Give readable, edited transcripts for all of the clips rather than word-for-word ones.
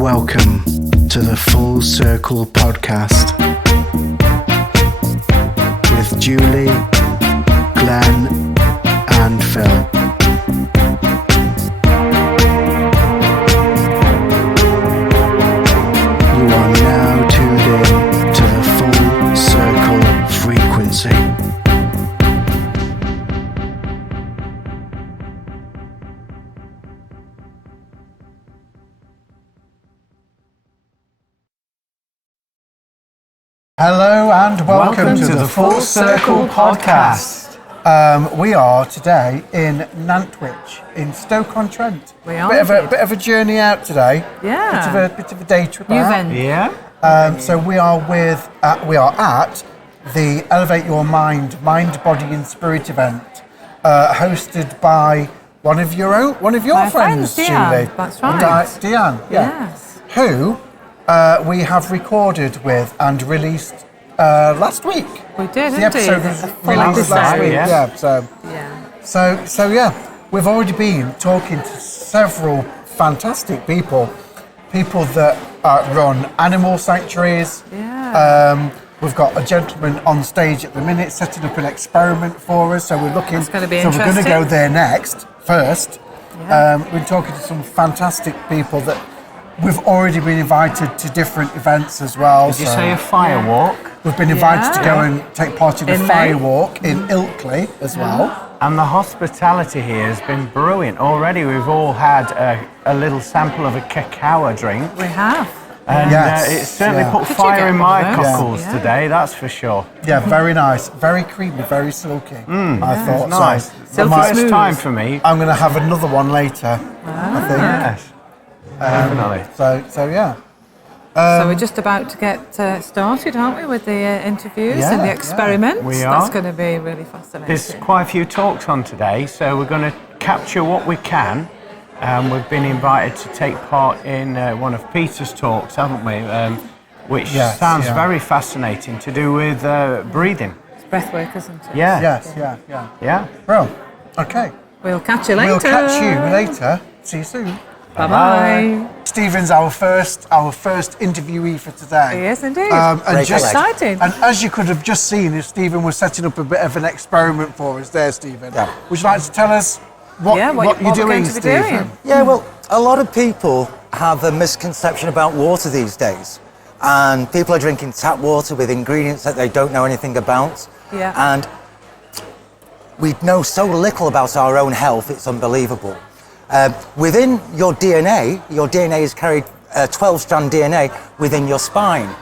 Welcome to the Full Circle podcast with Julie, Glenn, and Phil. You are now tuned in to the Full Circle frequency. Hello and welcome to the Full Circle podcast. We are today in Nantwich, in Stoke-on-Trent. We are. Bit of a journey out today. Yeah. Bit of a day trip You've out. Yeah. So we are at the Elevate Your Mind, Body and Spirit event, hosted by one of your My friends, Dyhan. Julie. That's right. Dyhan. Yeah. Yes. Who we have recorded with and released last week. We did, The episode was Full released last episode. week. Yeah. So we've already been talking to several fantastic people that run animal sanctuaries. Yeah. We've got a gentleman on stage at the minute setting up an experiment for us. So we're looking. That's going to be so we're going to interesting. go there first. Yeah. We're talking to some fantastic people that we've already been invited to different events as well. Did you say a fire walk? We've been invited to Yeah. go and take part in a In fire May. walk in Ilkley as well. And the hospitality here has been brilliant. Already we've all had a little sample of a cacao drink. We have. And Yes, it certainly yeah. put Did you fire get in one my of those? cockles Yeah. today, that's for sure. Yeah, very nice. Very creamy, very silky. I thought Nice. so. It's the Silky first smooth. time for me. I'm going to have another one later, I think. Yes, definitely. So yeah. So we're just about to get started, aren't we, with the interviews Yeah, and the yeah. experiments? We That's are. going to be really fascinating. There's quite a few talks on today, so we're going to capture what we can. We've been invited to take part in one of Peter's talks, haven't we? Which Yes, sounds yeah. very fascinating, to do with breathing. It's breathwork, isn't it? Yeah. Yes, yeah. Yeah. Well, okay. We'll catch you later. We'll catch you later. See you soon. Bye-bye. Stephen's our first interviewee for today. Yes, indeed. And Exciting. And as you could have just seen, if Stephen was setting up a bit of an experiment for us there, Stephen. Yeah. Would you like to tell us what you're what we're doing, going to be Stephen? doing. Yeah, well, a lot of people have a misconception about water these days. And people are drinking tap water with ingredients that they don't know anything about. Yeah. And we know so little about our own health, it's unbelievable. Within your DNA is carried 12-strand DNA within your spine.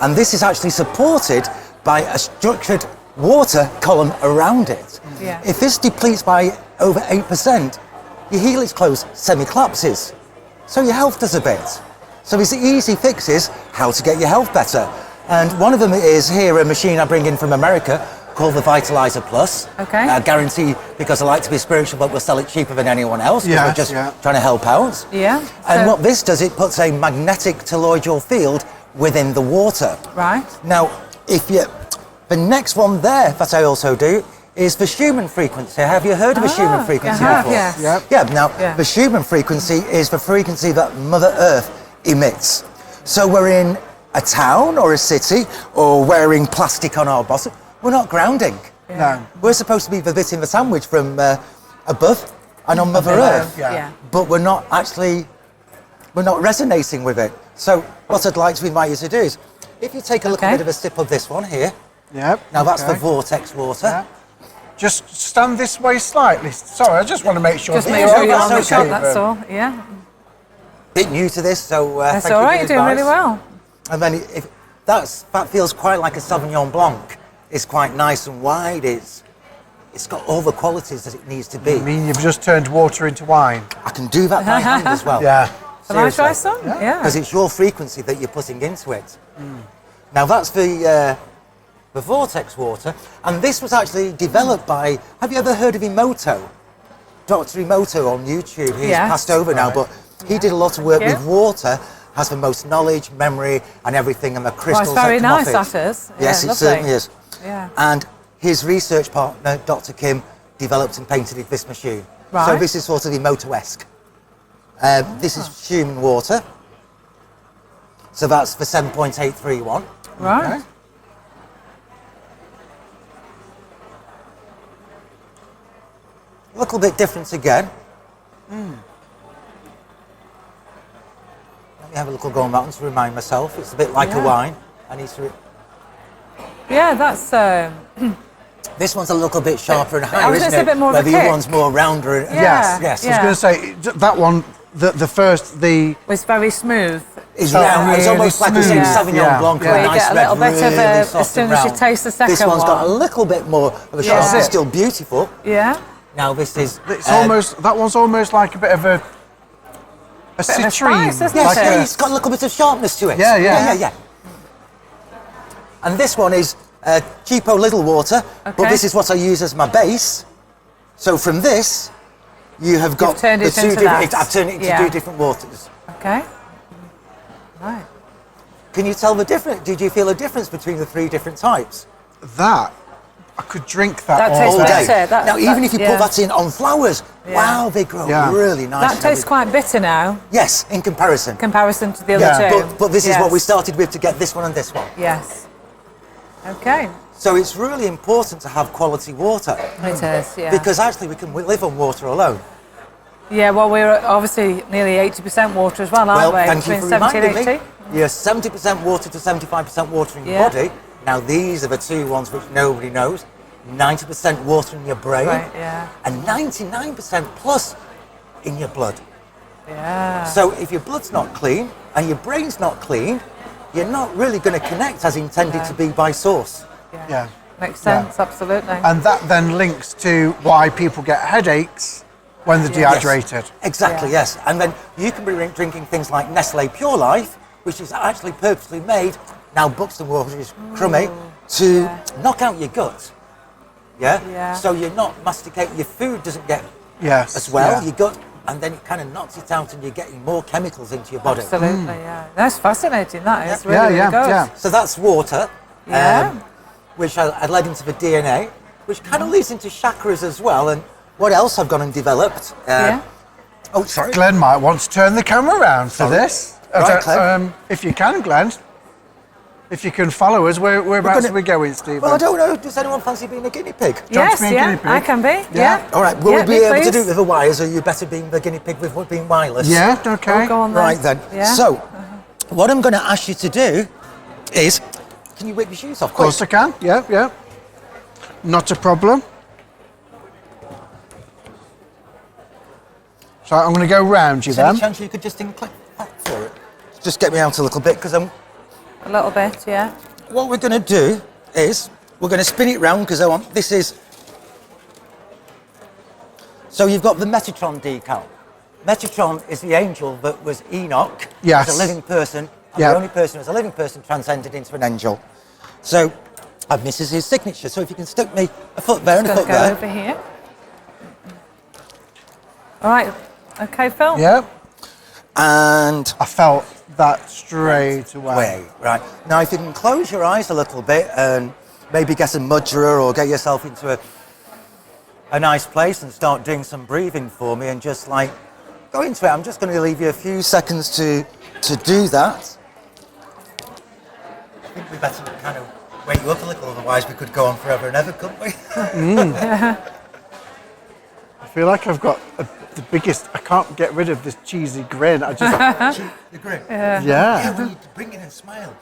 And this is actually supported by a structured water column around it. Yeah. If this depletes by over 8%, your helix close semi-collapses. So your health does a bit. So these easy fixes how to get your health better. And one of them is here, a machine I bring in from America called the Vitalizer Plus. Okay. Guaranteed, because I like to be spiritual, but we'll sell it cheaper than anyone else. 'Cause we're just trying to help out. Yeah. And So- what this does, it puts a magnetic toroidal field within the water. Right. Now, the next one there that I also do is the Schumann frequency. Have you heard of the Schumann frequency I have, before? yes. Yep. Yeah, now Yeah. the Schumann frequency is the frequency that Mother Earth emits. So we're in a town or a city or wearing plastic on our bottom, we're not grounding. No. We're supposed to be the bit in the sandwich from above and on Mother Earth. Yeah. But we're not resonating with it. So what I'd like to invite you to do is, if you take a little Okay. bit of a sip of this one here, Yep. now that's the okay. vortex water. Yeah. Just stand this way slightly. Sorry, I just want to make sure. Just that make you're sure all you're right, on the shot, Stephen. that's all. Yeah. Bit new to this, so That's thank all you right, for you're the doing really advice. well. And then that feels quite like a Sauvignon Blanc. It's quite nice and wide. It's got all the qualities that it needs to be. I mean, you've just turned water into wine. I can do that by hand as well. Yeah. Shall I try Seriously. some? Yeah. Because it's your frequency that you're putting into it. Now that's the vortex water, and this was actually developed by. Have you ever heard of Emoto? Dr. Emoto on YouTube. He's Yes. passed over now, but he did a lot of work Yeah. with water. Has the most knowledge, memory, and everything, and the Well, crystals. it's very that come nice, off it. that is. Yes, Yeah, it certainly lovely. is. Yeah. And his research partner, Dr. Kim, developed and painted this machine. So Right. this is sort of Emoto-esque. This is human water. So that's for 7.831. Right. Okay. A little bit different again. Let me have a little go on that one to remind myself. It's a bit like a wine. I need to. Yeah, that's. This one's a little bit sharper and higher, was isn't gonna say it? a bit more of Where a the kick. other one's more rounder. Yeah. Yes. I was going to say that one. The first was very smooth. It's Oh, round. It's really almost like a smooth. Sauvignon Yeah. Blanc, Yeah. a Where you nice get a red, little bit of really a, soft as soon and as you round. taste the second This one's got a one. little bit more of a Yeah. sharp. That's It's it. still beautiful. Yeah. Now this is. It's almost that one's almost like a bit of a Bit of a citrine. spice, isn't Yes, it? yeah, it's got a little bit of sharpness to it. Yeah. yeah. And this one is cheapo little water, but Okay. this is what I use as my base. So from this, you have got turned the it two into different. that. I've turned it into Yeah. two different waters. Okay. Right. Can you tell the difference? Did you feel a difference between the three different types? That I could drink that That all tastes All day. day. better. Now, even if you yeah. put that in on flowers, Yeah. wow, they grow Yeah. really nice. That tastes quite bitter now, Yes, in comparison. comparison to the other Yeah. two. But this is what we Yes. started with to get this one and this one. Yes. Okay. So it's really important to have quality water It is, yeah. because actually we can live on water alone. Yeah, well, we're obviously nearly 80% water as well, aren't Well, we? thank you for Between 70 reminding and me. 80. You're 70% water to 75% water in your Yeah. body. Now these are the two ones which nobody knows. 90% water in your brain Right, yeah. and 99% plus in your blood. Yeah. So if your blood's not clean and your brain's not clean, you're not really going to connect as intended to be by source. Yeah. Makes sense, absolutely. And that then links to why people get headaches when they're Yeah. dehydrated. Exactly, Yeah. yes. And then you can be drinking things like Nestle Pure Life, which is actually purposely made, now Buxton water is crummy, to knock out your gut. Yeah? Yeah. So you're not masticating, your food doesn't get Yes. as well, yeah. your gut, and then it kind of knocks it out and you're getting more chemicals into your body. Absolutely, yeah. That's fascinating, that is. Yeah. Really, Yeah, really good. yeah. So that's water, Yeah. which I led into the DNA, which kind of leads into chakras as well. And what else I've gone and developed? Yeah. Oh, sorry. Glenn might want to turn the camera around for Sorry. this. Right, Glenn. If you can, Glenn. If you can follow us, whereabouts gonna- are we going, Stephen? Well, I don't know. Does anyone fancy being a guinea pig? Yes, be a yeah, guinea pig? I can be. Yeah. All right. Will Yeah, we be me able to please. do it with the wires, or are you better being the guinea pig with being wireless? Yeah, okay. Oh, go on then. Right then. Yeah. So, what I'm going to ask you to do is, can you whip your shoes off? Of course I can. Yeah, yeah. Not a problem. So I'm going to go round you Is there any then. chance you could just click for it? Just get me out a little bit, because A little bit, yeah. what we're going to do is we're going to spin it round, because I want this is. So you've got the Metatron decal. Metatron is the angel that was Enoch. Yes. As a living person. And Yeah. the only person as a living person transcended into an angel. So this is his signature. So if you can stick me a foot there and a Gonna foot go there. over here. All right. Okay, Phil. Yeah. And I felt that straight away. away. Right. Now if you can close your eyes a little bit and maybe get a mudra or get yourself into a nice place and start doing some breathing for me and just like go into it. I'm just going to leave you a few seconds to do that. I think we better kind of wake you up a little, otherwise we could go on forever and ever, couldn't we? I feel like I've got the biggest. I can't get rid of this cheesy grin. I just. The grin. Yeah. when you bring it and smile.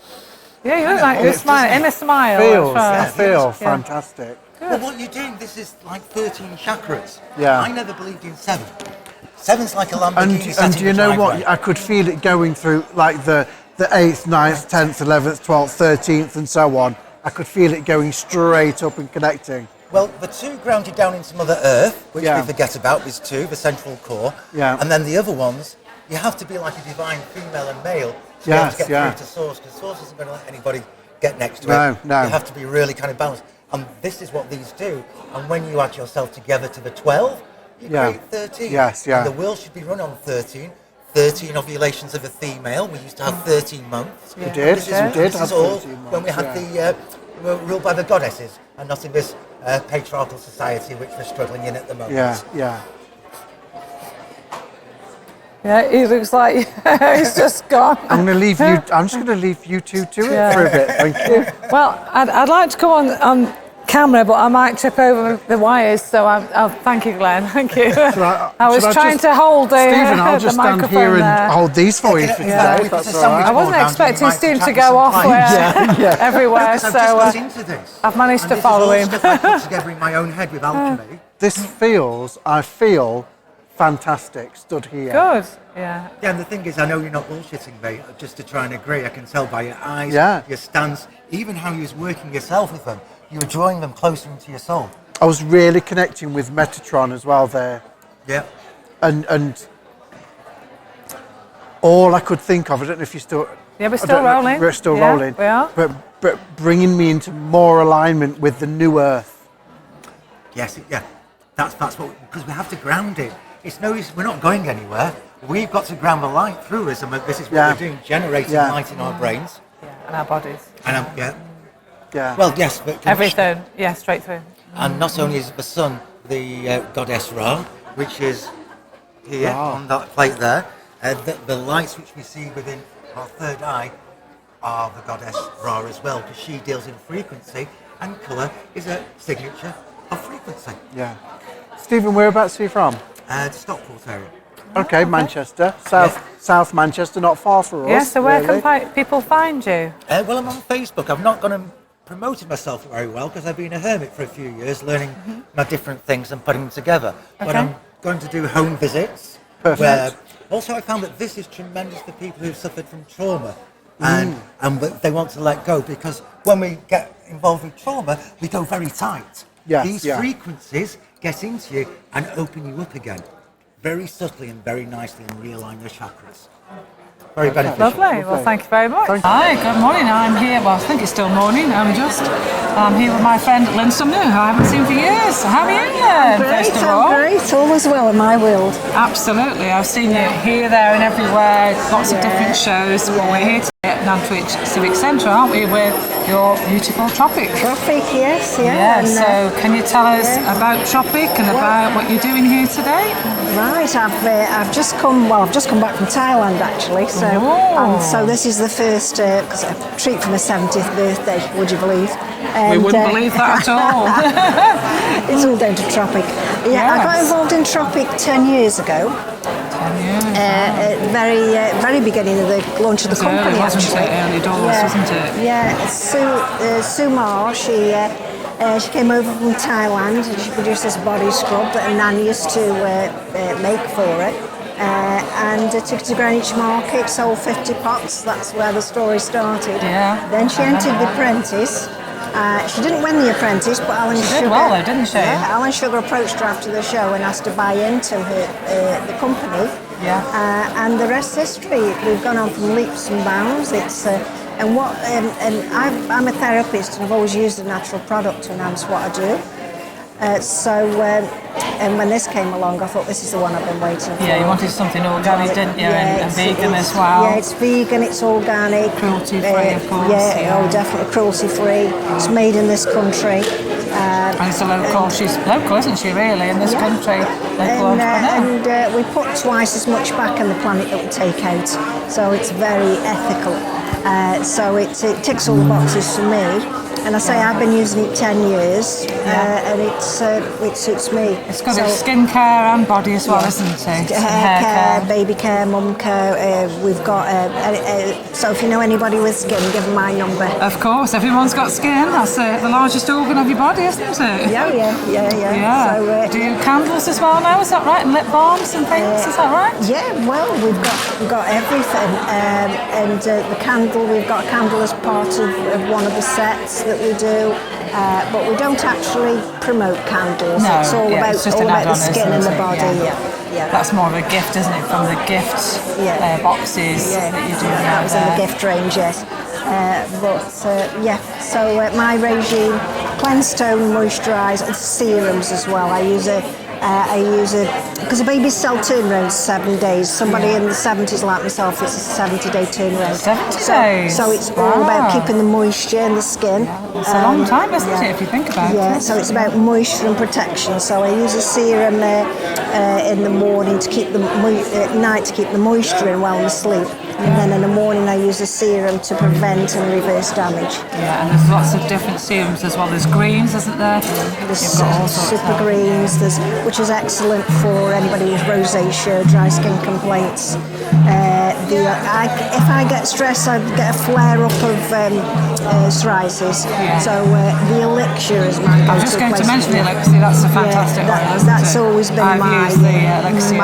Yeah, you look like you're smiling. In a smile. Feels. that's I right. feel Yeah. fantastic. Well, what you're doing, this is like 13 chakras. Yeah. I never believed in 7. 7's like a Lamborghini. And sat do you in the know what? driveway. I could feel it going through like the 8th, 9th, 10th, 11th, 12th, 13th, and so on. I could feel it going straight up and connecting. Well, the 2 ground you down into Mother Earth, which Yeah. we forget about, there's 2, the central core. Yeah. And then the other ones, you have to be like a divine female and male to be able Yes, to get yeah. through to Source, because Source isn't going to let anybody get next to No, it. no. You have to be really kind of balanced. And this is what these do. And when you add yourself together to the 12, you Yeah. create 13. Yes, yeah. And the wheel should be run on 13. 13 ovulations of a female. We used to have 13 months. We did, This we is, did this have is all 13 when we months, had we were ruled by the goddesses and not in this patriarchal society which we're struggling in at the moment. Yeah, yeah. Yeah, he looks like he's just gone. I'm just going to leave you two to it for a bit. Thank you. Well, I'd like to come on camera, but I might trip over the wires, so I'll thank you, Glenn. Thank you. I was trying to hold the Stephen, I'll just stand here and there. hold these for you for today, if that's all right. I wasn't expecting Steve to go off everywhere, so I've managed to follow him. I put together in my own head with alchemy. I feel fantastic stood here. Good, yeah. Yeah, and the thing is, I know you're not bullshitting me, just to try and agree. I can tell by your eyes, your stance, even how you was working yourself with them. You were drawing them closer into your soul. I was really connecting with Metatron as well there. Yeah. And all I could think of, I don't know if you're still... Yeah, we're still rolling. We're still rolling. We are. But bringing me into more alignment with the new earth. Yes, yeah. That's what... Because we have to ground it. It's no use, we're not going anywhere. We've got to ground the light through us, and this is what we're doing, generating light in our brains. Yeah, and our bodies. And Yeah. Well, yes, but everything, straight through. And not only is the sun the goddess Ra, which is here on that plate there, the lights which we see within our third eye are the goddess Ra as well, because she deals in frequency, and colour is a signature of frequency. Yeah. Stephen, whereabouts are you from? Stockport area. Okay, Manchester, South Manchester, not far from us. Yeah, so where can people find you? Well, I'm on Facebook. I've not gone and promoted myself very well because I've been a hermit for a few years, learning my different things and putting them together. Okay. But I'm going to do home visits. Perfect. Also, I found that this is tremendous for people who've suffered from trauma and they want to let go, because when we get involved with trauma, we go very tight. These frequencies get into you and open you up again, very subtly and very nicely, and realign your chakras. Very beneficial. Lovely. Well, thank you very much. Hi, good morning. I'm here. Well, I think it's still morning. I'm here with my friend Lynn Sumner, who I haven't seen for years. How are you, Lynn? Great, I'm great. All is well in my world. Absolutely. I've seen you here, there, and everywhere. Lots of different shows. Well, we're here today at Nantwich Civic Centre, aren't we, with your beautiful Tropic? Tropic, yes, Yeah. So, can you tell us about Tropic and about what you're doing here today? Right. I've just come back from Thailand actually. So this is the first treat for my 70th birthday. Would you believe? We wouldn't believe that at all. It's all down to Tropic. Yeah, I got involved in Tropic 10 years ago. 10 years. At the very beginning of the launch of the company, wasn't actually. it? Early doors, wasn't it? Yeah, Sue Ma, she came over from Thailand and she produced this body scrub that Nan used to make for it. And took it to Greenwich Market, sold 50 pots. That's where the story started. Yeah. Then she entered The Apprentice. She didn't win The Apprentice, but Alan Sugar. Did well though, didn't she? Yeah, Alan Sugar approached her after the show and asked to buy into the company. Yeah. And the rest is history. We've gone on from leaps and bounds. I'm a therapist and I've always used a natural product to enhance what I do. And when this came along, I thought this is the one I've been waiting for. Yeah, you wanted something organic, didn't you? And vegan as well. Yeah, it's vegan, it's organic. Cruelty-free, of course. Yeah, definitely cruelty-free. It's made in this country. And it's a local, she's local, isn't she, really, in this country? And we put twice as much back on the planet that we take out. So it's very ethical. So it ticks all the boxes for me. And I say I've been using it 10 years, and it suits me. It's got its skin care and body as well, isn't it? Hair care, baby care, mum care. We've got, so if you know anybody with skin, give them my number. Of course, everyone's got skin. That's the largest organ of your body, isn't it? Yeah. So, do you candles as well now, is that right? And lip balms and things, is that right? Yeah, well, we've got everything. And the candle, we've got a candle as part of one of the sets that we do, but we don't actually promote candles. No, it's all about the skin and the body. Yeah. That's more of a gift, isn't it, from the gift boxes that you do. That was in the gift range, yes. So my regime: cleanse, tone, moisturise, and serums as well. I use a I use because babies cell turnaround 7 days. Somebody in the 70s like myself, it's a 70-day turnaround. 70 days? So it's all about keeping the moisture in the skin. It's a long time, isn't it, if you think about it? Yeah, so it's about moisture and protection. So I use a serum in the morning to keep at night to keep the moisture in while we sleep. And then in the morning I use a serum to prevent and reverse damage. Yeah, and there's lots of different serums as well. There's greens, isn't there? There's You've got all sorts super there. greens, which is excellent for anybody with rosacea, dry skin complaints. If I get stressed, I get a flare-up of psoriasis. Yeah. So the elixir is my go-to. I was just going to place. mention the elixir. That's a fantastic oil, isn't That's it? always been I've used the elixir the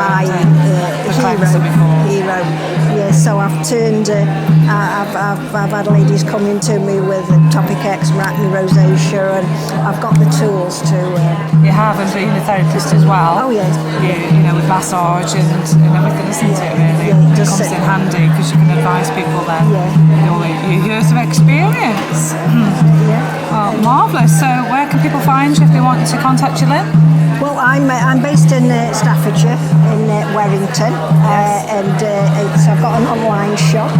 cleanser before. hero. Yeah, so I've turned. I've had ladies coming to me with Tropic eczema, acne, rosacea, and I've got the tools to. You have, and being a therapist as well. Oh, yes. You know, with massage and everything, isn't it, really? Yeah, It just comes sit- in handy because you can advise people then. Your years of experience. Yeah. Oh, marvellous. So where can people find you if they want to contact you, Lynn? Well, I'm based in Staffordshire, in Warrington, and I've got an online shop,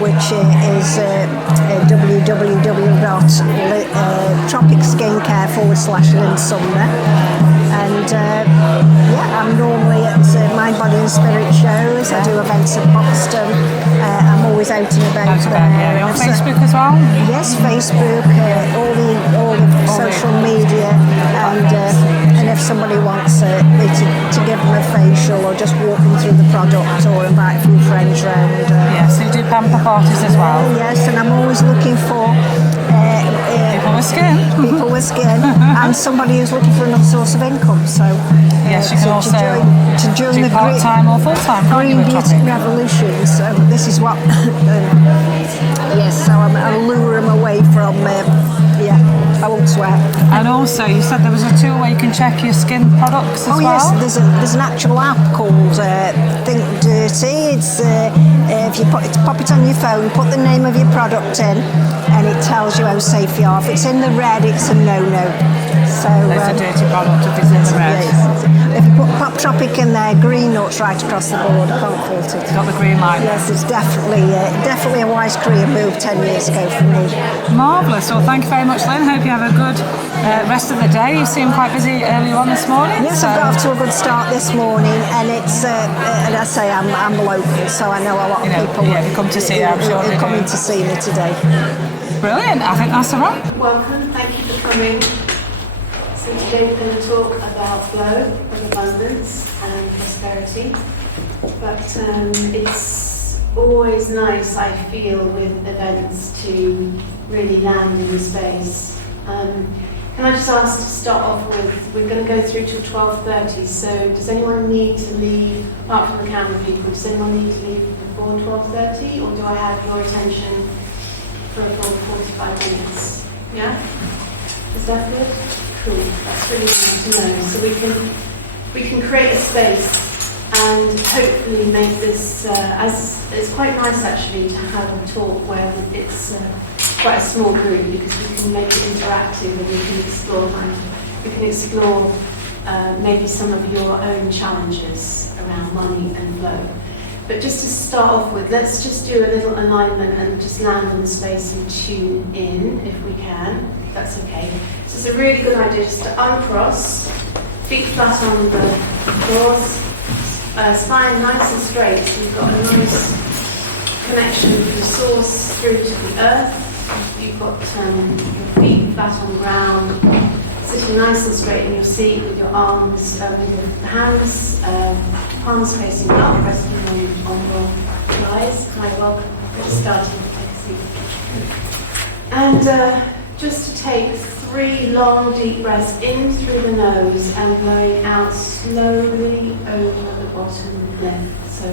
which is www.tropicskincare.com/Lynn Sumner. And I'm normally at Mind, Body and Spirit shows. I do events at Boston. I'm always out and about there. You're on Facebook as well? Yes, Facebook, all the social media, and if somebody wants me to give them a facial or just walk them through the product or invite a few friends round. Yes, you do pamper parties as well. Yes, and I'm always looking for People with skin. people with skin and somebody who's looking for another source of income. So Yes, you can also to join do the part-time or full-time, can't you, Green with Beauty Tropic? Revolution. So this is what. Yes, so I lure them away from. I won't swear. And also, you said there was a tool where you can check your skin products as Oh well? yes, there's an actual app called Think Dirty. It's if you pop it on your phone, put the name of your product in, and it tells you how safe you are. If it's in the red, it's a no-no. So It's a dirty product if it's in the red. if you pop Tropic in there, green nuts right across the board. I can't fault it. Got the green light. Yes, it's definitely a wise career move 10 years ago for me. Marvellous. Well, thank you very much, Lynn. Hope you have a good rest of the day. You seem quite busy early on this morning. Yes, so I've got off to a good start this morning, and it's and I say I'm local, so I know a lot of people. they come to see you, I'm sure they do. coming to see me today. Brilliant. I think that's a wrap. Welcome, thank you for coming. So today we're going to talk about flow of abundance and prosperity. But it's always nice, I feel, with events to really land in the space. Can I just ask to start off with, we're going to go through till 12:30, so does anyone need to leave, apart from the camera people, does anyone need to leave before 12:30, or do I have your attention for a full 45 minutes? Yeah? Is that good? Cool. That's really nice to know. So we can create a space and hopefully make this as it's quite nice actually to have a talk where it's quite a small group, because we can make it interactive and we can explore maybe some of your own challenges around money and flow. But just to start off with, let's just do a little alignment and just land in the space and tune in if we can. If that's okay. So it's a really good idea just to uncross, feet flat on the floors, spine nice and straight. So you've got a nice connection with the source through to the earth. You've got your feet flat on the ground, sitting nice and straight in your seat with your arms, with your hands, palms facing up, resting on your thighs. Hi, welcome. We're just starting. Take a seat. And just to take 3 long, deep breaths in through the nose and blowing out slowly over the bottom lip. So.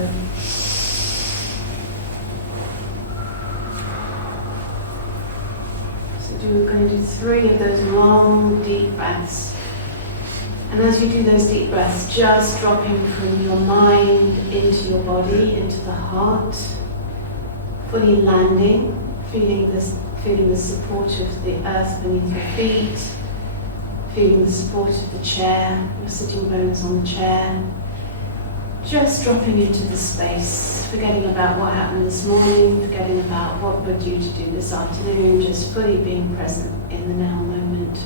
We're going to do 3 of those long, deep breaths. And as you do those deep breaths, just dropping from your mind into your body, into the heart, fully landing, feeling the support of the earth beneath your feet, feeling the support of the chair, your sitting bones on the chair. Just dropping into the space, forgetting about what happened this morning, forgetting about what we're due to do this afternoon, just fully being present in the now moment.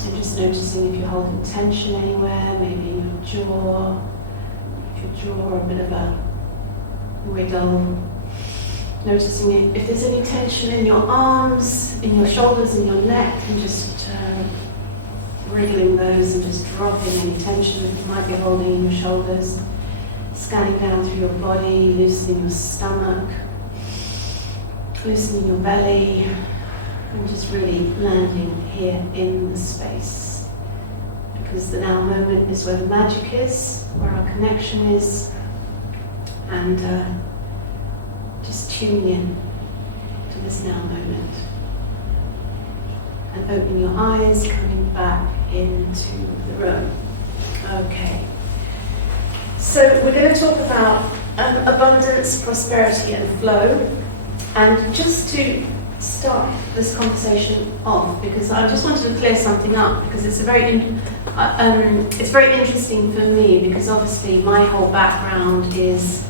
And just noticing if you're holding tension anywhere, maybe in your jaw, if your jaw, a bit of a wiggle. Noticing if there's any tension in your arms, in your shoulders, in your neck, and just wriggling those and just dropping any tension that you might be holding in your shoulders. Scanning down through your body, loosening your stomach, loosening your belly, and just really landing here in the space. Because the now moment is where the magic is, where our connection is, and just tuning in to this now moment. And opening your eyes, coming back into the room. Okay. So we're going to talk about abundance, prosperity and flow. And just to start this conversation off, because I just wanted to clear something up, because it's very interesting for me, because obviously my whole background is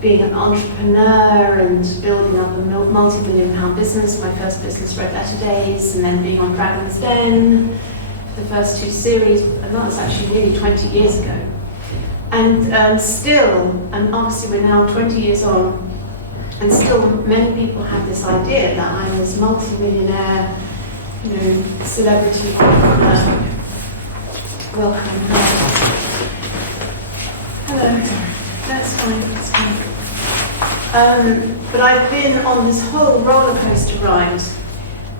being an entrepreneur and building up a multi-million pound business. My first business, Red Letter Days, and then being on Dragon's Den for the first 2 series, and that was actually nearly 20 years ago. And still, and obviously we're now 20 years on, and still many people have this idea that I'm this multi-millionaire, celebrity entrepreneur. Welcome. Hello. That's fine. But I've been on this whole roller coaster ride,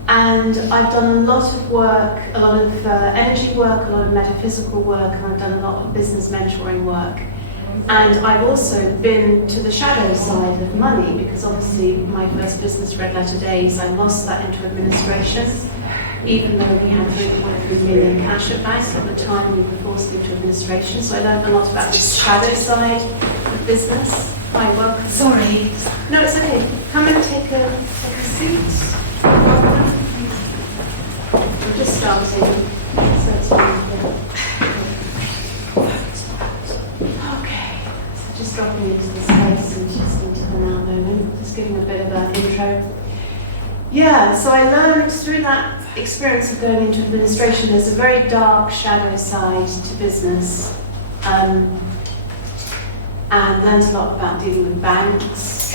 and I've done a lot of work, a lot of energy work, a lot of metaphysical work, and I've done a lot of business mentoring work. And I've also been to the shadow side of money, because obviously my first business, Red Letter Days, I lost that into administration, even though we had 3.3 million cash at bank at the time. We were forced into administration, so I learned a lot about the shadow side of business. Hi, welcome. Sorry. No, it's okay. Come and take a seat. Welcome. We're just starting, so it's fine. Okay. So just dropping into the space and just into the now moment. Just giving a bit of an intro. Yeah, so I learned through that experience of going into administration, there's a very dark shadow side to business. And learned a lot about dealing with banks.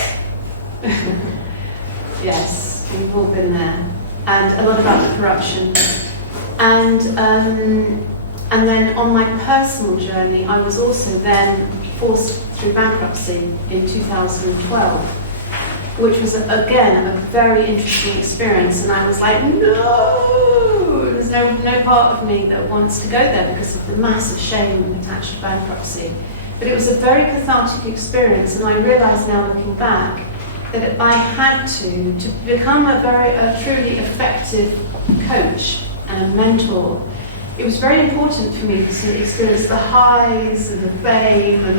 Yes, we've all been there. And a lot about the corruption. And then on my personal journey, I was also then forced through bankruptcy in 2012, which was, again, a very interesting experience. And I was like, no! There's no part of me that wants to go there because of the massive shame attached to bankruptcy. But it was a very cathartic experience, and I realise now, looking back, that I had to become a truly effective coach and a mentor. It was very important for me to experience the highs and the fame and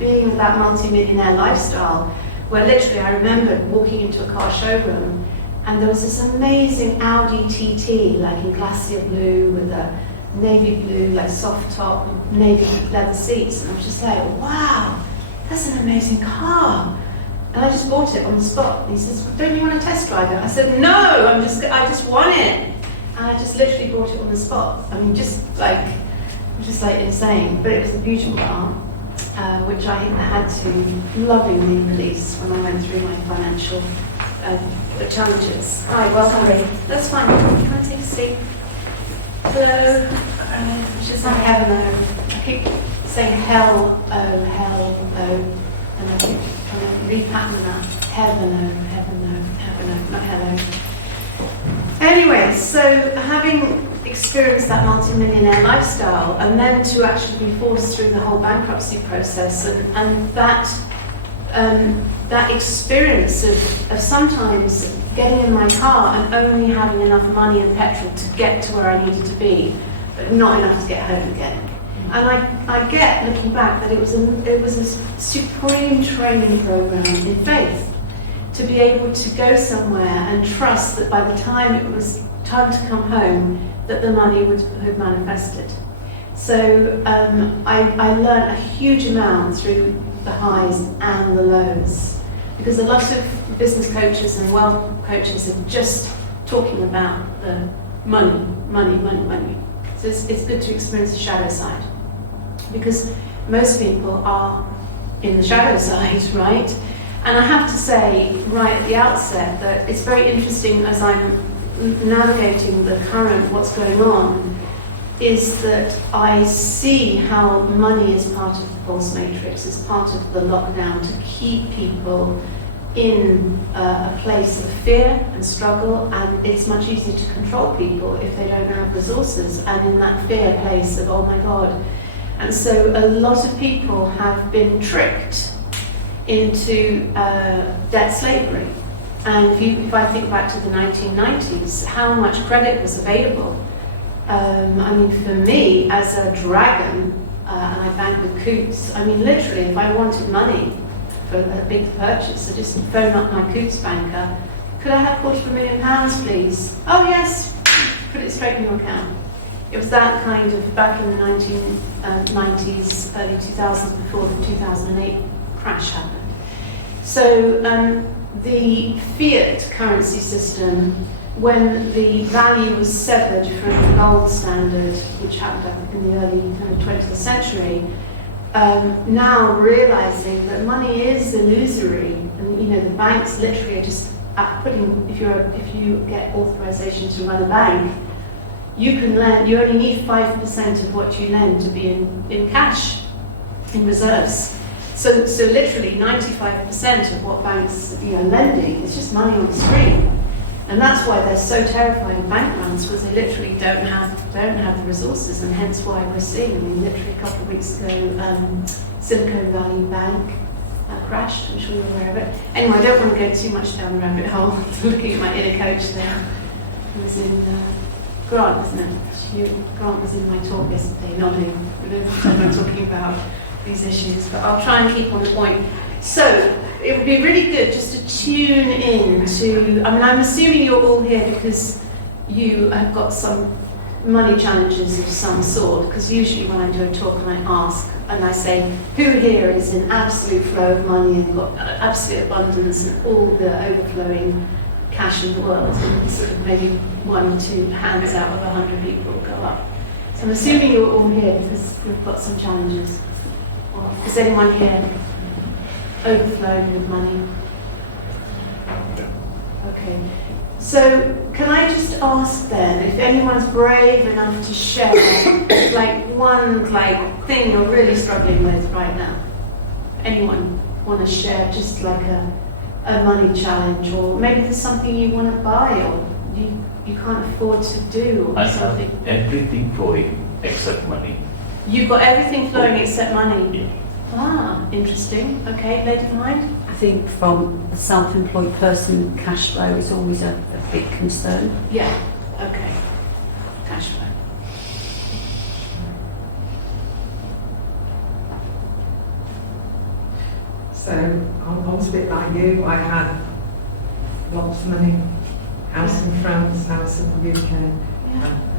being that multi-millionaire lifestyle, where literally I remember walking into a car showroom, and there was this amazing Audi TT, like in glacier blue with a navy blue, like soft top, navy leather seats, and I was just like, wow, that's an amazing car. And I just bought it on the spot. And he says, don't you want to test drive it? I said, no, I just want it. And I just literally bought it on the spot. I mean, just like insane. But it was a beautiful car, which I had to lovingly release when I went through my financial challenges. Hi, welcome. That's fine. Can I take a seat? Hello. She's like heaven oh. I keep saying hell oh, and I keep trying to repattern that. Heaven oh, not hello. Anyway, so having experienced that multi-millionaire lifestyle, and then to actually be forced through the whole bankruptcy process, and that experience of sometimes getting in my car and only having enough money and petrol to get to where I needed to be, but not enough to get home again. And I get, looking back, that it was a supreme training program in faith, to be able to go somewhere and trust that by the time it was time to come home, that the money would have manifested. So I learned a huge amount through the highs and the lows, because a lot of business coaches and wealth coaches are just talking about the money. So it's good to experience the shadow side, because most people are in the shadow side, right? And I have to say right at the outset that it's very interesting as I'm navigating the current, what's going on, is that I see how money is part of the false matrix, is part of the lockdown to keep people in a place of fear and struggle, and it's much easier to control people if they don't have resources and in that fear place of, oh my God. And so a lot of people have been tricked into debt slavery. And if I think back to the 1990s, how much credit was available. I mean, for me, as a dragon, and I bank with Coots, I mean, literally, if I wanted money for a big purchase, I just phone up my Coots banker, could I have £250,000, please? Oh, yes, put it straight in your account. It was that kind of, back in the 1990s, early 2000s, before the 2008 crash happened. So the fiat currency system, when the value was severed from the gold standard, which happened in the early 20th century, now realizing that money is illusory, and the banks literally are just putting. If you get authorization to run a bank, you can lend. You only need 5% of what you lend to be in cash, in reserves. So literally 95% of what banks lending is just money on the screen. And that's why they're so terrifying of bank runs, because they literally don't have the resources, and hence why we're seeing. I mean, literally a couple of weeks ago, Silicon Valley Bank crashed. I'm sure you're aware of it. Anyway, I don't want to go too much down the rabbit hole. Looking at my inner coach there, who was in Grant, wasn't it? Grant was in my talk yesterday, nodding. I'm talking about these issues, but I'll try and keep on the point. So it would be really good just to tune in to, I mean, I'm assuming you're all here because you have got some money challenges of some sort, because usually when I do a talk and I ask and I say, who here is in absolute flow of money and got absolute abundance and all the overflowing cash in the world, and sort of maybe 1 or 2 hands out of 100 people go up. So I'm assuming you're all here because we've got some challenges. Is anyone here overflowing with money? Okay. So can I just ask then, if anyone's brave enough to share one thing you're really struggling with right now? Anyone want to share just like a money challenge, or maybe there's something you want to buy or you can't afford to do, or something? I have everything flowing except money. You've got everything flowing except money? Yeah. Ah, interesting. Okay, Lady Behind? I think from a self-employed person, cash flow is always a big concern. Yeah, okay. Cash flow. So I was a bit like you. I had lots of money, house in France, house in the UK,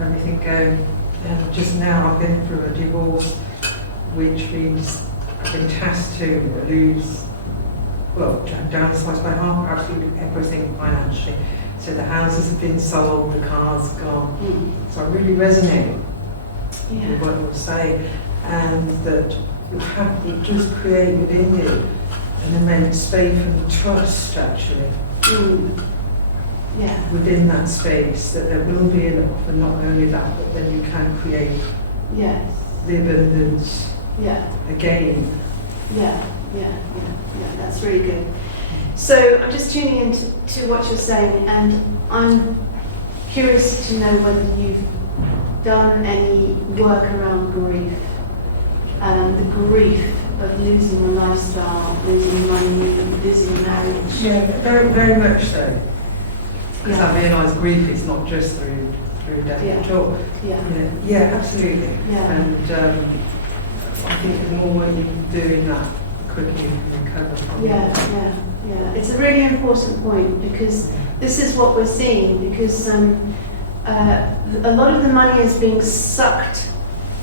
everything going. And just now I've been through a divorce, which means I've been tasked to downsize my half, absolutely everything financially. So the houses have been sold, the cars gone. So I really resonate with what you're saying, and that it does create within you an immense faith and trust, actually, within that space, that there will be enough, and not only that, but then you can create the abundance again. Yeah, that's really good. So I'm just tuning in to what you're saying, and I'm curious to know whether you've done any work around grief, the grief of losing a lifestyle, losing money, losing a marriage. Yeah, very, very much so. Because I realise grief is not just through death at all. Yeah, absolutely. Yeah. And I think the more you do in that, the quicker you can recover from it. Yeah. It's a really important point, because this is what we're seeing, because a lot of the money is being sucked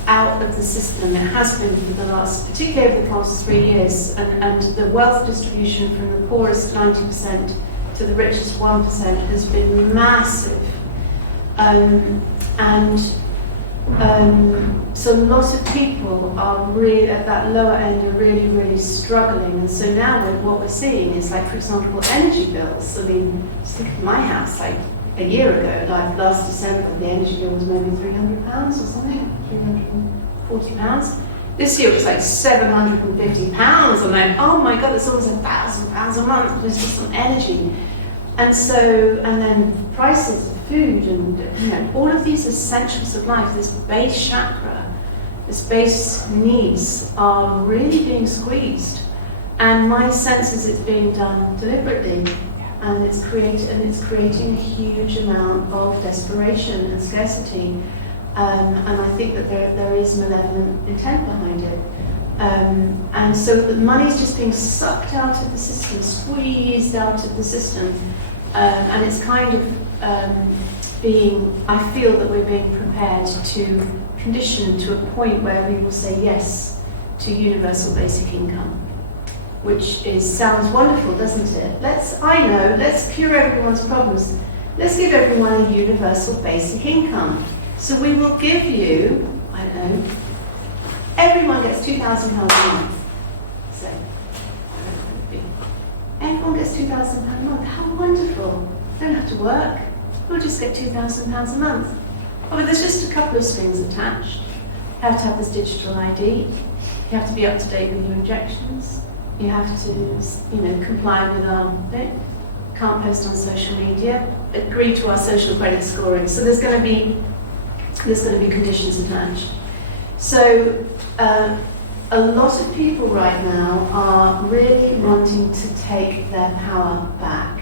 out of the system. It has been for the last, particularly over the past 3 years, and the wealth distribution from the poorest 90% to the richest 1% has been massive. So lots of people are really, at that lower end, are really, really struggling. And so now what we're seeing is, like, for example, energy bills. I mean, just look at my house, like a year ago, like last December, the energy bill was maybe £300 or something, £340. This year it was like £750. I'm like, oh my God, that's almost £1,000 a month just on energy. And so, and then prices of food and, you know, all of these essentials of life, this base chakra, this base needs are really being squeezed. And my sense is it's being done deliberately, and it's creating a huge amount of desperation and scarcity. And I think that there is malevolent intent behind it. And so the money's just being sucked out of the system, squeezed out of the system. And it's kind of I feel that we're being prepared to condition to a point where we will say yes to universal basic income, which sounds wonderful, doesn't it? Let's cure everyone's problems. Let's give everyone a universal basic income. So we will give you, I don't know, everyone gets £2,000 a month. So, everyone gets £2,000 a month. How wonderful. You don't have to work. We'll just get £2,000 a month. Oh, but there's just a couple of strings attached. You have to have this digital ID. You have to be up to date with your injections. You have to, comply with our thing. Can't post on social media. Agree to our social credit scoring. So there's going to be conditions attached. So a lot of people right now are really wanting to take their power back.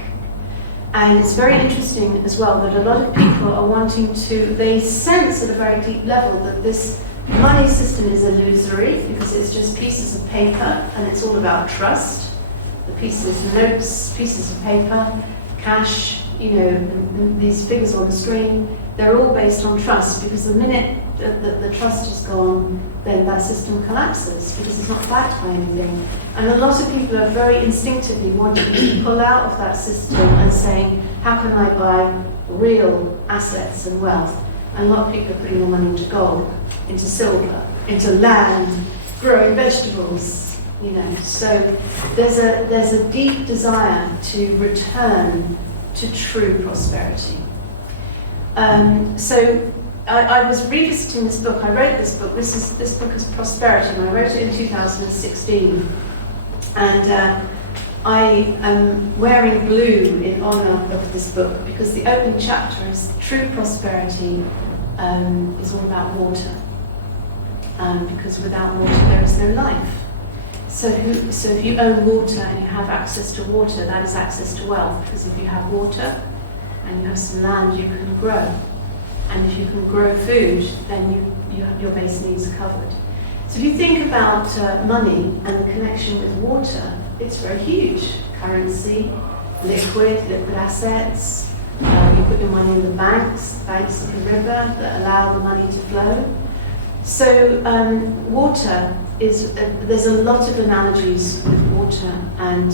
And it's very interesting as well that a lot of people are wanting to, they sense at a very deep level that this money system is illusory because it's just pieces of paper and it's all about trust. The pieces, notes, pieces of paper, cash, these figures on the screen, they're all based on trust, because the minute the trust is gone, then that system collapses because it's not backed by anything. And a lot of people are very instinctively wanting to pull out of that system and saying, how can I buy real assets and wealth? And a lot of people are putting their money into gold, into silver, into land, growing vegetables, So there's a deep desire to return to true prosperity. So I was revisiting this book. I wrote this book. This book is Prosperity, and I wrote it in 2016. And I am wearing blue in honor of this book because the opening chapter is true prosperity is all about water. Because without water there is no life. So if you own water and you have access to water, that is access to wealth. Because if you have water and you have some land, you can grow. And if you can grow food, then you have your base needs covered. So if you think about money and the connection with water, it's very huge. Currency, liquid assets. You put your money in the banks of the river that allow the money to flow. So water is, there's a lot of analogies with water and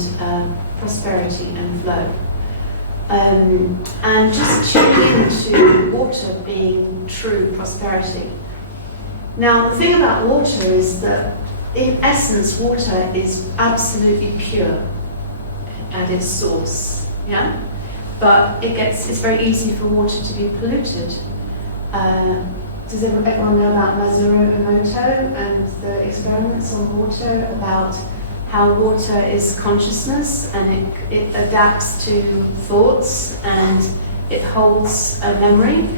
prosperity and flow. And just tune into water being true prosperity. Now, the thing about water is that, in essence, water is absolutely pure at its source, yeah? But it's very easy for water to be polluted. Does everyone know about Masaru Emoto and the experiments on water, about how water is consciousness and it adapts to thoughts and it holds a memory?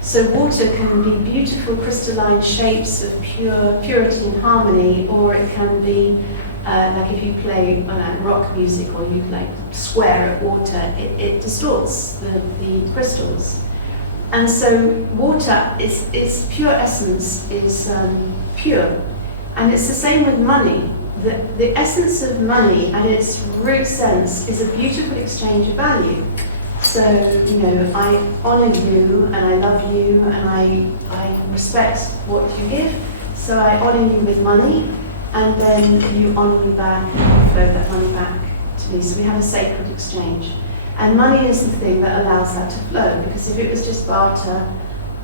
So water can be beautiful crystalline shapes of purity and harmony, or it can be like if you play rock music or you swear at water, it distorts the crystals. And so water, its pure essence is pure. And it's the same with money. The essence of money and its root sense is a beautiful exchange of value. So, you know, I honour you and I love you and I respect what you give. So I honour you with money, and then you honour me back and you flow that money back to me. So we have a sacred exchange. And money is the thing that allows that to flow, because if it was just barter,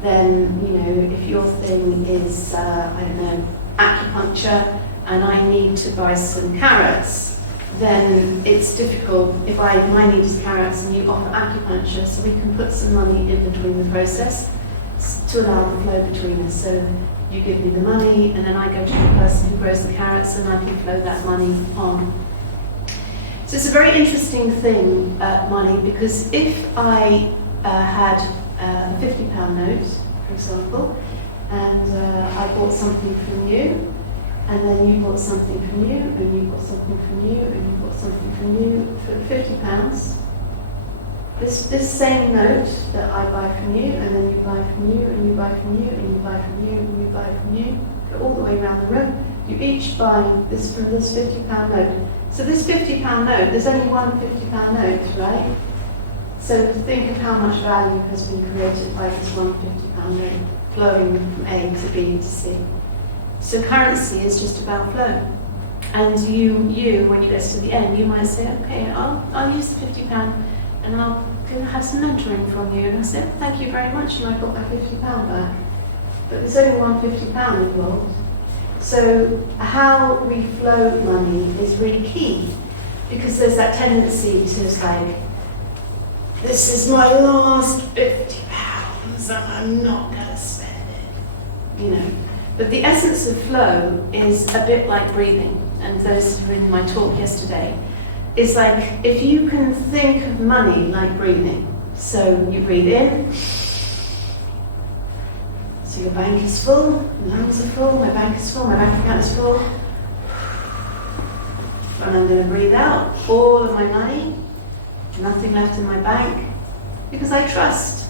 then, you know, if your thing is, I don't know, acupuncture, and I need to buy some carrots, then it's difficult if my need is carrots and you offer acupuncture, so we can put some money in between the process to allow the flow between us. So you give me the money, and then I go to the person who grows the carrots, and I can flow that money on. So it's a very interesting thing, money, because if I had a £50 note, for example, and I bought something from you, and then you bought something from you, and you bought something from you, and you bought something from you for £50. This same note that I buy from you, and then you buy from you, and you buy from you, and you buy from you, and you buy from you, go all the way around the room. You each buy this from this £50 note. So this £50 note, there's only one £50 note, right? So think of how much value has been created by this one £50 note flowing from A to B to C. So currency is just about flow. And you, when you get to the end, you might say, okay, I'll use the £50 and I'll have some mentoring from you. And I said, thank you very much, and I got my £50 back. But there's only one £50 involved. So how we flow money is really key, because there's that tendency to like, this is my last £50 and I'm not going to spend it, you know. But the essence of flow is a bit like breathing, and those who were in my talk yesterday, is like if you can think of money like breathing. So you breathe in, so your bank is full, your lungs are full, my bank is full, my bank account is full. And I'm going to breathe out all of my money, nothing left in my bank, because I trust.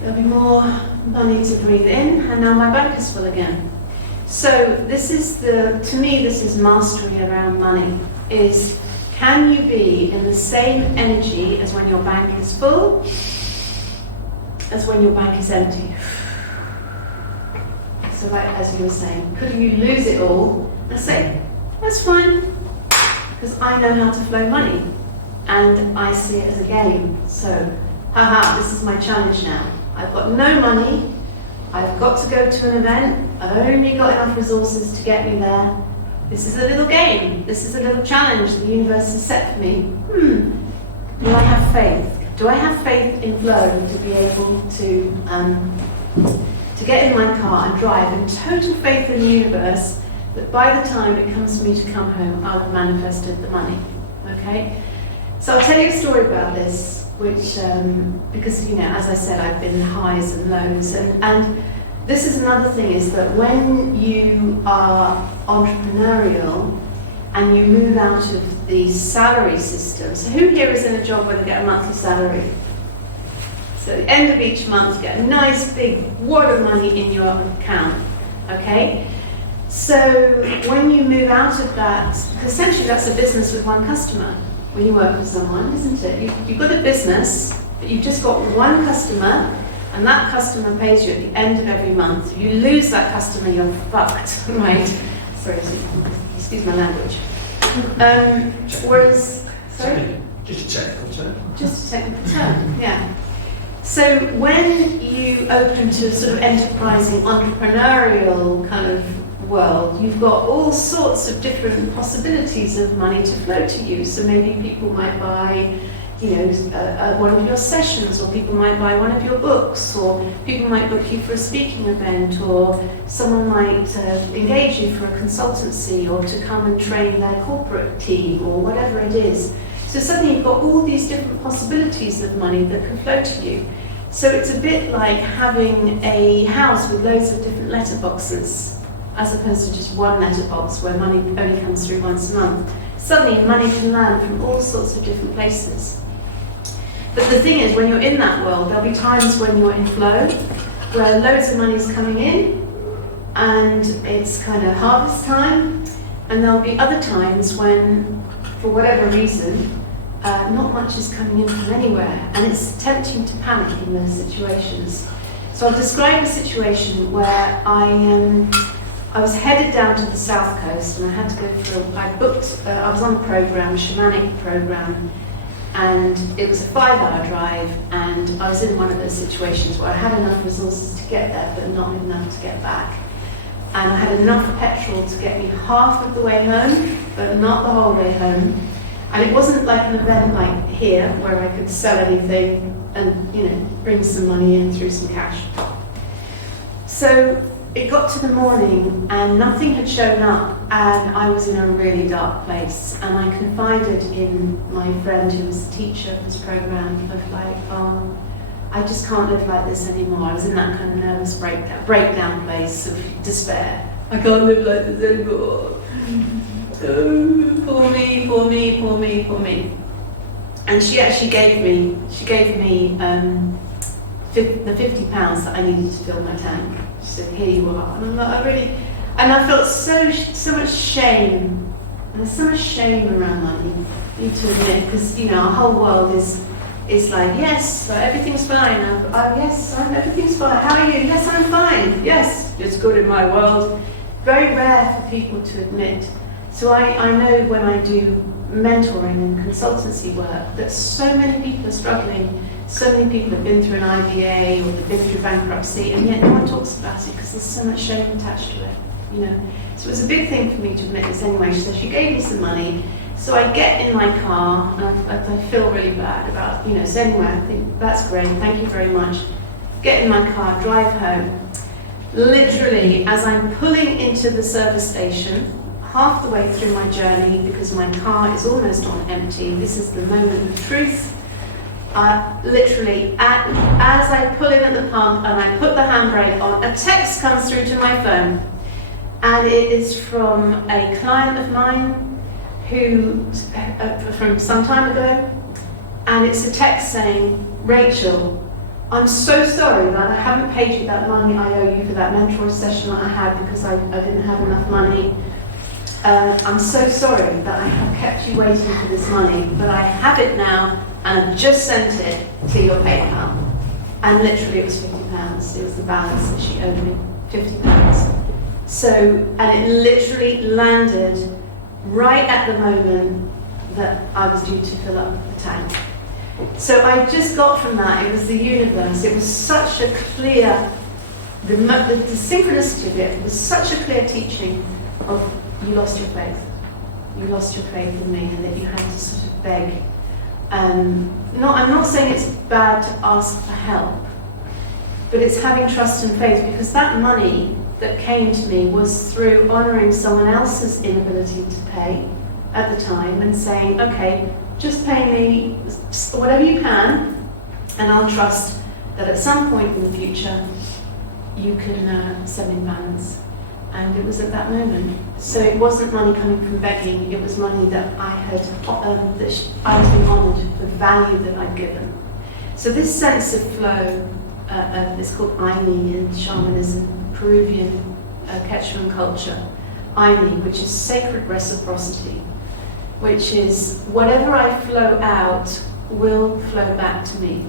There'll be more money to breathe in, and now my bank is full again. So this is to me, this is mastery around money, is can you be in the same energy as when your bank is full, as when your bank is empty? So like, as you were saying, could you lose it all and say, that's fine, because I know how to flow money, and I see it as a game. So, haha, this is my challenge now. I've got no money, I've got to go to an event, I've only got enough resources to get me there. This is a little game, this is a little challenge the universe has set for me. Will I have faith? Do I have faith in flow to be able to get in my car and drive, and total faith in the universe that by the time it comes for me to come home, I'll have manifested the money, okay? So I'll tell you a story about this, which, because, you know, as I said, I've been highs and lows, and this is another thing, is that when you are entrepreneurial and you move out of the salary system, so who here is in a job where they get a monthly salary? So at the end of each month, you get a nice big wad of money in your account, okay? So when you move out of that, because essentially that's a business with one customer when you work with someone, isn't it? You've got a business, but you've just got one customer, and that customer pays you at the end of every month. If you lose that customer, you're fucked, right? Sorry, excuse my language. Whereas, sorry? Just a technical term. Just a technical term, yeah. So when you open to sort of enterprising, entrepreneurial kind of world, you've got all sorts of different possibilities of money to flow to you. So maybe people might buy, you know, one of your sessions, or people might buy one of your books, or people might book you for a speaking event, or someone might engage you for a consultancy, or to come and train their corporate team, or whatever it is. So suddenly you've got all these different possibilities of money that can flow to you. So it's a bit like having a house with loads of different letterboxes, as opposed to just one letterbox where money only comes through once a month. Suddenly money can land from all sorts of different places. But the thing is, when you're in that world, there'll be times when you're in flow, where loads of money's coming in, and it's kind of harvest time, and there'll be other times when, for whatever reason, not much is coming in from anywhere, and it's tempting to panic in those situations. So I'll describe a situation where I was headed down to the south coast, and I had to go through. I was on a program, a shamanic program, and it was a 5-hour drive, and I was in one of those situations where I had enough resources to get there, but not enough to get back. And I had enough petrol to get me half of the way home, but not the whole way home. And it wasn't like an event like here, where I could sell anything and, you know, bring some money in through some cash. So it got to the morning and nothing had shown up, and I was in a really dark place, and I confided in my friend who was the teacher of this program of like, oh, I just can't live like this anymore. I was in that kind of nervous breakdown place of despair. I can't live like this anymore. Oh, poor me, poor me, poor me, poor me. And she actually gave me the £50 that I needed to fill my tank. She said, here you are. And I'm like, and I felt so much shame. And there's so much shame around money, I need to admit, because, you know, our whole world is like, yes, everything's fine. Yes, everything's fine. How are you? Yes, I'm fine. Yes, it's good in my world. Very rare for people to admit. So I know when I do mentoring and consultancy work that so many people are struggling. So many people have been through an IVA or they've been through bankruptcy, and yet no one talks about it because there's so much shame attached to it, you know. So it was a big thing for me to admit this anyway. So she gave me some money. So I get in my car, and I feel really bad about, you know, so anyway, I think that's great, thank you very much. Get in my car, drive home. Literally, as I'm pulling into the service station, half the way through my journey, because my car is almost on empty, this is the moment of truth. Literally, as I pull in at the pump and I put the handbrake on, a text comes through to my phone, and it is from a client of mine who, from some time ago, and it's a text saying, Rachel, I'm so sorry that I haven't paid you that money I owe you for that mentoring session that I had because I didn't have enough money. I'm so sorry that I have kept you waiting for this money, but I have it now, and I've just sent it to your PayPal. And literally it was £50. It was the balance that she owed me, £50. So, and it literally landed right at the moment that I was due to fill up the tank. So I just got from that, it was the universe, it was such a clear, the synchronicity of it was such a clear teaching of you lost your faith. You lost your faith in me, and that you had to sort of beg. I'm not saying it's bad to ask for help, but it's having trust and faith, because that money that came to me was through honouring someone else's inability to pay at the time and saying, okay, just pay me whatever you can, and I'll trust that at some point in the future you can send in balance. And it was at that moment. So it wasn't money coming from begging, it was money that I had, that I was being honoured for the value that I'd given. So this sense of flow, it's called Aini in shamanism, Peruvian Quechuan culture. Aini, which is sacred reciprocity, which is whatever I flow out will flow back to me.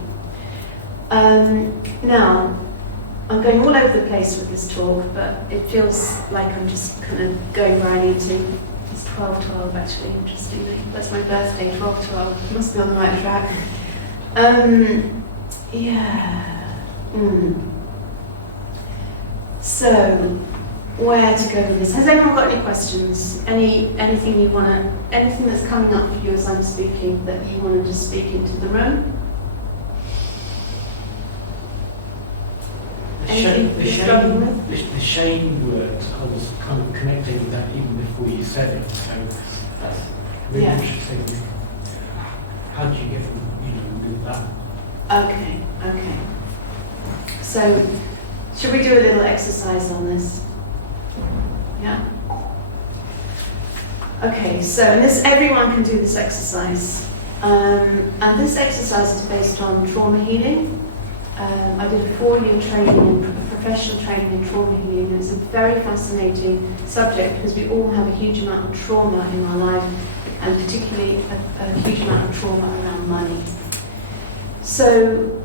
Now, I'm going all over the place with this talk, but it feels like I'm just kind of going where I need to. It's 12:12 actually, interestingly. That's my birthday, 12:12. Must be on the right track. So, where to go with this? Has anyone got any questions? Anything you wanna, anything that's coming up for you as I'm speaking that you want to just speak into the room? The shame words, I was kind of connecting with that even before you said it, so that's really interesting. How did you get with that? Okay. So, should we do a little exercise on this? Yeah? Okay, so everyone can do this exercise. And this exercise is based on trauma healing. I did a 4-year professional training in trauma healing, and it's a very fascinating subject because we all have a huge amount of trauma in our life. and particularly a huge amount of trauma around money. So,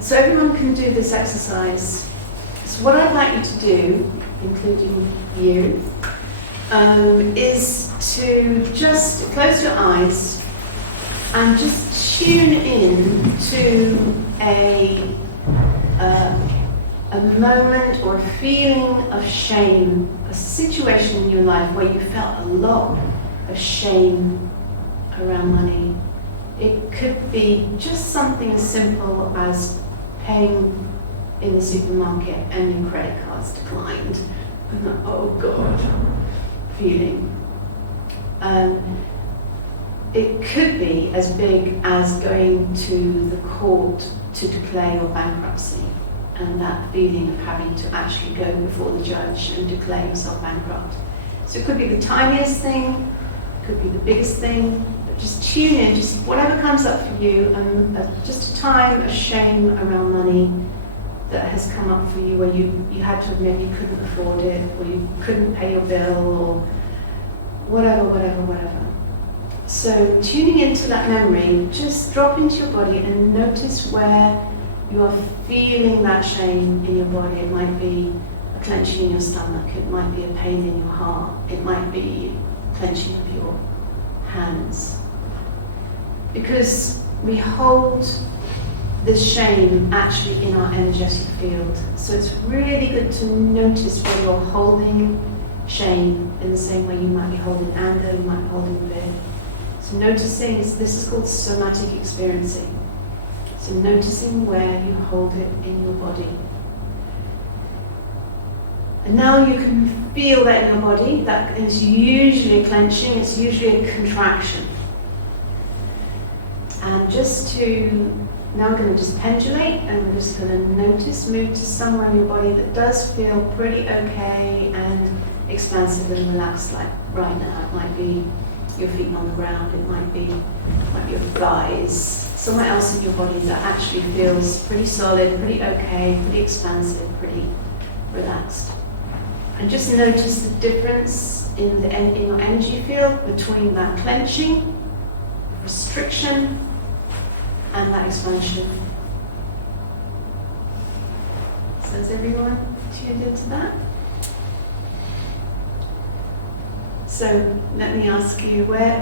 so everyone can do this exercise. So what I'd like you to do, including you, is to just close your eyes and just tune in to a moment or a feeling of shame, a situation in your life where you felt a lot of shame around money. It could be just something as simple as paying in the supermarket and your credit cards declined. And that, oh God, feeling. It could be as big as going to the court to declare your bankruptcy, and that feeling of having to actually go before the judge and declare yourself bankrupt. So it could be the tiniest thing, it could be the biggest thing, but just tune in, just whatever comes up for you, and just a time of shame around money that has come up for you, where you had to admit you couldn't afford it, or you couldn't pay your bill, or whatever. So tuning into that memory, just drop into your body and notice where you are feeling that shame in your body. It might be a clenching in your stomach, it might be a pain in your heart, it might be clenching of your hands. Because we hold this shame actually in our energetic field. So it's really good to notice where you're holding shame in the same way you might be holding anger, you might be holding fear. So noticing, this is called somatic experiencing. So noticing where you hold it in your body. And now you can feel that in your body. That is usually a clenching, it's usually a contraction. And just to, now we're going to just pendulate, and we're just going to notice, move to somewhere in your body that does feel pretty okay and expansive and relaxed, like right now. It might be your feet on the ground, it might be your thighs, somewhere else in your body that actually feels pretty solid, pretty okay, pretty expansive, pretty relaxed. And just notice the difference in your energy field between that clenching, restriction, and that expansion. So is everyone tuned into that? So let me ask you, where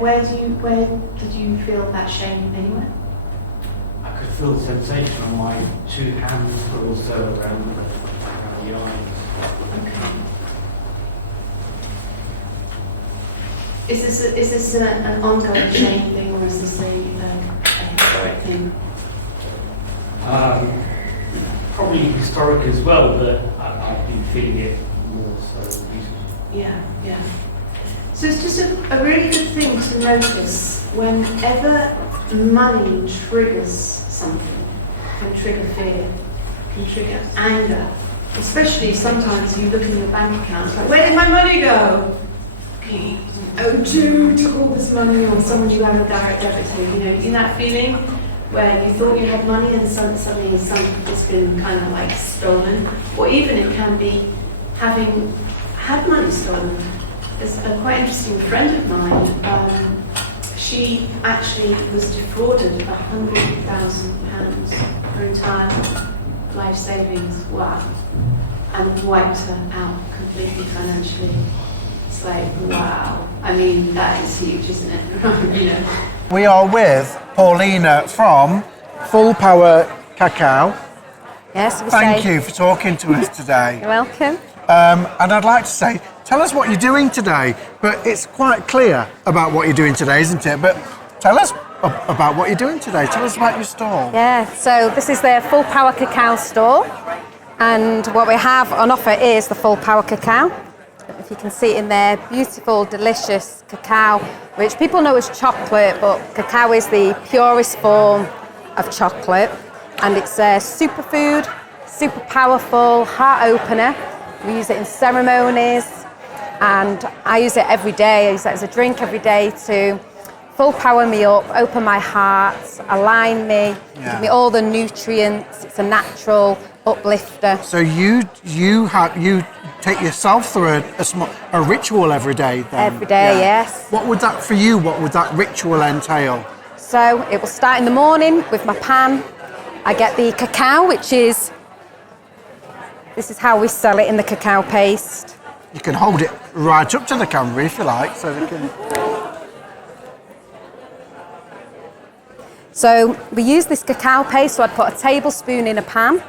did you feel that shame anywhere? I could feel the sensation on my two hands, but also around the eyes. Okay. Is this an ongoing shame thing, or is this a historic thing? Probably historic as well, but I've been feeling it more so recently. Yeah. So it's just a really good thing to notice whenever money triggers something. Can trigger fear, can trigger anger. Especially sometimes you look in your bank account, like, where did my money go? Okay, O2 took all this money, or someone you have a direct debit to. You know, in that feeling where you thought you had money and suddenly it's been kind of like stolen. Or even it can be having had money stolen. There's a quite interesting friend of mine. She actually was defrauded £100,000, her entire life savings. Wow. And wiped her out completely financially. It's like, wow. I mean, that is huge, isn't it? You know. We are with Paulina from Full Power Cacao. Yes, Thank you for talking to us today. You're welcome. And I'd like to say, tell us what you're doing today. But it's quite clear about what you're doing today, isn't it? But tell us about what you're doing today. Tell us about your stall. Yeah, so this is the Full Power Cacao store. And what we have on offer is the Full Power Cacao. If you can see it in there, beautiful, delicious cacao, which people know as chocolate, but cacao is the purest form of chocolate. And it's a superfood, super powerful, heart opener. We use it in ceremonies, and I use it every day. I use it as a drink every day to full power me up, open my heart, align me, give me all the nutrients. It's a natural uplifter. So you take yourself through a ritual every day then? Every day, yes. What would that ritual entail? So it will start in the morning with my pan. I get the cacao, this is how we sell it in the cacao paste. You can hold it right up to the camera if you like, so they can... So we use this cacao paste, so I'd put a tablespoon in a pan.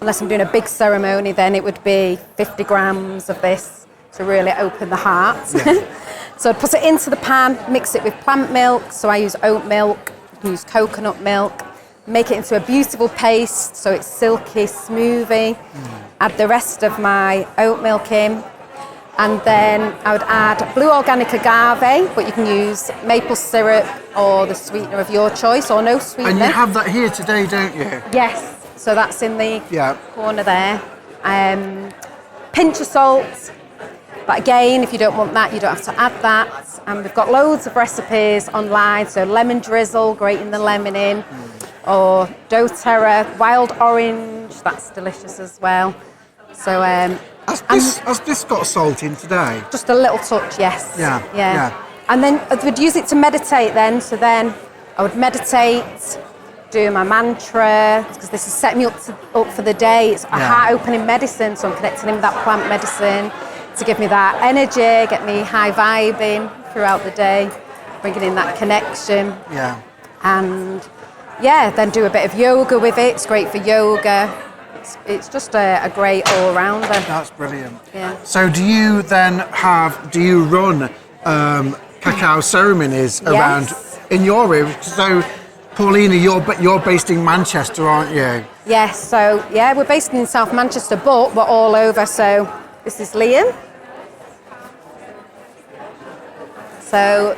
Unless I'm doing a big ceremony, then it would be 50 grams of this to really open the heart. Yeah. So I'd put it into the pan, mix it with plant milk. So I use oat milk, use coconut milk, make it into a beautiful paste so it's silky, smoothie. Add the rest of my oat milk in. And then I would add blue organic agave, but you can use maple syrup or the sweetener of your choice, or no sweetener. And you have that here today, don't you? Yes. So that's in the corner there. Pinch of salt. But again, if you don't want that, you don't have to add that. And we've got loads of recipes online. So lemon drizzle, grating the lemon in. Or doTERRA, wild orange. That's delicious as well. So has this got salt in today? Just a little touch, yes. Yeah. And then I would use it to meditate then. So then I would meditate, do my mantra, because this is setting me up for the day. It's a heart-opening medicine, so I'm connecting in with that plant medicine to give me that energy, get me high vibing throughout the day, bringing in that connection. Yeah. And then do a bit of yoga with it. It's great for yoga. It's just a great all-rounder. That's brilliant. Yeah. So do you run cacao ceremonies around in your area? So Paulina, you're based in Manchester, aren't you? Yes, so we're based in South Manchester, but we're all over. So this is Lynn. So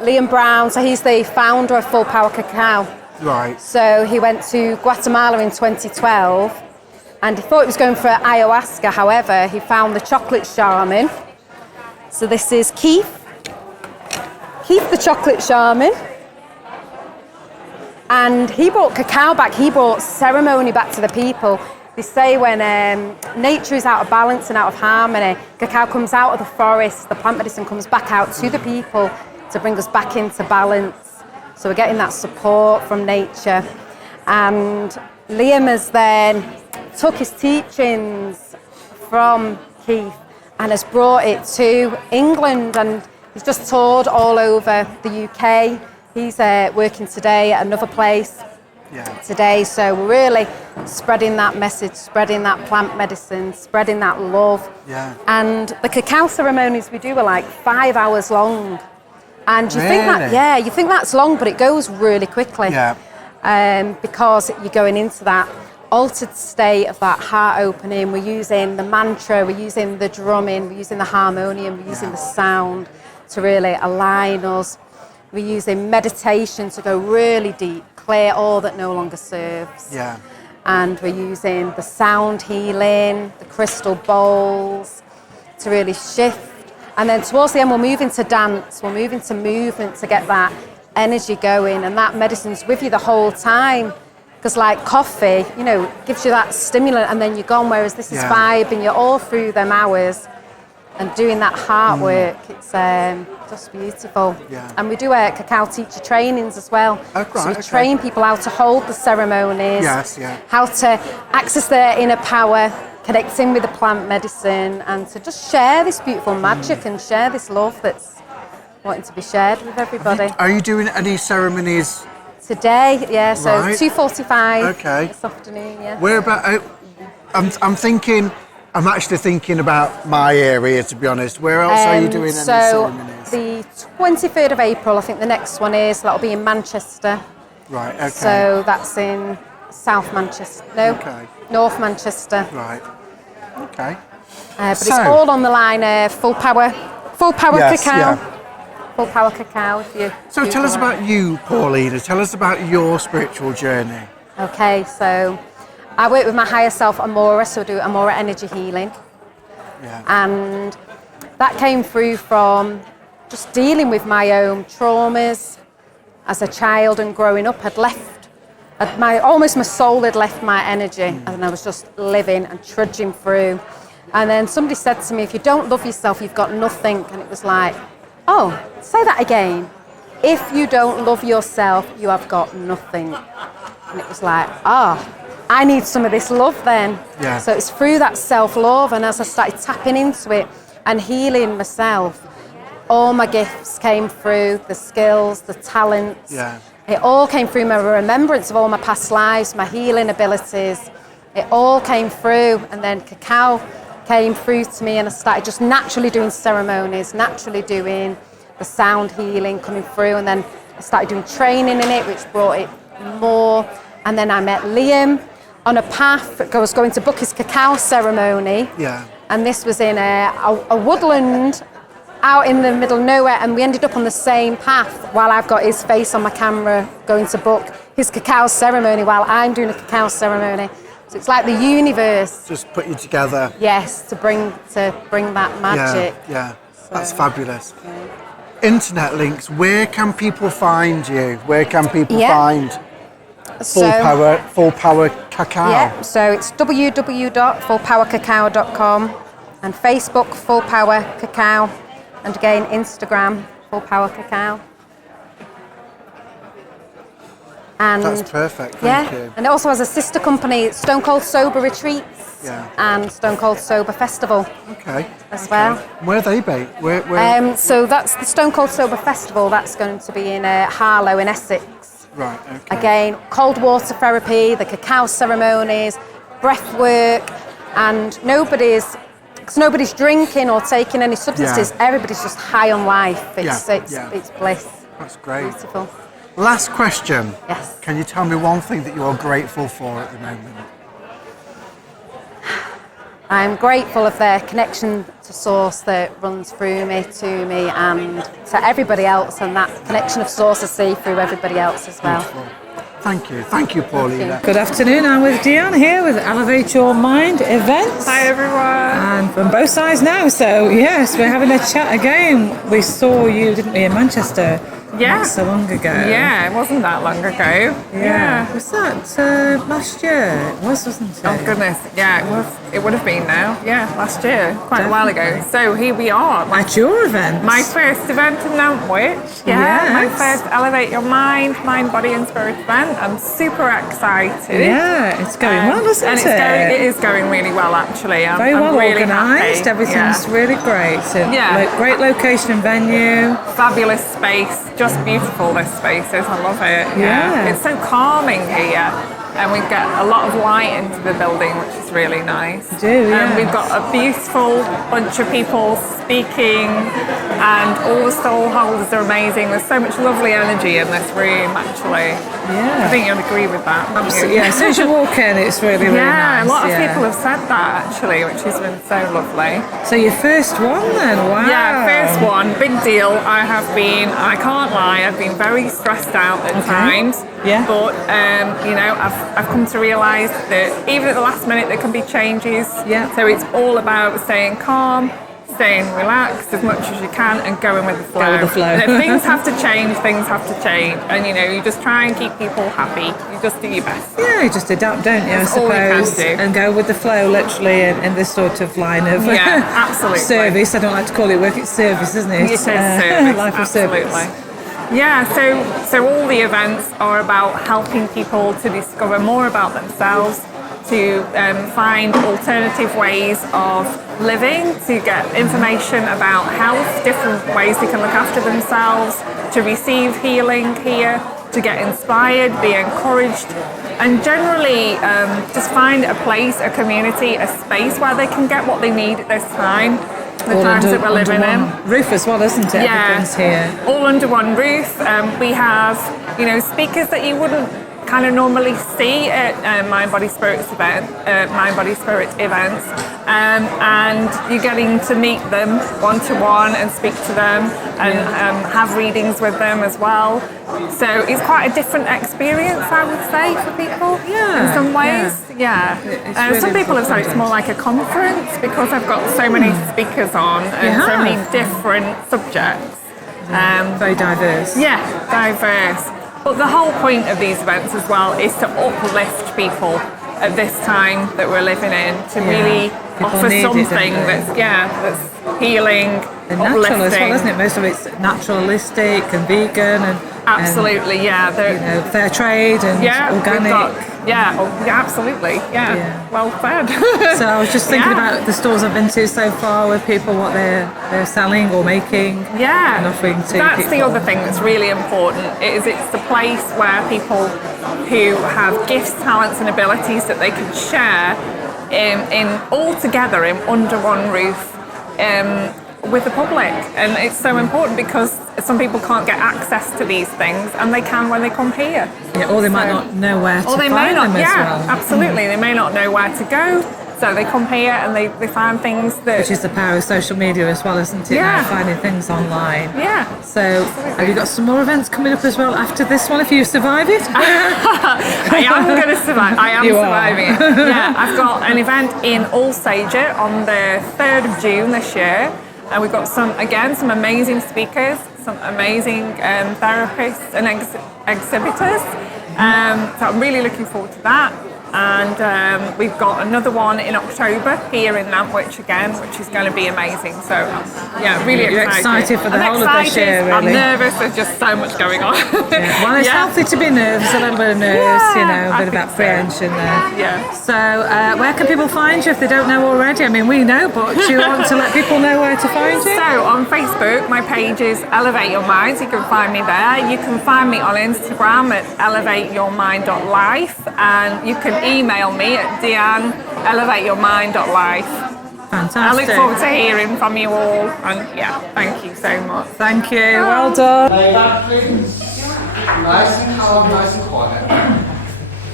Lynn Brown, so he's the founder of Full Power Cacao. Right. So he went to Guatemala in 2012 and he thought he was going for ayahuasca. However, he found the chocolate shaman. So this is Keith the chocolate shaman. And he brought cacao back, he brought ceremony back to the people. They say when nature is out of balance and out of harmony, cacao comes out of the forest, the plant medicine comes back out to the people to bring us back into balance. So we're getting that support from nature. And Liam has then took his teachings from Keith and has brought it to England, and he's just toured all over the UK. He's working today at another place today, so we're really spreading that message, spreading that plant medicine, spreading that love. Yeah. And the cacao ceremonies we do are like 5 hours long. And you think that, you think that's long, but it goes really quickly. Yeah. Because you're going into that altered state of that heart opening. We're using the mantra, we're using the drumming, we're using the harmonium, we're using the sound to really align us. We're using meditation to go really deep, clear all that no longer serves. Yeah. And we're using the sound healing, the crystal bowls to really shift. And then towards the end, we'll move into dance, we'll move into movement to get that energy going, and that medicine's with you the whole time. Because like coffee, you know, gives you that stimulant and then you're gone, whereas this is vibing, you're all through them hours and doing that heart work. It's just beautiful. Yeah. And we do cacao teacher trainings as well. Oh, right, so we train people how to hold the ceremonies, how to access their inner power, connecting with the plant medicine, and to just share this beautiful magic and share this love that's wanting to be shared with everybody. Are you doing any ceremonies today? Yeah, so 2:45 this afternoon. Yeah. Where about? I'm actually thinking about my area, to be honest. Where else are you doing any ceremonies? The 23rd of April, I think the next one is. That'll be in Manchester. Right. Okay. So that's in South Manchester. No. Okay. North Manchester. Right. Okay. But it's all on the line. Full power cacao. Yeah. Full power cacao. If you. So tell us about you, Paulina. Tell us about your spiritual journey. Okay, so I work with my higher self, Amora. So I do Amora energy healing. Yeah. And that came through from just dealing with my own traumas as a child and growing up. I'd left almost my soul had left my energy, and I was just living and trudging through. And then somebody said to me, if you don't love yourself, you've got nothing. And it was like, oh, say that again. If you don't love yourself, you have got nothing. And it was like, I need some of this love then. Yeah. So it's through that self-love, and as I started tapping into it and healing myself, all my gifts came through, the skills, the talents. Yeah. It all came through my remembrance of all my past lives, my healing abilities. It all came through, and then Cacao came through to me, and I started just naturally doing ceremonies, naturally doing the sound healing coming through, and then I started doing training in it, which brought it more. And then I met Liam on a path. I was going to book his cacao ceremony. Yeah. And this was in a woodland out in the middle of nowhere, and we ended up on the same path while I've got his face on my camera going to book his cacao ceremony while I'm doing a cacao ceremony. So it's like the universe just put you together. Yes, to bring that magic. Yeah, that's fabulous. Internet links, where can people find you? Where can people find Full Power Cacao? Yeah, so it's www.fullpowercacao.com, and Facebook Full Power Cacao, and again Instagram Full Power Cacao. And that's perfect, thank you. And it also has a sister company, Stone Cold Sober Retreats and Stone Cold Sober Festival. Okay. As well. Where are they based? Where? So that's the Stone Cold Sober Festival. That's going to be in Harlow in Essex. Right. Okay. Again, cold water therapy, the cacao ceremonies, breath work, and nobody's drinking or taking any substances. Yeah. Everybody's just high on life. It's bliss. That's great. Beautiful. Last question. Yes. Can you tell me one thing that you're grateful for at the moment? I'm grateful of the connection to Source that runs through me, to me, and to everybody else, and that connection of Source I see through everybody else as well. Beautiful. Thank you, Paulina. Good afternoon, I'm with Dyhan here with Elevate Your Mind events. Hi everyone. And from both sides now, so yes, we're having a chat again. We saw you, didn't we, in Manchester? Yeah. Not so long ago. Yeah, it wasn't that long ago. Yeah. Was that last year? It was, wasn't it? Oh goodness, yeah, it would have been now. Yeah, last year, quite a while ago. So here we are. At your event. My first event in Nantwich. Yeah, my first Elevate Your Mind, Body and Spirit event. I'm super excited. Yeah, it's going well, isn't it? It is going really well, actually. I'm very well really organised. happy. Everything's really great. Great location and venue. Fabulous space. Just beautiful, this space is. I love it. Yeah. It's so calming here. And we get a lot of light into the building, which is really nice. We do, yeah. And we've got a beautiful bunch of people speaking, and all the stall holders are amazing. There's so much lovely energy in this room, actually. Yeah. I think you'd agree with that. Absolutely. Yeah, as soon as you walk in, it's really, really nice. Yeah, a lot of people have said that, actually, which has been so lovely. So your first one then, wow. Yeah, first one, big deal. I can't lie, I've been very stressed out at times. Yeah. But, I've come to realise that even at the last minute there can be changes. Yeah. So it's all about staying calm, staying relaxed as much as you can, and going with the flow. Go with the flow. And if things have to change, things have to change. And, you just try and keep people happy. You just do your best. Yeah, you just adapt, don't you, I That's all you can suppose. do. And go with the flow, literally, in this sort of line of absolutely. service. I don't like to call it work, it's service, isn't it? It is service, life of absolutely. service. Yeah, so all the events are about helping people to discover more about themselves, to find alternative ways of living, to get information about health, different ways they can look after themselves, to receive healing here, to get inspired, be encouraged, and generally just find a place, a community, a space where they can get what they need at this time. The times that we're living in. Roof as well, isn't it? Yeah, Everything's here. all under one roof. We have, speakers that you wouldn't kind of normally see at Mind Body Spirit events, and you're getting to meet them one-to-one and speak to them and have readings with them as well. So it's quite a different experience, I would say, for people in some ways. Yeah. Really some people have said it's more like a conference because I've got so many speakers on and so many different subjects. Very diverse. Yeah, diverse. But the whole point of these events as well is to uplift people at this time that we're living in, to really offer something that's healing, and natural uplifting. as well, isn't it? Most of it's naturalistic and vegan and absolutely, fair trade and organic. Absolutely, well fed. So I was just thinking about the stores I've been to so far with people, what they're selling or making and offering to that's people. The other thing that's really important is it's the place where people who have gifts, talents and abilities that they can share in all together under one roof with the public. And it's so important because some people can't get access to these things, and they can when they come here. Yeah, or they might not know where to find them as well. Absolutely. They may not know where to go, so they come here and they find things that... Which is the power of social media as well, isn't it? Now, finding things online. Yeah. So, have you got some more events coming up as well after this one, if you survive it? I am going to survive. I am surviving it. Yeah, I've got an event in Alsager on the 3rd of June this year. And we've got some amazing speakers, some amazing therapists and exhibitors. So I'm really looking forward to that. And we've got another one in October here in Nantwich again, which is going to be amazing. So really You're excited for the whole of this year, really. I'm nervous. There's just so much going on. Well, it's healthy to be nervous, a little bit of nerves, a bit of apprehension there. Yeah. So where can people find you if they don't know already? I mean, we know, but do you want to let people know where to find you? So on Facebook, my page is Elevate Your Mind. You can find me there. You can find me on Instagram at elevateyourmind.life, and you can email me at Dyhan@elevateyourmind.life. Fantastic. I look forward to hearing from you all, and thank you so much. Thank you. Well done. Lay back, please. Nice and calm, nice and quiet.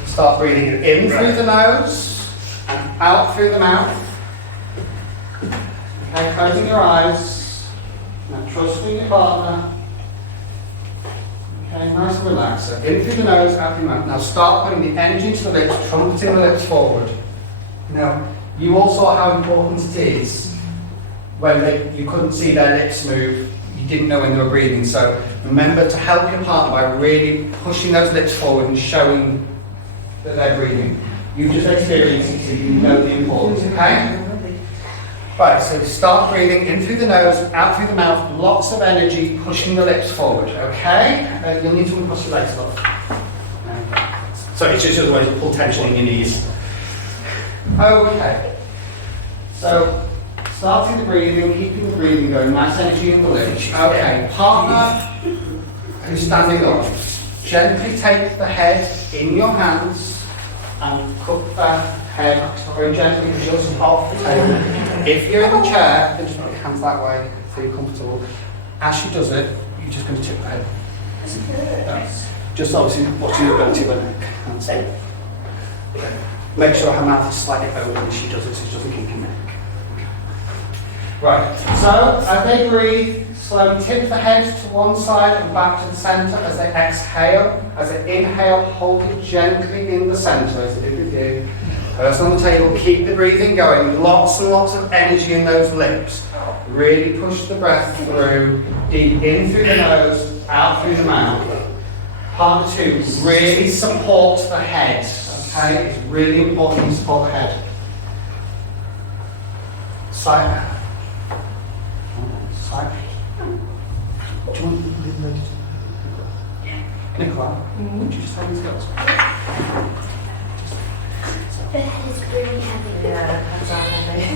Start breathing in through the nose and out through the mouth. Okay, closing your eyes. Now trusting your partner. Okay, nice and relaxed. So in through the nose, out through the mouth. Now start putting the energy into the lips, trumpeting the lips forward. Now, you all saw how important it is when you couldn't see their lips move. You didn't know when they were breathing. So remember to help your partner by really pushing those lips forward and showing that they're breathing. You just experienced it, so you know the importance, okay? Right, so start breathing in through the nose, out through the mouth, lots of energy, pushing the lips forward, okay? You'll need to uncross your legs, look. So it's just otherwise you pull tension in your knees. Okay. So start through the breathing, keeping the breathing going, nice energy in the lips. Okay, partner who's standing up, gently take the head in your hands and cup that head very gently just off the table. If you're in the chair, then just put your hands that way so you're comfortable. As she does it, you're just going to tip the head. That's just obviously watching your ability of her neck. That's it. Make sure her mouth is slightly open as she does it so she doesn't kink her neck. Right, so as they breathe, slowly tip the head to one side and back to the centre as they exhale. As they inhale, hold it gently in the centre as they did with you. Person on the table, keep the breathing going. Lots and lots of energy in those lips. Really push the breath through, deep in through the nose, out through the mouth. Part 2, really support the head. Okay, it's really important to support the head. Side. Side. Do you want to leave the Nicola, would you just have these girls? The head is really heavy. Yeah, that's heavy.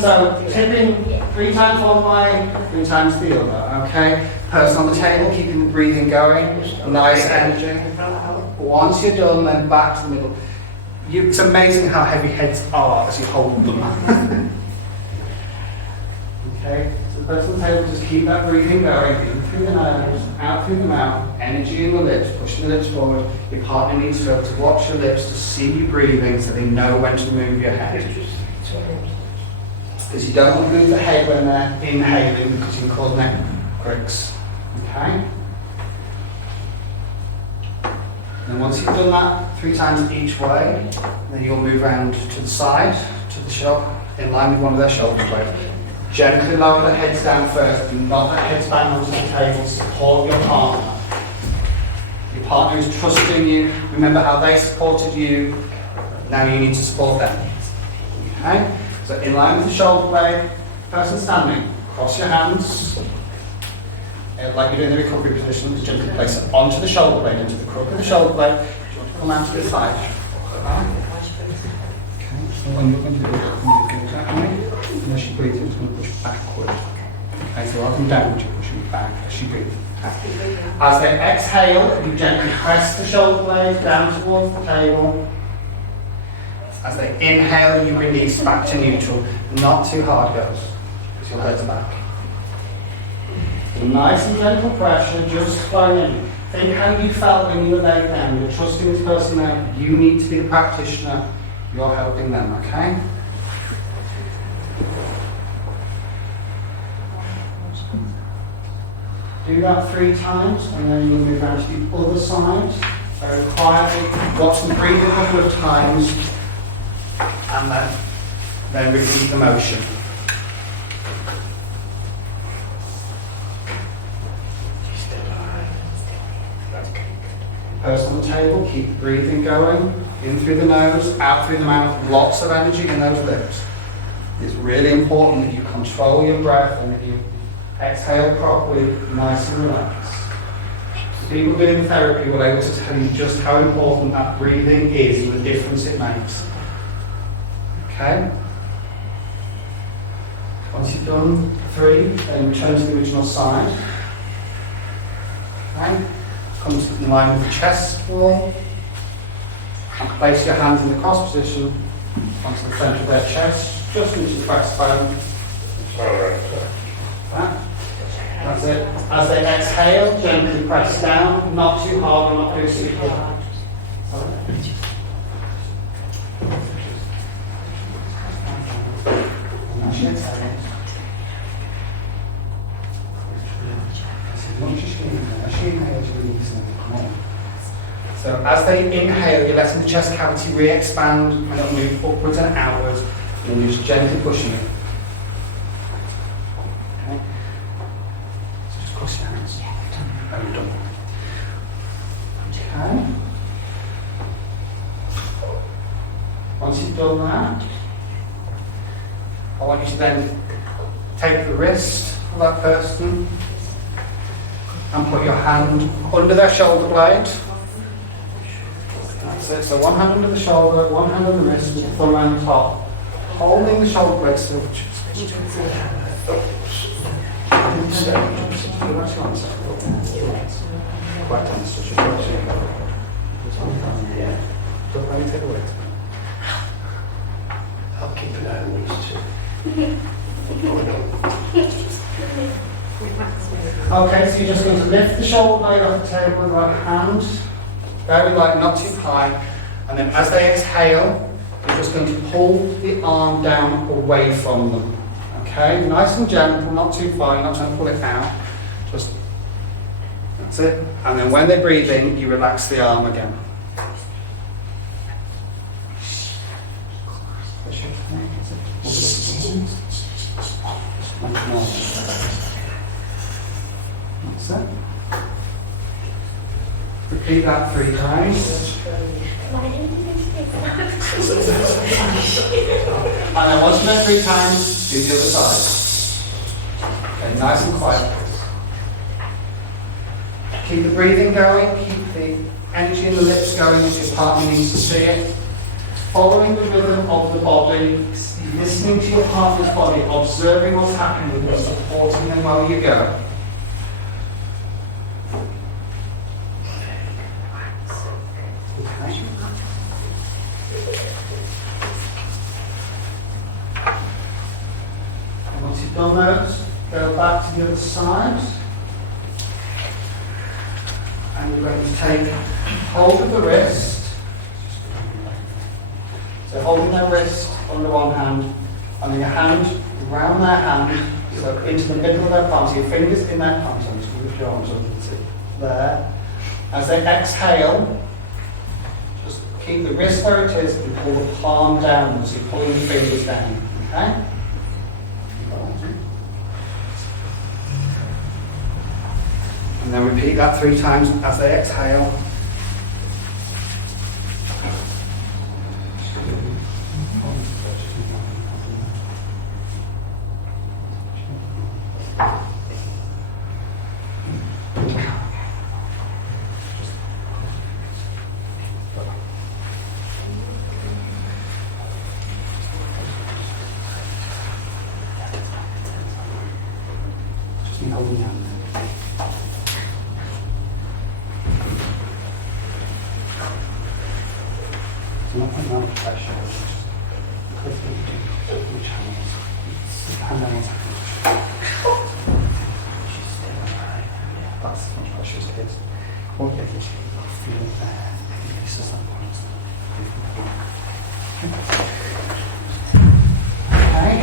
So, tipping 3 times one way, 3 times the other, okay? Person on the table, keeping the breathing going, nice energy. Once you're done, then back to the middle. It's amazing how heavy heads are as you hold them. Okay, so the person on the table, just keep that breathing going, in through the nose, out through the mouth, energy in the lips, pushing the lips forward. Your partner needs to be able to watch your lips to see you breathing so they know when to move your head. Because you don't want to move the head when they're inhaling because you can cause neck cricks. Okay? And once you've done that 3 times each way, then you'll move around to the side, to the shop, in line with one of their shoulder blades. Gently lower the heads down first, do not let heads bang onto the table, support your partner. Your partner is trusting you. Remember how they supported you. Now you need to support them. Okay? So in line with the shoulder blade, person standing, cross your hands. Like you're doing the recovery position, just gently place it onto the shoulder blade, into the crook of the shoulder blade. Do you want to come out to the side? Okay, so when you're going to do it, exactly. And as she breathes, it's going to push backward. Okay, so rather than downward, you're pushing back as she breathes. As they exhale, you gently press the shoulder blade down towards the table. As they inhale, you release back to neutral. Not too hard, girls, because you'll hurt the back. So nice and gentle pressure, just flowing in. Think how you felt when you were laid down. You're trusting this person now. You need to be the practitioner. You're helping them, okay? Do that 3 times, and then you'll move around to the other side. Very quietly. Watch them breathe a couple of times, and then repeat the motion. Person on the table, keep breathing going. In through the nose, out through the mouth. Lots of energy in those lips. It's really important that you control your breath and that you exhale properly, nice and relaxed. The people doing therapy will be able to tell you just how important that breathing is and the difference it makes. Okay? Once you've done 3, then return to the original side. Okay? Come in line with the chest wall. And place your hands in the cross position onto the centre of their chest, just into the backbone. That's it. As they exhale, gently press down, not too hard, not too super hard. So as they inhale, you're letting the chest cavity re-expand and it'll move upwards and outwards, and you're just gently pushing it. Okay? So just cross your hands. And you're done. Okay. Once you've done that, I want you to then take the wrist of that person and put your hand under their shoulder blade. That's it. So one hand under the shoulder, one hand on the wrist, with the thumb around the top, holding the shoulder blade still. Quite tense. Don't let me take away. I'll keep it out of these two. Okay, so you're just going to lift the shoulder blade off the table with the right hand, very light, not too high, and then as they exhale, you're just going to pull the arm down away from them. Okay, nice and gentle, not too far, you're not trying to pull it out, just, that's it. And then when they breathe in, you relax the arm again. That's it. Repeat that 3 times. And then once you've done 3 times, do the other side. Okay, nice and quiet. Keep the breathing going, keep the energy in the lips going if your partner needs to see it. Following the rhythm of the body, listening to your partner's body, observing what's happening with them, supporting them while you go. Once you've done those, go back to the other side. And you're going to take hold of the wrist. So holding their wrist under one hand, and then your hand around their hand, so into the middle of their palm, so your fingers in their palms, so just lift your arms up there. As they exhale, just keep the wrist where it is and pull the palm down, so you're pulling the fingers down, okay? And then repeat that 3 times as they exhale. Just me holding your hand. So not putting on pressure, just quickly open your channels. Hand down 1 second. She's still alright. Yeah, that's as much pressure as it is. Won't get your shape, I'll feel it there. This is that point. Okay,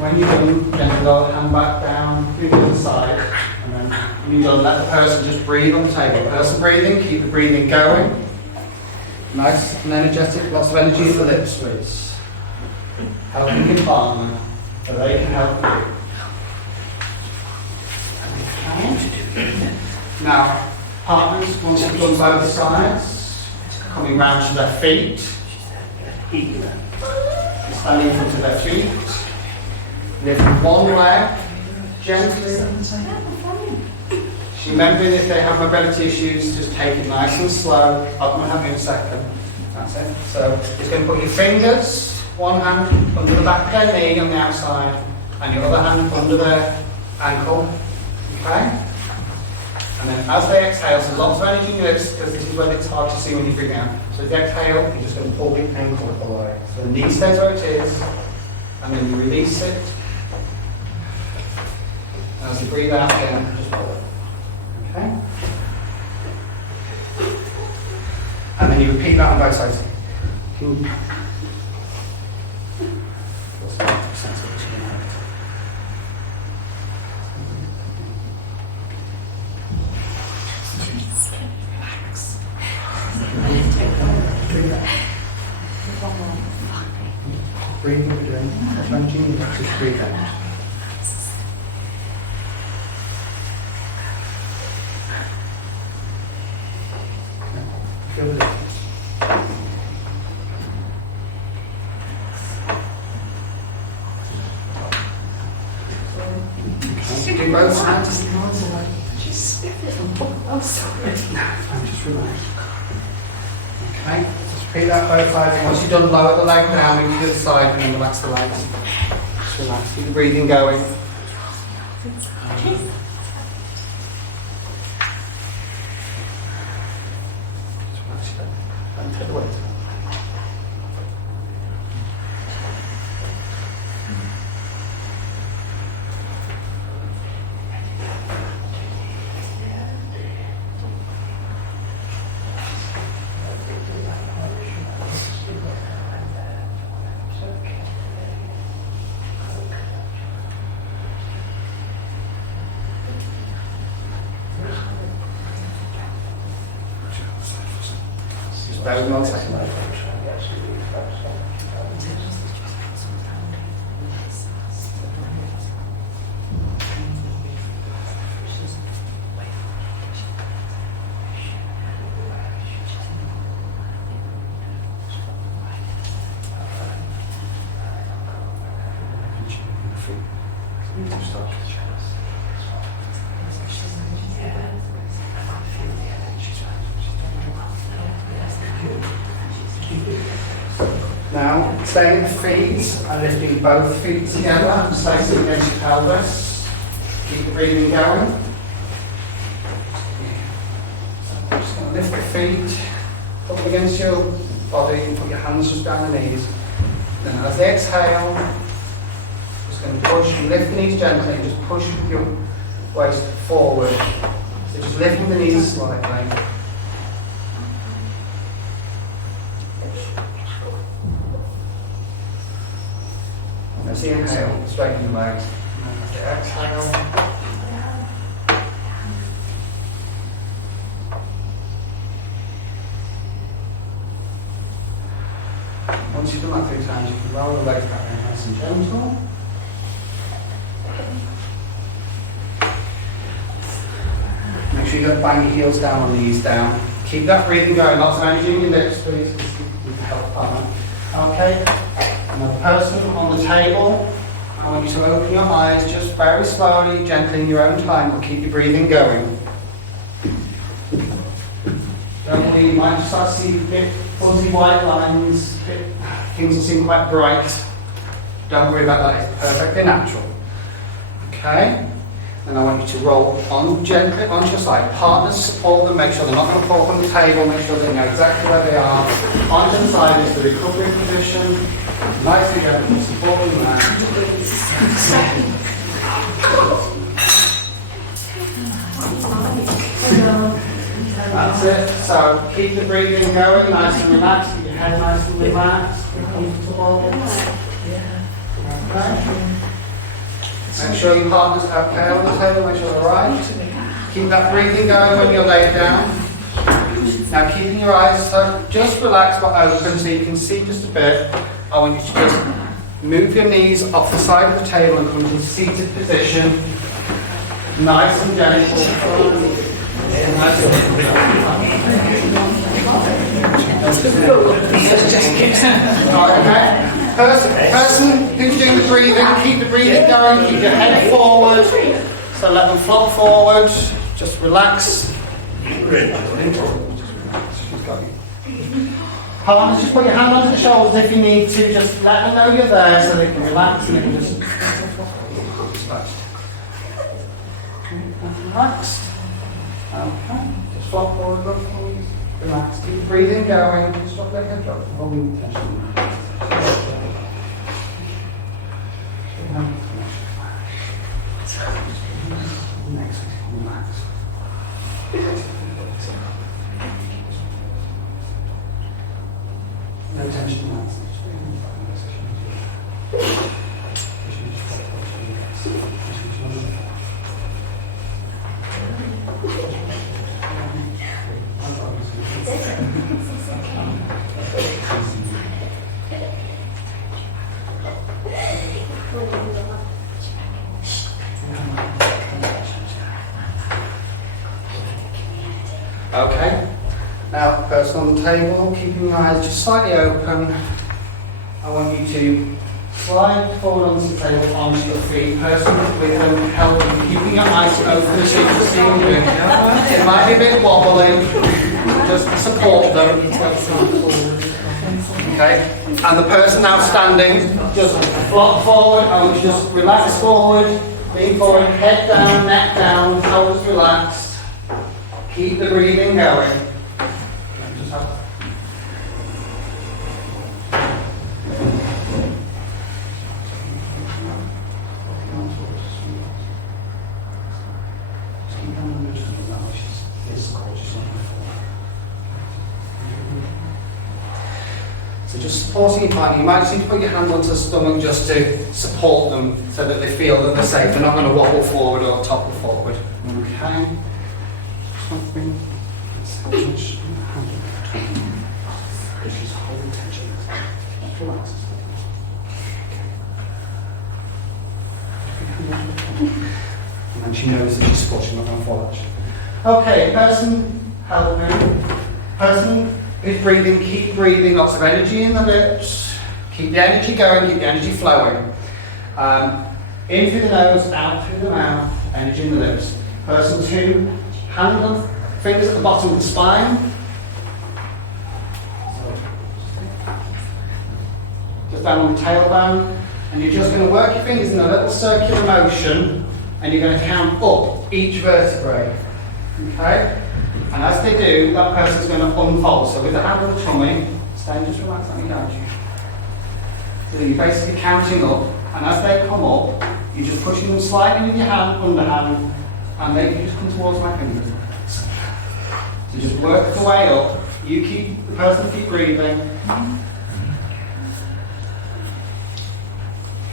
when you're done, gently lower the hand back down, move to the side, and then when you're done, let the person just breathe on the table. Person breathing, keep the breathing going. Nice and energetic, lots of energy in the lips, please. Helping your partner, so they can help you. Okay. Now, partners, once you've done both sides, coming round to their feet. Standing in front of their feet. Lift one leg gently. Remembering if they have mobility issues, just take it nice and slow. I'm going to have you in a second. That's it. So just going to put your fingers, one hand under the back of their knee on the outside, and your other hand under their ankle. Okay? And then as they exhale, so lots of energy in your lips, because this is when it's hard to see when you're breathing out. So as they exhale, you're just going to pull the ankle away. So the knee stays where it is, and then you release it. And as you breathe out again, just pull it. Okay? And then you repeat that on both sides. Breathe what we're doing. As long as you just breathe out. Feel the difference. Okay, do both sides. Oh, sorry. No, fine, just relax. Okay, just repeat that both sides. Once you've done, lower the leg down, move to the side, and then relax the legs. Just relax, keep the breathing going. Don't take the weight. Bear with me 1 second. Now, staying at the feet and lifting both feet together and placing against your pelvis. Keep the breathing going. So I'm just going to lift the feet, put them against your body, and put your hands just down the knees. Then as they exhale, just going to push and lift the knees gently and just push your waist forward. So just lifting the knees slightly. As you inhale, straighten the legs. And as you exhale, once you've done that 3 times, you can roll the legs back in nice and gentle. Make sure you don't bang your heels down or knees down. Keep that breathing going. Lots of energy in your lips, please. You can help partner. Okay. And the person on the table, I want you to open your eyes just very slowly, gently in your own time, but keep your breathing going. Don't worry, you might start to see a bit fuzzy white lines, things that seem quite bright. Don't worry about that, it's perfectly natural. Okay? Then I want you to roll on gently onto your side. Partners support them, make sure they're not going to fall up on the table, make sure they know exactly where they are. Onto the side is the recovery position. Nice and gentle, support them there. That's it. So keep the breathing going, nice and relaxed. Keep your head nice and relaxed. Comfortable. Okay. Make sure your partner's okay on the table, make sure they're right. Keep that breathing going when you're laid down. Now keeping your eyes just relaxed but open so you can see just a bit. I want you to just move your knees off the side of the table and come to seated position. Nice and gentle. Okay. Person who's doing the breathing, keep the breathing going, keep your head forward. So let them flop forward. Just relax. Partners, just put your hand onto the shoulders if you need to. Just let them know you're there so they can relax and they can just relax. Okay. Just flop forward, look forward. Relax. Keep the breathing going. Stop letting it drop. Holding the tension. Next, relax. No tension, relax. Okay, now person on the table, keeping your eyes just slightly open. I want you to slide forward onto the table, onto your feet. Person with them, helping, keeping your eyes open so you can see them moving. It might be a bit wobbly, just support them. Okay, and the person now standing, just flop forward, I want you to just relax forward, lean forward, head down, neck down, shoulders relaxed. Keep the breathing going. So just supporting your partner. You might just need to put your hand onto the stomach just to support them so that they feel that they're safe. They're not going to wobble forward or topple forward. Okay. And then she knows that she's supported, she's not going to fall out. Okay, person helping. Person is breathing, keep breathing, lots of energy in the lips. Keep the energy going, keep the energy flowing. In through the nose, out through the mouth, energy in the lips. Person 2, hand on fingers at the bottom of the spine. Just down on the tailbone. And you're just going to work your fingers in a little circular motion and you're going to count up each vertebrae. Okay? And as they do, that person's going to unfold. So with the hand on the tummy, stay just relax, let me guide you. So you're basically counting up, and as they come up, you're just pushing them slightly with your hand, underhand, and they can just come towards my fingers. So just work the way up. You keep, the person keep breathing.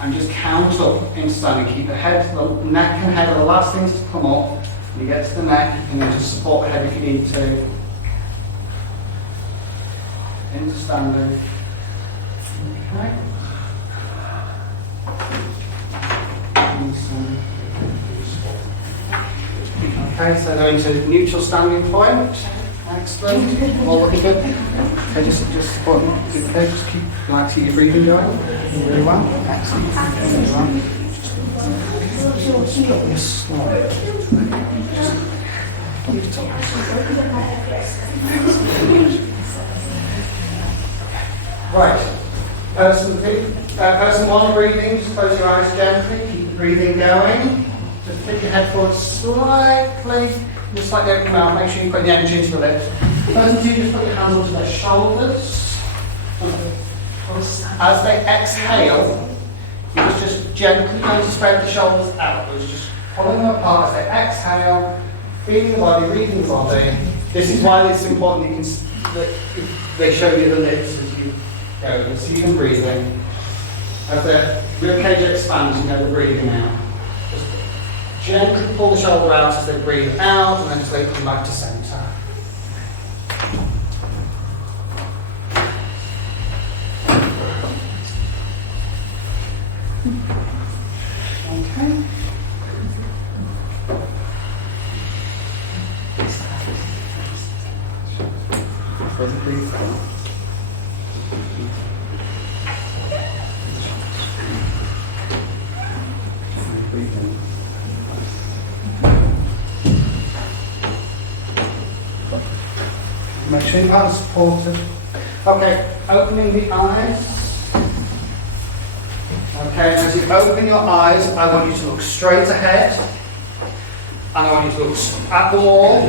And just count up in standing. Keep the head, the neck and head are the last things to come up. When you get to the neck, you can then just support the head if you need to. Into standing. Okay. Okay, so they're into neutral standing point. Excellent. All looking good. Okay, just support them. Okay, just keep relaxing your breathing going. Very well. Excellent. Very well. Just drop this slide. Right. Person 1 breathing, just close your eyes gently, keep the breathing going. Just pick your your head forward slightly, just like the open mouth. Make sure you put the energy into the lips. First two, just put your hands onto their shoulders. As they exhale, you're just gently going to spread the shoulders outwards, just pulling them apart as they exhale, feeling the body, reading the body. This is why it's important that they show you the lips as you go. So you can breathe in. As the ribcage expands, you know the breathing out. Just gently pull the shoulder out as they breathe out, and then slowly come back to centre. Okay. Make sure your hands are supported. Okay, opening the eyes. Okay, as you open your eyes, I want you to look straight ahead. And I want you to look at the wall.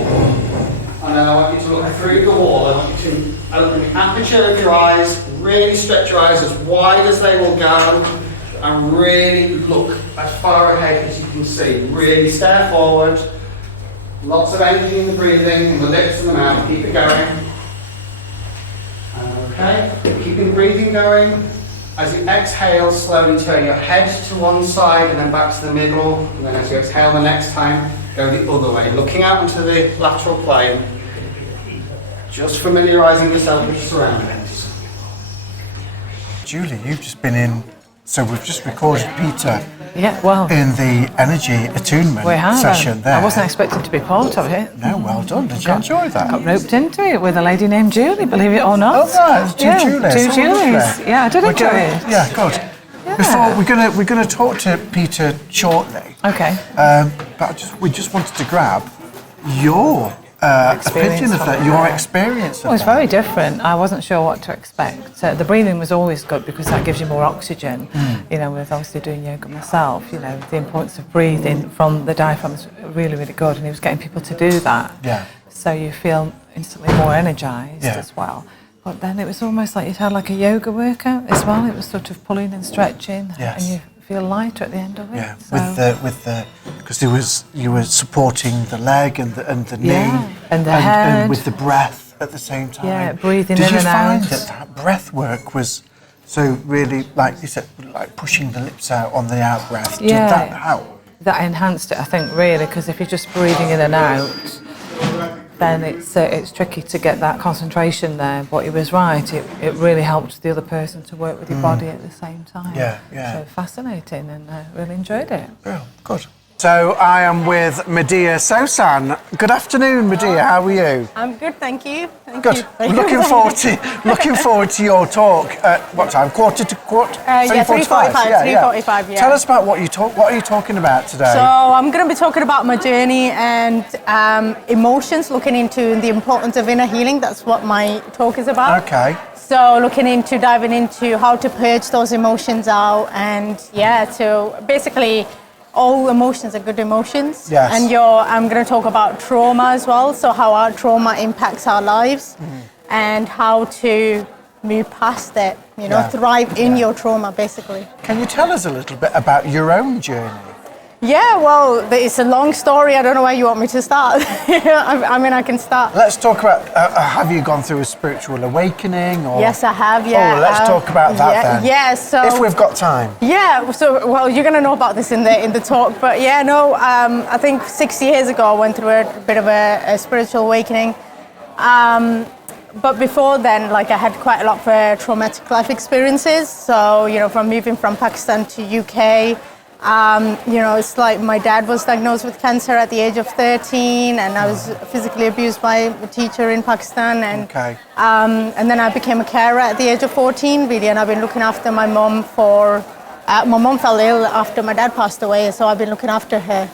And then I want you to look through the wall. I want you to open the aperture of your eyes, really stretch your eyes as wide as they will go, and really look as far ahead as you can see. Really stare forward. Lots of energy in the breathing, in the lips and the mouth. Keep it going. Okay, keeping the breathing going. As you exhale, slowly turn your head to one side and then back to the middle. And then as you exhale the next time, go the other way. Looking out into the lateral plane. Just familiarising yourself with your surroundings. Julie, you've just been in, so we've just recorded Peter Yeah, well, in the energy attunement we have. session there. I wasn't expecting to be part of it. No, well done. Did you enjoy that? Got roped into it with a lady named Julie, believe it or not. Oh, right, it's two Julies. Two Julies. Yeah, I did enjoy it. Yeah, good. Yeah. Before we're gonna talk to Peter shortly. Okay. But we just wanted to grab your opinion of that, your experience of Well, it's that. very different. I wasn't sure what to expect. The breathing was always good because that gives you more oxygen. You know, with obviously doing yoga myself, you know, the importance of breathing from the diaphragm is really, really good, and he was getting people to do that. Yeah. So you feel instantly more energised as well. But then it was almost like you'd had like a yoga workout as well. It was sort of pulling and stretching, and you feel lighter at the end of it. Yeah, So. with the because you were supporting the leg and the knee and the head, and with the breath at the same time. Yeah, breathing Did in and out. Did you find that breath work was so really, like you said, like pushing the lips out on the out breath? Did that help? That enhanced it, I think, really, because if you're just breathing in and out, then it's tricky to get that concentration there. But he was right; it really helped the other person to work with your body at the same time. Yeah, yeah. So fascinating, and really enjoyed it. Oh, good. So I am with Medea Sosan. Good afternoon, Medea. How are you? I'm good, thank you. Good. Looking forward to your talk at what time? Quarter to quarter. 3:45. 3:45. Yeah. Tell us about what are you talking about today? So I'm going to be talking about my journey and emotions, looking into the importance of inner healing. That's what my talk is about. Okay. So diving into how to purge those emotions out, and so basically, all emotions are good emotions. Yes. And I'm going to talk about trauma as well. So how our trauma impacts our lives, and how to move past it. You know, thrive in your trauma, basically. Can you tell us a little bit about your own journey? Yeah, well, it's a long story. I don't know where you want me to start. I mean, I can start. Let's talk about, have you gone through a spiritual awakening? Or? Yes, I have, yeah. Oh, let's talk about that then. Yeah, so... If we've got time. Yeah, so, well, you're going to know about this in the talk, but I think 6 years ago I went through a bit of a spiritual awakening. But before then, I had quite a lot of traumatic life experiences. So, from moving from Pakistan to UK, it's like my dad was diagnosed with cancer at the age of 13, and I was physically abused by a teacher in Pakistan, and then I became a carer at the age of 14, really, and I've been looking after my mum my mum fell ill after my dad passed away, so I've been looking after her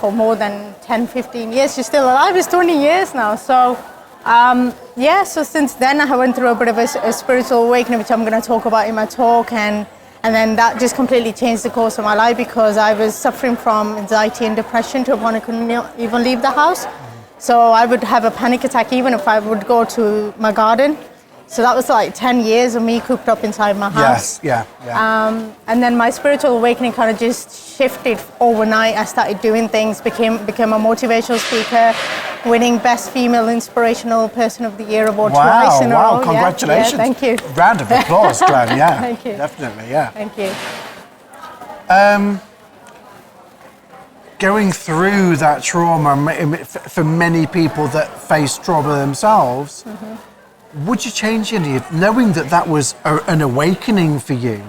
for more than 10-15 years. She's still alive. It's 20 years now. So so since then I went through a bit of a spiritual awakening, which I'm going to talk about in my talk, and And then that just completely changed the course of my life because I was suffering from anxiety and depression to a point I couldn't even leave the house. So I would have a panic attack even if I would go to my garden. So that was like 10 years of me cooped up inside my house. Yes, yeah. And then my spiritual awakening kind of just shifted overnight. I started doing things, became a motivational speaker, winning Best Female Inspirational Person of the Year award twice in a row. Wow, congratulations. Yeah, thank you. Round of applause, Glenn, yeah. Thank you. Definitely, yeah. Thank you. Going through that trauma, for many people that face trauma themselves, would you change any, knowing that that was an awakening for you?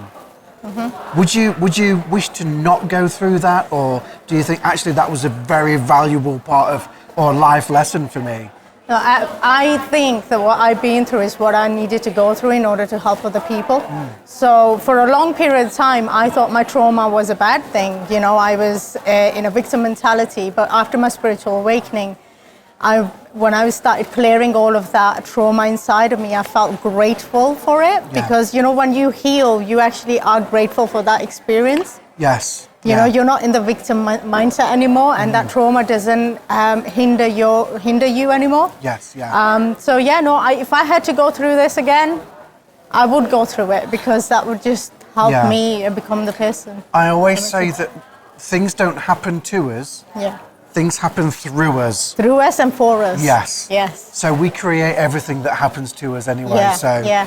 Would you wish to not go through that, or do you think actually that was a very valuable part of or life lesson for me? No, I think that what I've been through is what I needed to go through in order to help other people. So for a long period of time, I thought my trauma was a bad thing. You know, I was in a victim mentality. But after my spiritual awakening, when I started clearing all of that trauma inside of me, I felt grateful for it. Because, you know, when you heal, you actually are grateful for that experience. Yes. You know, you're not in the victim mindset anymore, and that trauma doesn't hinder you anymore. Yes, yeah. So yeah, no, if I had to go through this again, I would go through it because that would just help me become the person. I always say that things don't happen to us. Yeah. Things happen through us. Through us and for us. Yes. Yes. So we create everything that happens to us anyway. Yeah, So. yeah.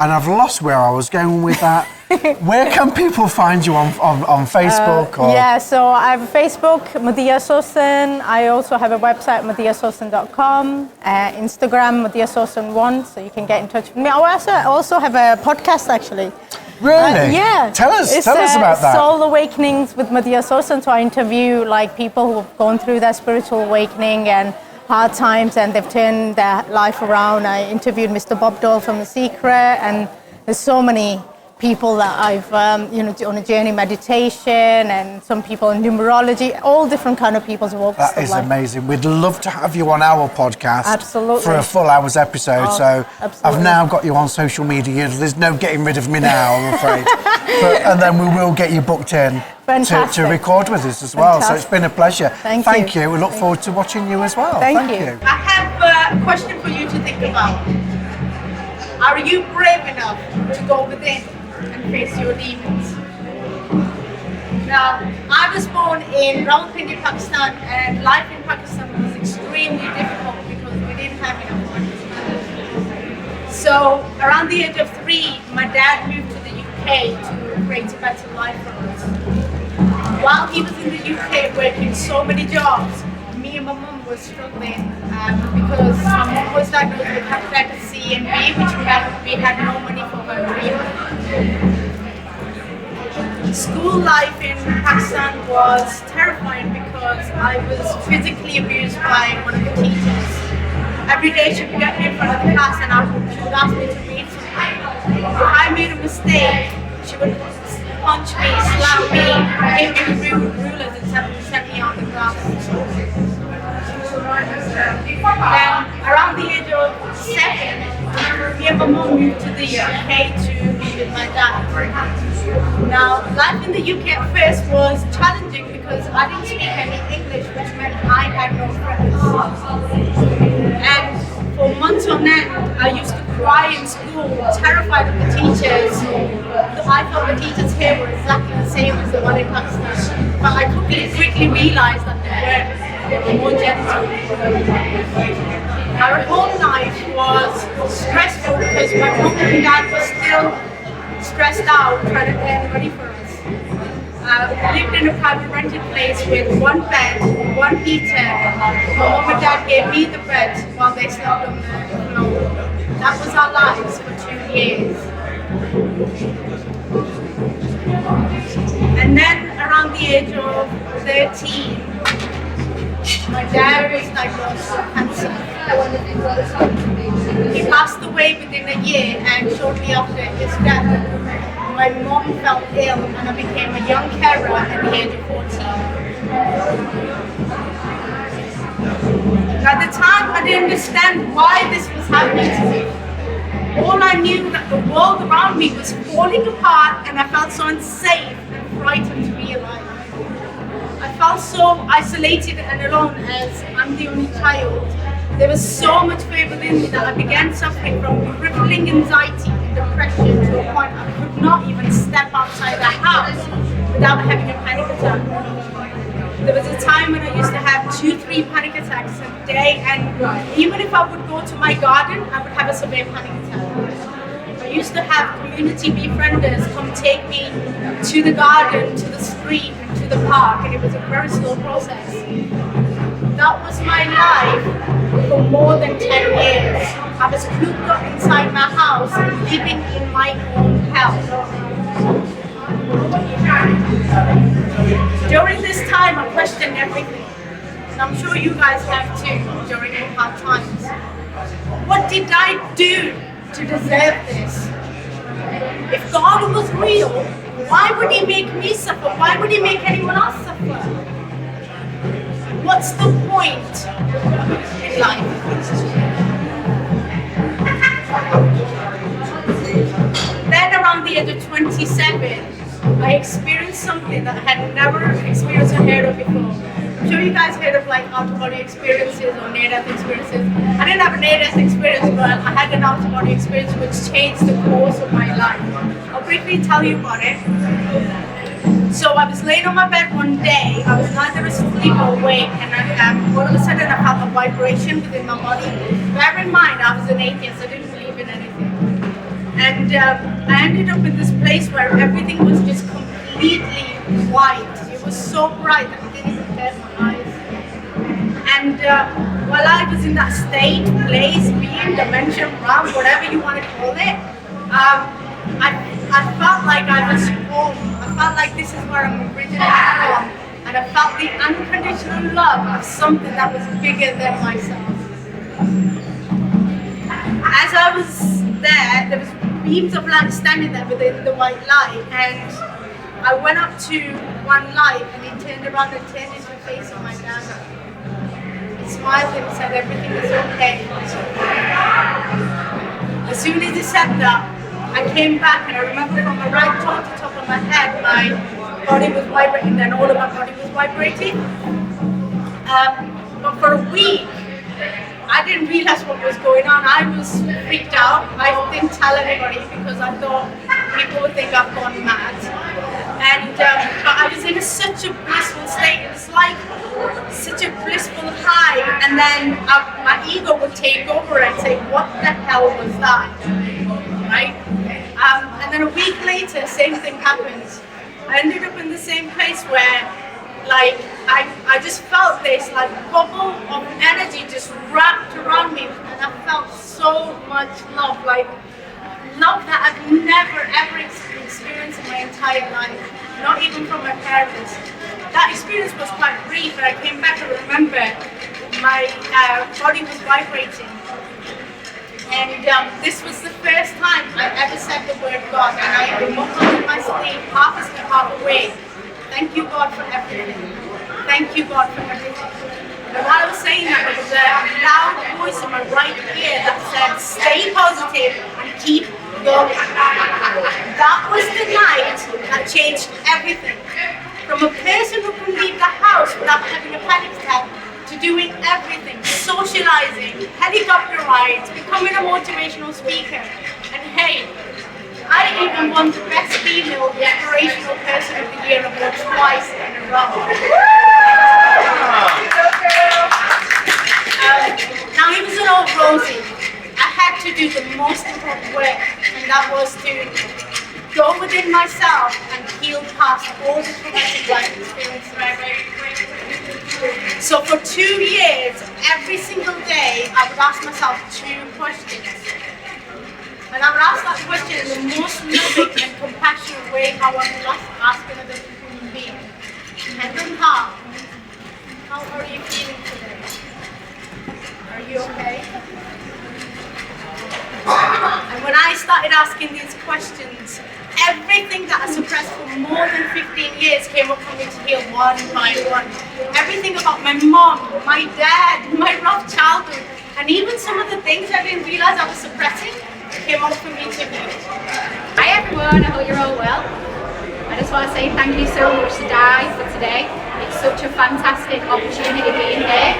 And I've lost where I was going with that. Where can people find you on Facebook? Yeah, so I have Facebook, Madhya Sosan. I also have a website, madhyasosan.com. Instagram, madhyasosan1, so you can get in touch with me. I also have a podcast, actually. Really? Yeah. Tell us about that. Soul Awakenings with Madhya Sosan. So I interview like people who have gone through their spiritual awakening and hard times, and they've turned their life around. I interviewed Mr. Bob Dole from The Secret, and there's so many people that I've, on a journey meditation, and some people in numerology, all different kind of people's walks of life. That is amazing. We'd love to have you on our podcast. Absolutely. For a full hour's episode. So absolutely. I've now got you on social media. There's no getting rid of me now, I'm afraid. And then we will get you booked in to record with us as well. So it's been a pleasure. Thank you. We look forward to watching you as well. Thank you. I have a question for you to think about. Are you brave enough to go within and face your demons? Now, I was born in Rawalpindi, Pakistan, and life in Pakistan was extremely difficult because we didn't have enough money. So, around the age of 3, my dad moved to the UK to create a better life for us. While he was in the UK working so many jobs, me and my mum was struggling because my mum was diagnosed with hepatitis C and B, which we had no money for her treatment. School life in Pakistan was terrifying because I was physically abused by one of the teachers. Every day she would get me in front of the class and she would ask me to read something. If I made a mistake, she would punch me, slap me, give me rulers and set me on the class. Then, around the age of 7, me and my mum moved to the UK to be with my dad. Now, life in the UK at first was challenging because I didn't speak any English, which meant I had no friends. And for months on end, I used to cry in school, terrified of the teachers. I thought the teachers here were exactly the same as the one in Pakistan, but I quickly realized that they were more gentle. Our home life was stressful because my mom and dad were still stressed out trying to earn money for us. We lived in a private rented place with one bed, one heater. My mom and dad gave me the bed while they slept on the floor. That was our lives for 2 years. And then around the age of 13, my dad was diagnosed with cancer. He passed away within a year, and shortly after his death, my mom fell ill and I became a young carer at the age of 14. At the time, I didn't understand why this was happening to me. all I knew that the world around me was falling apart, and I felt so unsafe and frightened to be alive. I felt so isolated and alone as I'm the only child. There was so much fear within me that I began suffering from crippling anxiety and depression to a point I could not even step outside the house without having a panic attack. There was a time when I used to have 2-3 panic attacks a day, and even if I would go to my garden, I would have a severe panic attack. I used to have community befrienders come take me to the garden, to the street, and to the park, and it was a very slow process. That was my life for more than 10 years. I was cooped up inside my house, living in my own hell. During this time, I questioned everything. And I'm sure you guys have too, during your hard times. What did I do to deserve this? If God was real, why would He make me suffer? Why would He make anyone else suffer? What's the point in life? Then around the age of 27, I experienced something that I had never experienced or heard of before. I'm sure you guys heard of like out-of-body experiences or near-death experiences. I didn't have a near-death experience, but I had an out-of-body experience which changed the course of my life. I'll briefly tell you about it. So I was laying on my bed one day. I was neither asleep or awake, and all of a sudden I felt a vibration within my body. Bear in mind, I was an atheist. I didn't believe in anything. And I ended up in this place where everything was just completely white. It was so bright that I didn't even close my eyes. And while I was in that state, place, being, dimension, realm, whatever you want to call it, I felt like I was home. I felt like this is where I'm originally from. And I felt the unconditional love of something that was bigger than myself. As I was there was beams of light standing there within the white light, and I went up to one light, and he turned around and turned his face on my dad. He smiled and said everything is okay. As soon as he said that, I came back, and I remember from my right toe to top of my head, my body was vibrating, and all of my body was vibrating. But for a week, I didn't realize what was going on. I was freaked out. I didn't tell anybody because I thought people would think I've gone mad. And but I was in such a blissful state. It was like such a blissful high. And then my ego would take over and say, "What the hell was that?" Right? And then a week later, same thing happens. I ended up in the same place where, like, I just felt this like bubble of energy just wrapped around me, and I felt so much love, like love that I've never ever experienced in my entire life, not even from my parents. That experience was quite brief, and I came back and remember my body was vibrating. And this was the first time I ever said the word God, and I muffled in my sleep, half asleep, half awake. Thank you, God, for everything. Thank you, God, for everything. And while I was saying that, there was a loud voice in my right ear that said, "Stay positive and keep going." That was the night that changed everything. From a person who could leave the house without having a panic attack, to doing everything, socializing, helicopter rides, becoming a motivational speaker. And hey, I even won the Best Female Inspirational Person of the Year award twice in a row. Now it wasn't all rosy. I had to do the most important work, and that was to go within myself and heal past all the traumatic life experiences. So for 2 years, every single day, I would ask myself 2 questions. And I would ask that question in the most loving and compassionate way how I would ask another human being. Hand on heart, how are you feeling today? Are you okay? And when I started asking these questions, everything that I suppressed for more than 15 years came up for me to heal one by one. Everything about my mom, my dad, my rough childhood, and even some of the things I didn't realize I was suppressing came up for me to meet. Hi everyone, I hope you're all well. I just want to say thank you so much to Di for today. It's such a fantastic opportunity being here,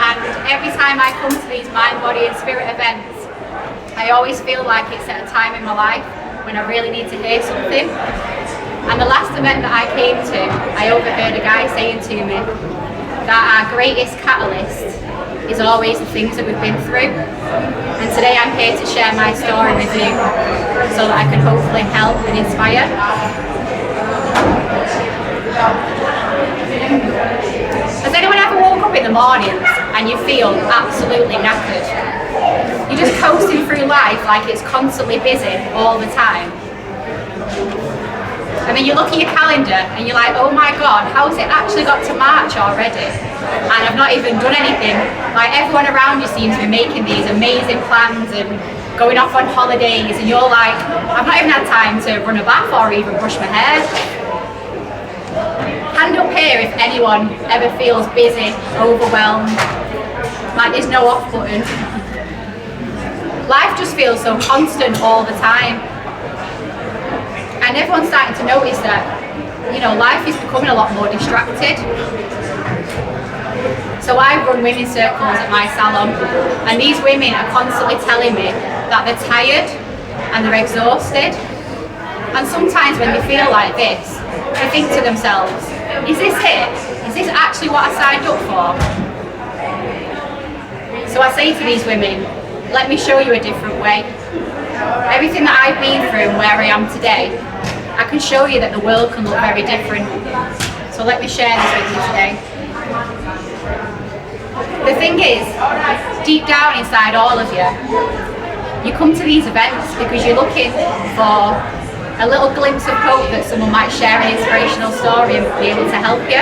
and every time I come to these mind, body and spirit events, I always feel like it's at a time in my life when I really need to hear something. And the last event that I came to, I overheard a guy saying to me that our greatest catalyst is always the things that we've been through. And today I'm here to share my story with you so that I can hopefully help and inspire. Has anyone ever woke up in the mornings and you feel absolutely knackered? You're just coasting through life like it's constantly busy all the time. And then you look at your calendar and you're like, oh my God, how's it actually got to March already? And I've not even done anything. Like everyone around you seems to be making these amazing plans and going off on holidays, and you're like, I've not even had time to run a bath or even brush my hair. Hand up here if anyone ever feels busy, overwhelmed, like there's no off button. Life just feels so constant all the time. And everyone's starting to notice that, you know, life is becoming a lot more distracted. So I run women's circles at my salon, and these women are constantly telling me that they're tired and they're exhausted. And sometimes when they feel like this, they think to themselves, is this it? Is this actually what I signed up for? So I say to these women, let me show you a different way. Everything that I've been through and where I am today, I can show you that the world can look very different. So let me share this with you today. The thing is, deep down inside all of you, you come to these events because you're looking for a little glimpse of hope that someone might share an inspirational story and be able to help you.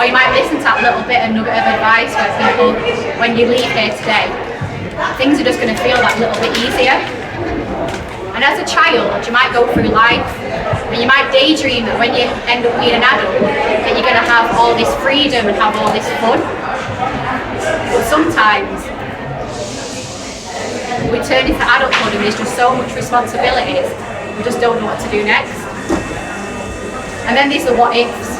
Or you might listen to that little bit of nugget of advice where people, when you leave here today, things are just going to feel that little bit easier. And as a child, you might go through life and you might daydream that when you end up being an adult, that you're going to have all this freedom and have all this fun. But sometimes we turn into adulthood and there's just so much responsibilities, we just don't know what to do next. And then there's the what ifs.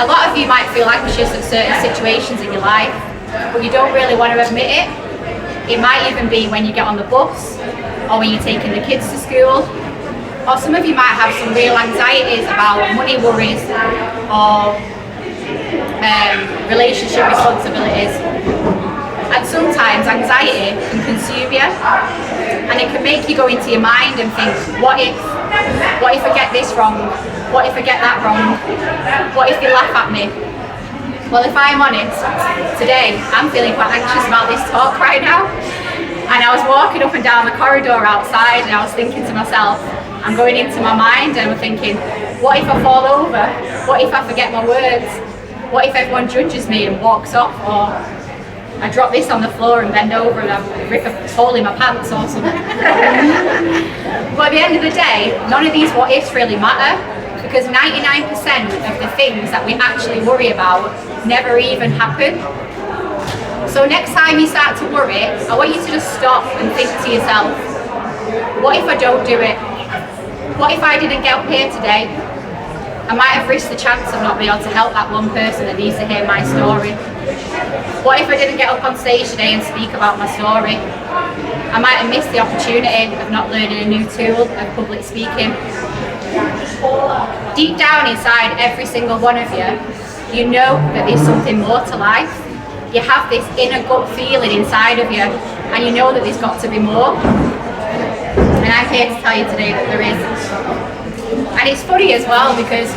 A lot of you might feel anxious at certain situations in your life, but you don't really want to admit it. It might even be when you get on the bus, or when you're taking the kids to school, or some of you might have some real anxieties about money worries or relationship responsibilities. And sometimes anxiety can consume you, and it can make you go into your mind and think, what if I get this wrong? What if I get that wrong? What if they laugh at me? Well, if I'm honest, today I'm feeling quite anxious about this talk right now. And I was walking up and down the corridor outside and I was thinking to myself, I'm going into my mind and I'm thinking, what if I fall over? What if I forget my words? What if everyone judges me and walks off? Or I drop this on the floor and bend over and I rip a hole in my pants or something. But at the end of the day, none of these what ifs really matter, because 99% of the things that we actually worry about never even happen. So next time you start to worry, I want you to just stop and think to yourself, what if I don't do it? What if I didn't get up here today? I might have risked the chance of not being able to help that one person that needs to hear my story. What if I didn't get up on stage today and speak about my story? I might have missed the opportunity of not learning a new tool of public speaking. Deep down inside every single one of you, you know that there's something more to life. You have this inner gut feeling inside of you, and you know that there's got to be more. And I'm here to tell you today that there is. And it's funny as well, because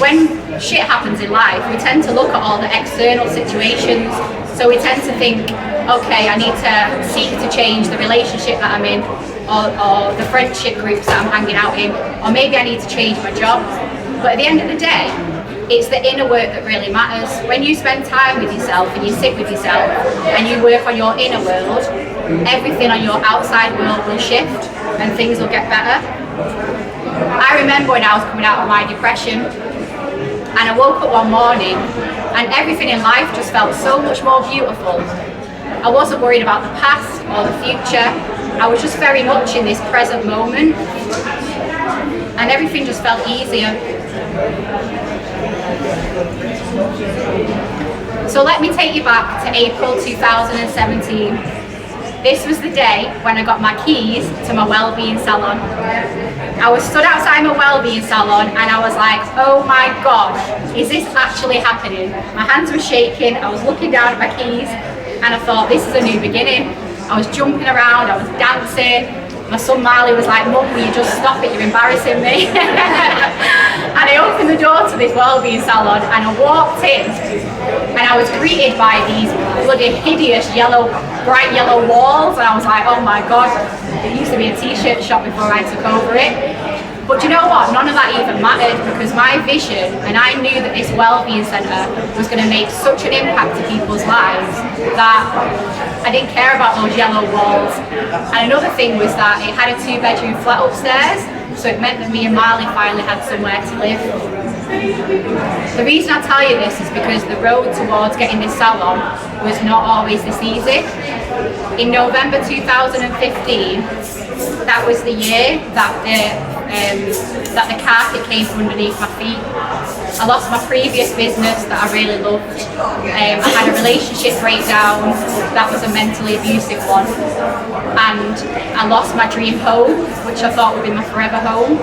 when shit happens in life, we tend to look at all the external situations. So we tend to think, okay, I need to seek to change the relationship that I'm in, or the friendship groups that I'm hanging out in, or maybe I need to change my job. But at the end of the day, it's the inner work that really matters. When you spend time with yourself and you sit with yourself and you work on your inner world, everything on your outside world will shift and things will get better. I remember when I was coming out of my depression and I woke up one morning and everything in life just felt so much more beautiful. I wasn't worried about the past or the future. I was just very much in this present moment, and everything just felt easier. So let me take you back to April 2017. This was the day when I got my keys to my wellbeing salon. I was stood outside my wellbeing salon and I was like, oh my God, is this actually happening? My hands were shaking, I was looking down at my keys and I thought, this is a new beginning. I was jumping around, I was dancing. My son Marley was like, Mum, will you just stop it, you're embarrassing me. And I opened the door to this wellbeing salon and I walked in and I was greeted by these bloody hideous bright yellow walls, and I was like, oh my God, it used to be a t-shirt shop before I took over it. But do you know what? None of that even mattered, because my vision, and I knew that this wellbeing centre was going to make such an impact to people's lives that I didn't care about those yellow walls. And another thing was that it had a 2-bedroom flat upstairs, so it meant that me and Marley finally had somewhere to live. The reason I tell you this is because the road towards getting this salon was not always this easy. In November 2015, that was the year that the carpet came from underneath my feet. I lost my previous business that I really loved. I had a relationship breakdown that was a mentally abusive one, and I lost my dream home, which I thought would be my forever home.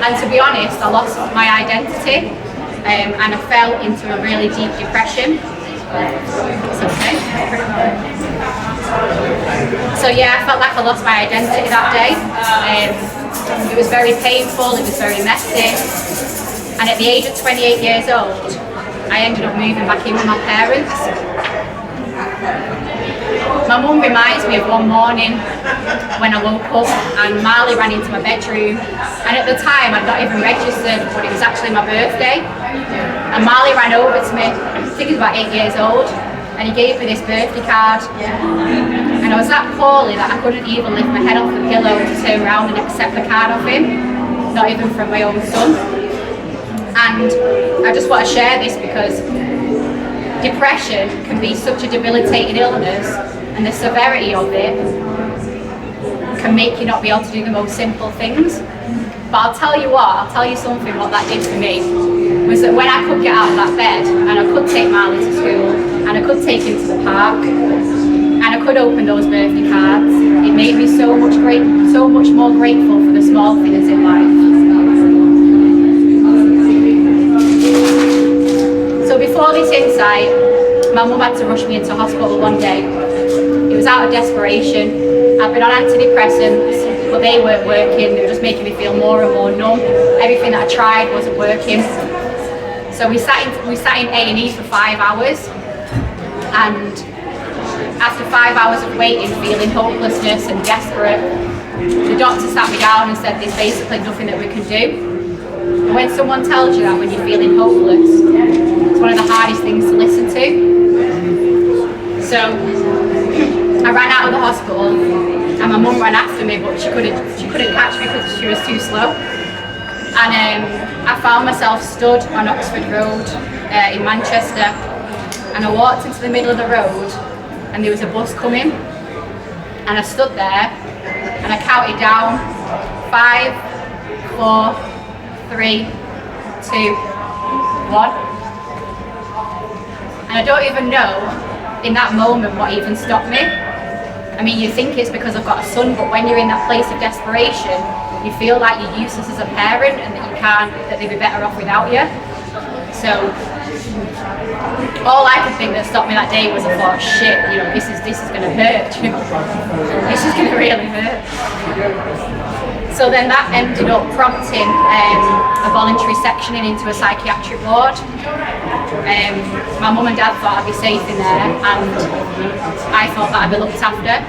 And to be honest, I lost my identity, and I fell into a really deep depression. It's okay. So yeah, I felt like I lost my identity that day. It was very painful, it was very messy, and at the age of 28 years old, I ended up moving back in with my parents. My mum reminds me of one morning when I woke up and Marley ran into my bedroom, and at the time I'd not even registered, but it was actually my birthday, and Marley ran over to me. I think he was about 8 years old, and he gave me this birthday card, and I was that poorly that I couldn't even lift my head off the pillow to turn around and accept the card off him, not even from my own son. And I just want to share this because depression can be such a debilitating illness, and the severity of it can make you not be able to do the most simple things. But I'll tell you something, what that did for me was that when I could get out of that bed and I could take Marley to school and I could take him to the park and I could open those birthday cards, it made me so much more grateful for the small things in life. So before this insight, my mum had to rush me into hospital one day. It was out of desperation. I'd been on antidepressants, but they weren't working. They were just making me feel more and more numb. Everything that I tried wasn't working. So we sat in A&E for 5 hours, and after 5 hours of waiting, feeling hopelessness and desperate, the doctor sat me down and said there's basically nothing that we can do. And when someone tells you that when you're feeling hopeless, it's one of the hardest things to listen to. So I ran out of the hospital, and my mum ran after me, but she couldn't catch me because she was too slow. And I found myself stood on Oxford Road in Manchester, and I walked into the middle of the road, and there was a bus coming, and I stood there, and I counted down 5, 4, 3, 2, 1. And I don't even know in that moment what even stopped me. I mean, you think it's because I've got a son, but when you're in that place of desperation, you feel like you're useless as a parent and that they'd be better off without you. So all I could think that stopped me that day was I thought, shit, this is gonna hurt, this is gonna really hurt. So then that ended up prompting a voluntary sectioning into a psychiatric ward. My mum and dad thought I'd be safe in there, and I thought that I'd be looked after.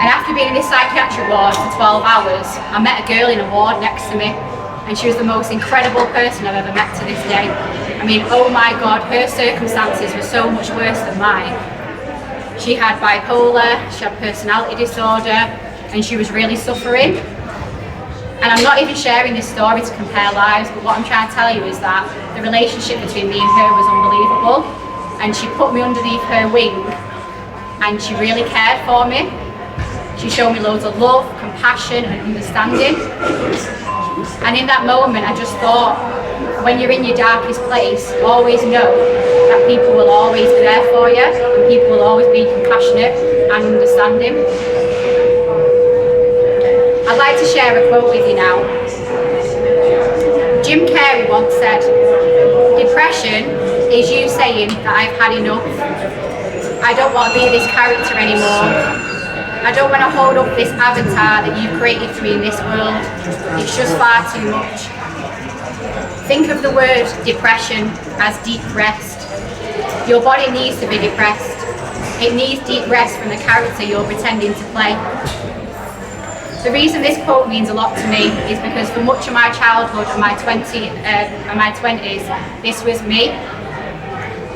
And after being in this psychiatric ward for 12 hours, I met a girl in a ward next to me, and she was the most incredible person I've ever met to this day. I mean, oh my God, her circumstances were so much worse than mine. She had bipolar, she had personality disorder, and she was really suffering. And I'm not even sharing this story to compare lives, but what I'm trying to tell you is that the relationship between me and her was unbelievable. And she put me underneath her wing and she really cared for me. She showed me loads of love, compassion and understanding. And in that moment I just thought, when you're in your darkest place, always know that people will always be there for you, and people will always be compassionate and understanding. I'd like to share a quote with you now. Jim Carrey once said, "Depression is you saying that I've had enough. I don't want to be this character anymore. I don't want to hold up this avatar that you've created for me in this world. It's just far too much." Think of the word depression as deep rest. Your body needs to be depressed. It needs deep rest from the character you're pretending to play. The reason this quote means a lot to me is because for much of my childhood and my 20s, this was me.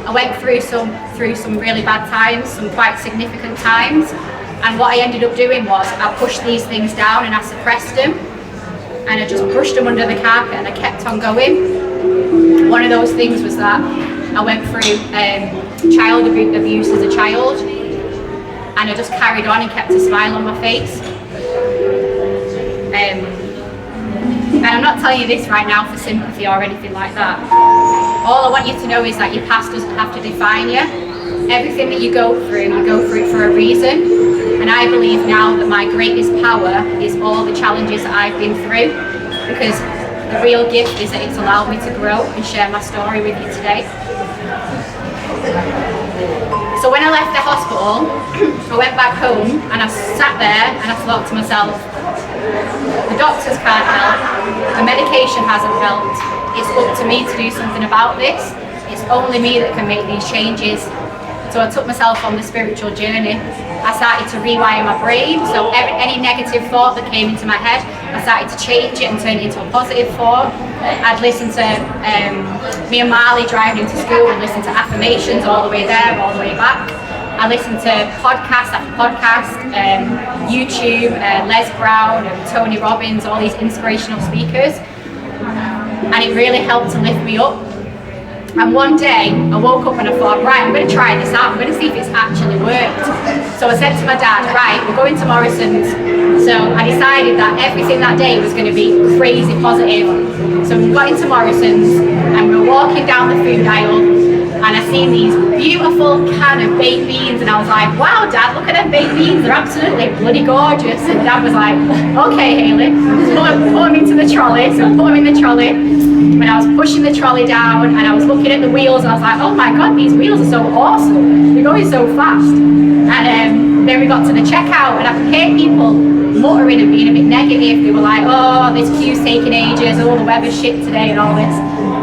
I went through some really bad times, some quite significant times, and what I ended up doing was I pushed these things down and I suppressed them, and I just pushed them under the carpet and I kept on going. One of those things was that I went through child abuse as a child, and I just carried on and kept a smile on my face. And I'm not telling you this right now for sympathy or anything like that. All I want you to know is that your past doesn't have to define you. Everything that you go through it for a reason. And I believe now that my greatest power is all the challenges that I've been through, because the real gift is that it's allowed me to grow and share my story with you today. So when I left the hospital, I went back home and I sat there and I thought to myself, the doctors can't help, the medication hasn't helped, it's up to me to do something about this, it's only me that can make these changes. So I took myself on the spiritual journey. I started to rewire my brain, so any negative thought that came into my head, I started to change it and turn it into a positive thought. I'd listen to me and Marley driving into school and listen to affirmations all the way there, all the way back. I listened to podcast after podcast, YouTube, Les Brown and Tony Robbins, all these inspirational speakers, and it really helped to lift me up. And one day I woke up and I thought, right, I'm going to try this out, I'm going to see if it's actually worked. So I said to my dad, right, we're going to Morrison's. So I decided that everything that day was going to be crazy positive. So we got into Morrison's and we were walking down the food aisle, and I seen these beautiful can of baked beans, and I was like, wow Dad, look at them baked beans, they're absolutely bloody gorgeous. And Dad was like, okay Hayley, put them into the trolley. So I put them in the trolley. When I was pushing the trolley down and I was looking at the wheels, I was like, oh my god, these wheels are so awesome, they're going so fast. And then we got to the checkout and I could hear people muttering and being a bit negative. They were like, oh, this queue's taking ages, oh, the weather's shit today and all this.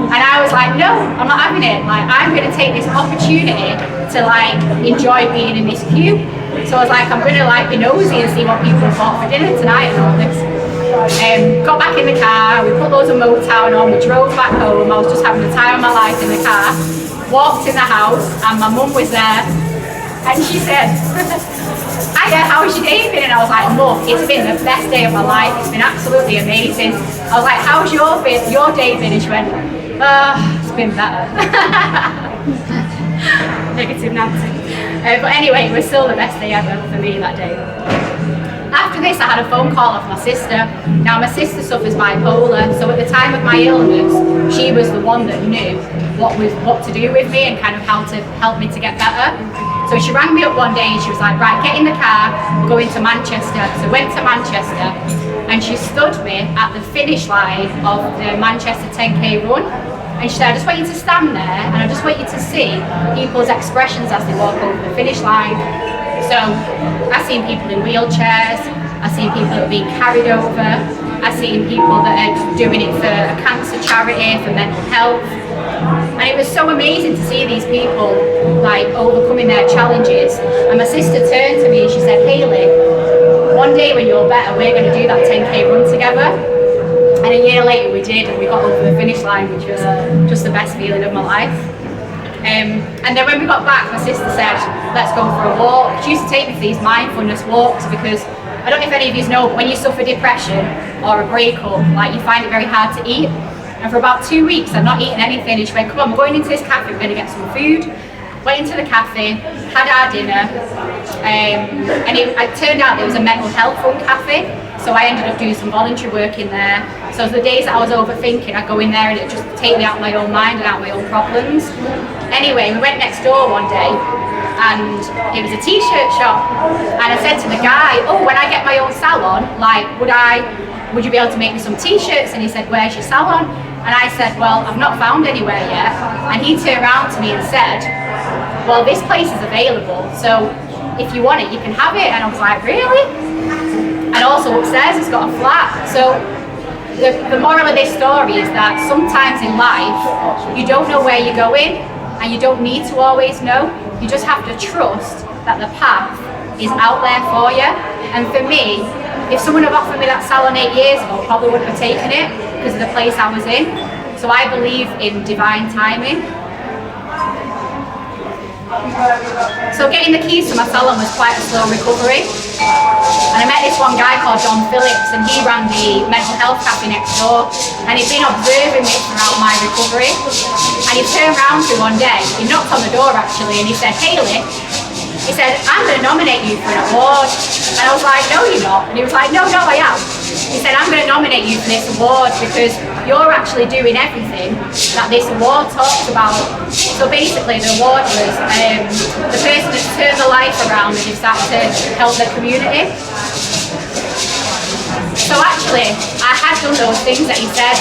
And I was like, no, I'm not having it. Like, I'm going to take this opportunity to like enjoy being in this queue. So I was like, I'm going to like be nosy and see what people have bought for dinner tonight and all this. Got back in the car, we put loads of Motown on, we drove back home. I was just having the time of my life in the car. Walked in the house and my mum was there, and she said, hiya, how's your day been? And I was like, Mum, it's been the best day of my life, it's been absolutely amazing. I was like, how's your day been? And she went, it's been better. Negative Nancy. But anyway, it was still the best day ever for me that day. After this, I had a phone call off my sister. Now, my sister suffers bipolar, so at the time of my illness, she was the one that knew what to do with me and kind of how to help me to get better. So she rang me up one day and she was like, right, get in the car, we're going to Manchester. So I went to Manchester and she stood me at the finish line of the Manchester 10k run. And she said, I just want you to stand there and I just want you to see people's expressions as they walk over the finish line. So I've seen people in wheelchairs, I've seen people that are being carried over, I've seen people that are doing it for a cancer charity, for mental health. And it was so amazing to see these people like overcoming their challenges. And my sister turned to me and she said, Hayley, one day when you're better, we're going to do that 10k run together. And a year later we did, and we got over the finish line, which was just the best feeling of my life. And then when we got back, my sister said, let's go for a walk. She used to take me for these mindfulness walks because, I don't know if any of you know, but when you suffer depression or a breakup, like you find it very hard to eat. And for about 2 weeks, I'd not eaten anything. And she went, come on, we're going into this cafe, we're going to get some food. Went into the cafe, had our dinner, And it turned out there was a mental health run cafe, so I ended up doing some voluntary work in there. So the days that I was overthinking, I'd go in there and it'd just take me out of my own mind and out of my own problems. Anyway, we went next door one day and it was a t-shirt shop, and I said to the guy, oh, when I get my own salon, like, would you be able to make me some t-shirts? And he said, where's your salon? And I said, well, I've not found anywhere yet. And he turned around to me and said, well, this place is available, so if you want it, you can have it. And I was like, really? And also upstairs it's got a flat. So the moral of this story is that sometimes in life, you don't know where you're going, and you don't need to always know. You just have to trust that the path is out there for you. And for me, if someone had offered me that salon 8 years ago, I probably wouldn't have taken it because of the place I was in. So I believe in divine timing. So getting the keys to my salon was quite a slow recovery. And I met this one guy called John Phillips, and he ran the mental health cafe next door, and he'd been observing me throughout my recovery. And he turned around to me one day, he knocked on the door actually, and he said, Hayley, he said, I'm going to nominate you for an award. And I was like, no, you're not. And he was like, no, I am. He said, I'm going to nominate you for this award because you're actually doing everything that this award talks about. So basically the award was the person that's turned the life around and is started to help the community. So actually, I had done those things that he said.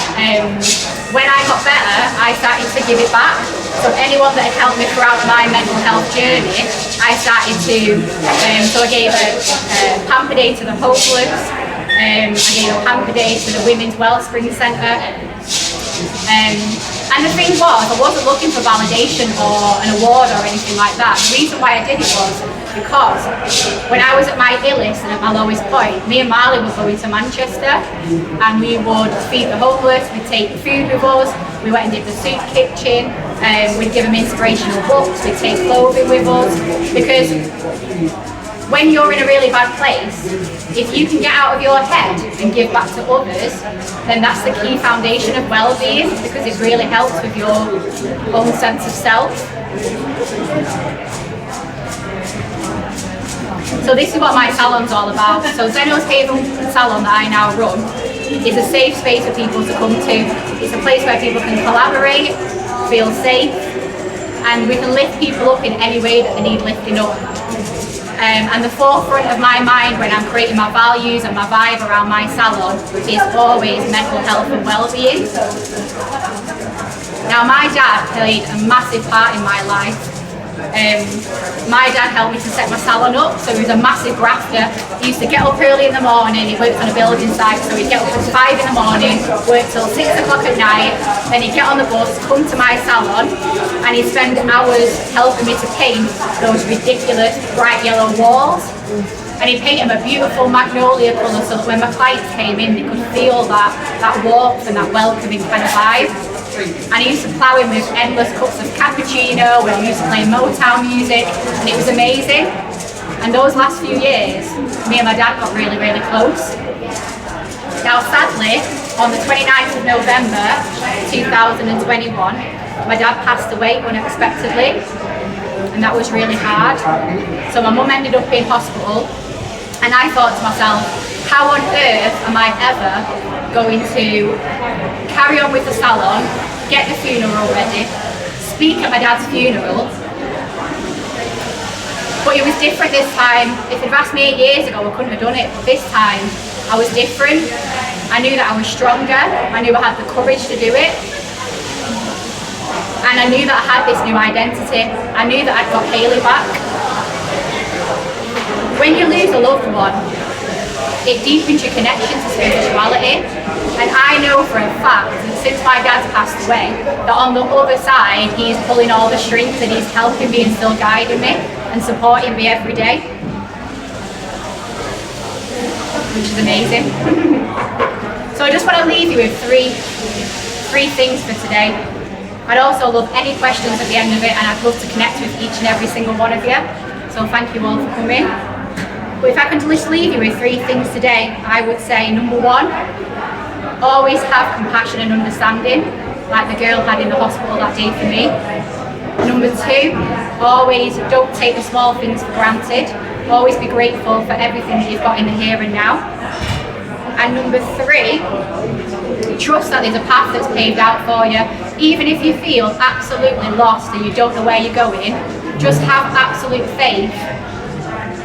When I got better, I started to give it back. So anyone that had helped me throughout my mental health journey, I started to, so I gave a pamper day to the hopeless, I gave a pamper day to the Women's Wellspring Centre. And the thing was, I wasn't looking for validation or an award or anything like that. The reason why I did it was because when I was at my illest and at my lowest point, me and Marley were going to Manchester and we would feed the homeless, we'd take the food with us, we went and did the soup kitchen, we'd give them inspirational books, we'd take clothing with us, because when you're in a really bad place, if you can get out of your head and give back to others, then that's the key foundation of well-being, because it really helps with your own sense of self. So this is what my salon's all about. So Zeno's Haven Salon that I now run is a safe space for people to come to. It's a place where people can collaborate, feel safe, and we can lift people up in any way that they need lifting up. And the forefront of my mind when I'm creating my values and my vibe around my salon is always mental health and well-being. Now my dad played a massive part in my life. My dad helped me to set my salon up, so he was a massive grafter. He used to get up early in the morning, he worked on a building site, so he'd get up at 5 in the morning, work till 6 o'clock at night, then he'd get on the bus, come to my salon, and he'd spend hours helping me to paint those ridiculous bright yellow walls. And he'd paint them a beautiful magnolia colour so that when my clients came in, they could feel that warmth and that welcoming kind of vibe. And he used to plough in with endless cups of cappuccino, and he used to play Motown music, and it was amazing. And those last few years, me and my dad got really, really close. Now sadly, on the 29th of November 2021, my dad passed away unexpectedly, and that was really hard. So my mum ended up in hospital, and I thought to myself, how on earth am I ever going to carry on with the salon, get the funeral ready, speak at my dad's funeral? But it was different this time. If you'd asked me 8 years ago, I couldn't have done it. But this time, I was different. I knew that I was stronger. I knew I had the courage to do it. And I knew that I had this new identity. I knew that I'd got Hayley back. When you lose a loved one, it deepens your connection to spirituality. And I know for a fact that since my dad's passed away, that on the other side, he's pulling all the strings and he's helping me and still guiding me and supporting me every day, which is amazing. So I just want to leave you with three things for today. I'd also love any questions at the end of it, and I'd love to connect with each and every single one of you. So thank you all for coming. But if I can just leave you with 3 things today, I would say, number 1, always have compassion and understanding, like the girl had in the hospital that day for me. Number 2, always don't take the small things for granted. Always be grateful for everything that you've got in the here and now. And number 3, trust that there's a path that's paved out for you. Even if you feel absolutely lost and you don't know where you're going, just have absolute faith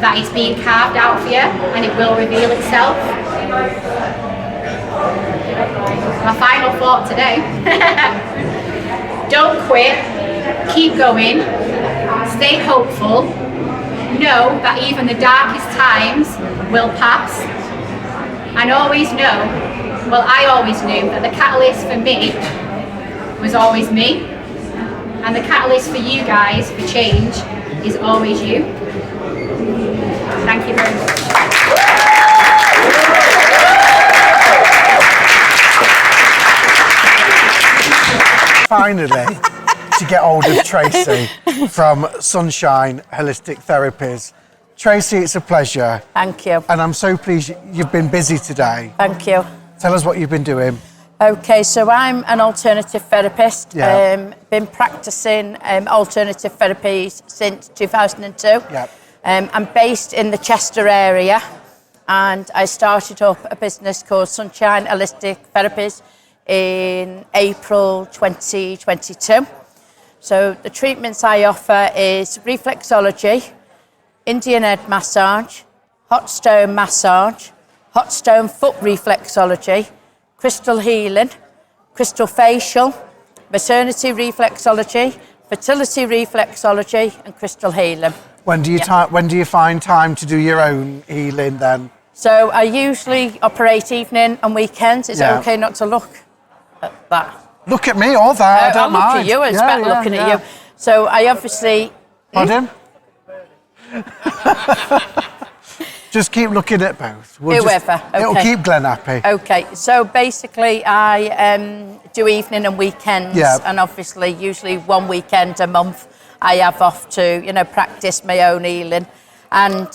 that it's being carved out for you and it will reveal itself. My final thought today. Don't quit, keep going, stay hopeful, know that even the darkest times will pass, and always know, well, I always knew that the catalyst for me was always me, and the catalyst for you guys for change is always you. Thank you very much. Finally, to get hold of Tracy from Sunshine Holistic Therapies. Tracy, it's a pleasure. Thank you. And I'm so pleased you've been busy today. Thank you. Tell us what you've been doing. Okay, so I'm an alternative therapist. Yeah. Been practicing alternative therapies since 2002. Yeah. I'm based in the Chester area, and I started up a business called Sunshine Holistic Therapies in April 2022. So the treatments I offer is reflexology, Indian head massage, hot stone massage, hot stone foot reflexology, crystal healing, crystal facial, maternity reflexology, fertility reflexology, and crystal healing. When do you find time to do your own healing then? So I usually operate evening and weekends. Is it okay not to look at that? Look at me, all that. I don't look mind. at you. It's better looking at you. So I obviously. Pardon? Just keep looking at both. Whoever. It'll keep Glenn happy. Okay. So basically, I do evening and weekends, and obviously, usually one weekend a month, I have off to practice my own healing, and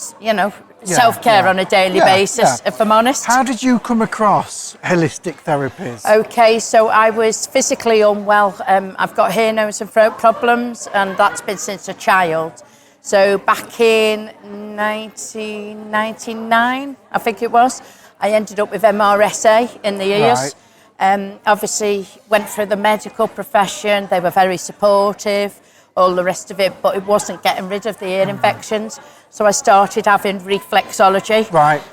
self-care on a daily basis. If I'm honest. How did you come across holistic therapies? Okay, so I was physically unwell. I've got hair, nose and throat problems, and that's been since a child. So back in 1999, I think it was, I ended up with MRSA in the ears. Right. Obviously went through the medical profession. They were very supportive, all the rest of it, but it wasn't getting rid of the ear infections. So I started having reflexology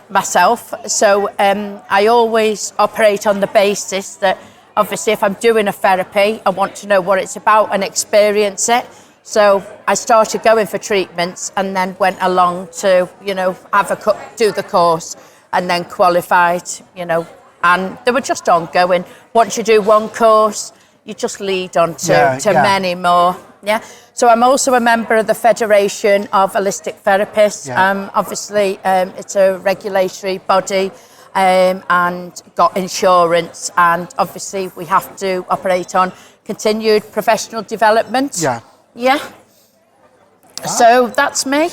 myself. So I always operate on the basis that obviously if I'm doing a therapy, I want to know what it's about and experience it. So I started going for treatments and then went along to, do the course and then qualified, and they were just ongoing. Once you do one course, you just lead on to many more. Yeah. So I'm also a member of the Federation of Holistic Therapists. Obviously, it's a regulatory body and got insurance, and obviously we have to operate on continued professional development. Yeah. So that's me.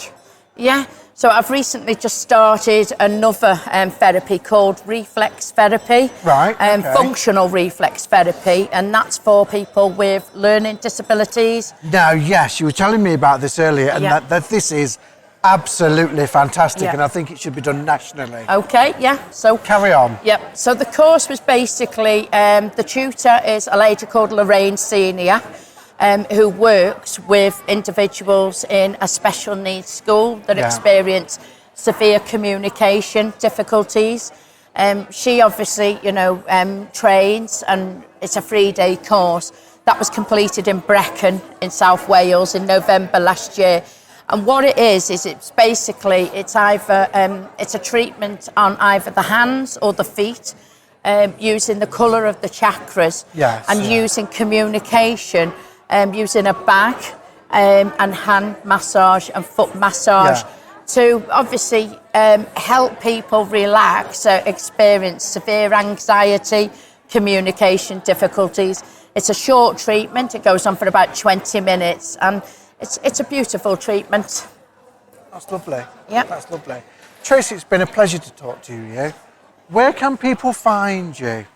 Yeah. So I've recently just started another therapy called reflex therapy. Functional reflex therapy, and that's for people with learning disabilities. Now, yes, you were telling me about this earlier, and that this is absolutely fantastic, and I think it should be done nationally. Okay, so carry on. Yep. So the course was basically the tutor is a lady called Lorraine Senior, who works with individuals in a special needs school that experience severe communication difficulties. She obviously, trains, and it's a 3-day course. That was completed in Brecon in South Wales in November last year. And what it is it's basically, it's either, it's a treatment on either the hands or the feet, using the colour of the chakras and using communication, using a bag and hand massage and foot massage to obviously help people relax, experience severe anxiety, communication difficulties. It's a short treatment. It goes on for about 20 minutes, and it's a beautiful treatment. That's lovely. Yeah. That's lovely. Tracy, it's been a pleasure to talk to you. Where can people find you?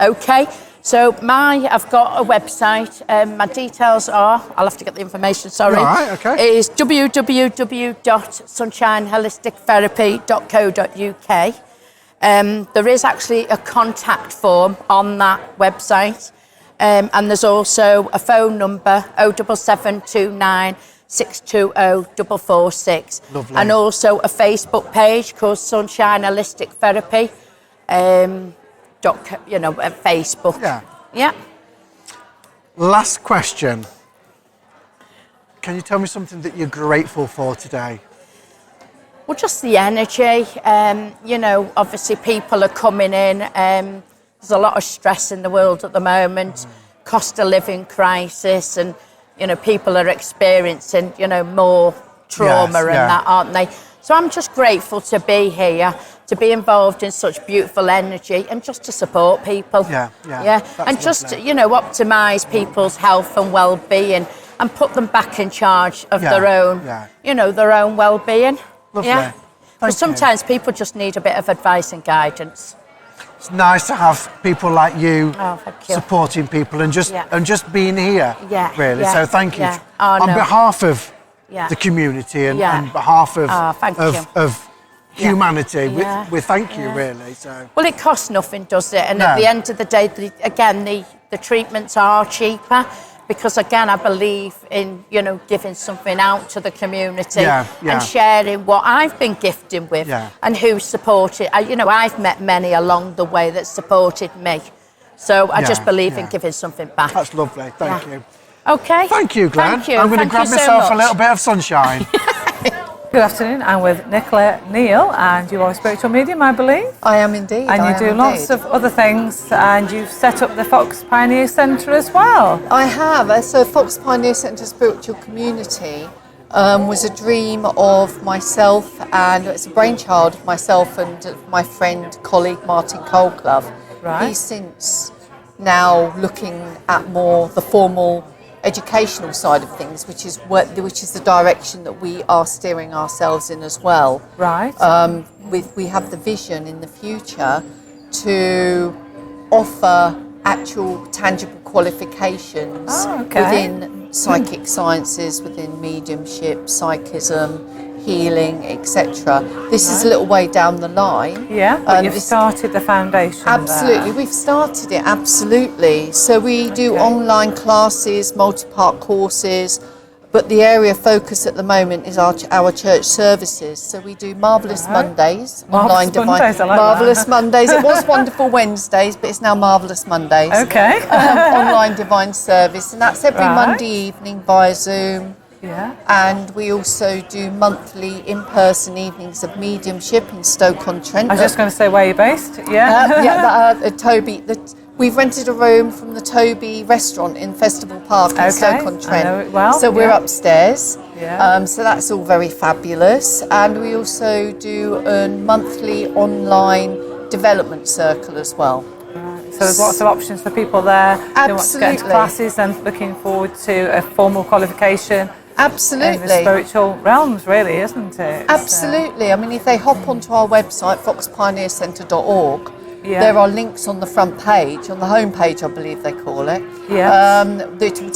Okay, So I've got a website. My details are, I'll have to get the information, sorry. All right, okay. It is www.sunshineholistictherapy.co.uk. There is actually a contact form on that website. And there's also a phone number, 07729 620 446. Lovely. And also a Facebook page called Sunshine Holistic Therapy. At Facebook. Yeah. Yeah. Last question. Can you tell me something that you're grateful for today? Well, just the energy. Obviously people are coming in. There's a lot of stress in the world at the moment. Cost of living crisis, and people are experiencing more trauma and that, aren't they? So I'm just grateful to be here, to be involved in such beautiful energy, and just to support people. Yeah. And just optimise people's health and well-being, and put them back in charge of their own, their own well-being. Lovely. Yeah. Because sometimes people just need a bit of advice and guidance. It's nice to have people like you, thank you. supporting people and just being here. Really. Yeah, So thank you. yeah. On behalf of Yeah. the community and Yeah. on behalf of thank you. of humanity, Yeah. we thank you really. So Well, it costs nothing, does it? And No. at the end of the day, the treatments are cheaper, because again, I believe in giving something out to the community and sharing what I've been gifted with and who supported. I've met many along the way that supported me, so I just believe in giving something back. that's lovely. Thank you. Okay. Thank you, Glenn. Thank you. I'm going to Thank grab you so myself a much. little bit of sunshine. Good afternoon. I'm with Nicola Neal, and you are a spiritual medium, I believe. I am indeed. And you do lots of other things, and you've set up the Fox Pioneer Centre as well. I have. So Fox Pioneer Centre Spiritual Community was a dream of myself, and it's a brainchild of myself and my friend, colleague Martin Colclough. Right. He's since now looking at more the formal educational side of things, which is the direction that we are steering ourselves in as well. Right. We have the vision in the future to offer actual tangible qualifications within psychic sciences, within mediumship, psychism, healing, etc. This is a little way down the line. Yeah, but you've started the foundation. Absolutely, we've started it, absolutely. So we do online classes, multi-part courses, but the area of focus at the moment is our church services. So we do Marvellous Mondays, online Mondays, I like Marvellous that. Mondays. It was Wonderful Wednesdays, but it's now Marvellous Mondays. Okay. Online divine service, and that's every Monday evening via Zoom. Yeah. And we also do monthly in-person evenings of mediumship in Stoke-on-Trent. I was just going to say, where you're based. Yeah. Toby. We've rented a room from the Toby restaurant in Festival Park in Stoke-on-Trent. I know it well. So we're upstairs. Yeah. So that's all very fabulous. And we also do a monthly online development circle as well. So there's lots of options for people there who want to get into Absolutely. classes and looking forward to a formal qualification. Absolutely. In the spiritual realms, really, isn't it? Absolutely. I mean, if they hop onto our website, foxpioneercentre.org, there are links on the front page, on the home page, I believe they call it. Yes. That will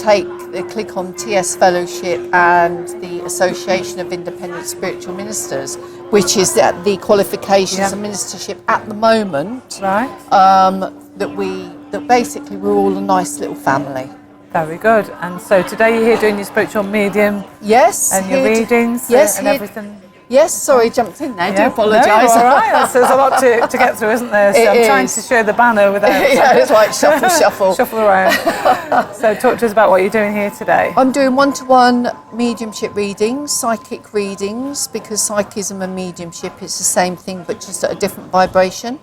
they click on TS Fellowship and the Association of Independent Spiritual Ministers, which is the qualifications of ministership at the moment. Right. That basically we're all a nice little family. Very good. And so today you're here doing your spiritual medium. Yes. And your readings and everything. Yes, sorry, jumped in there. I do apologise. No, all right. There's a lot to get through, isn't there? So I'm trying to show the banner without. Yeah, it's like shuffle, shuffle. Shuffle around. So talk to us about what you're doing here today. I'm doing one-to-one mediumship readings, psychic readings, because psychism and mediumship is the same thing but just at a different vibration.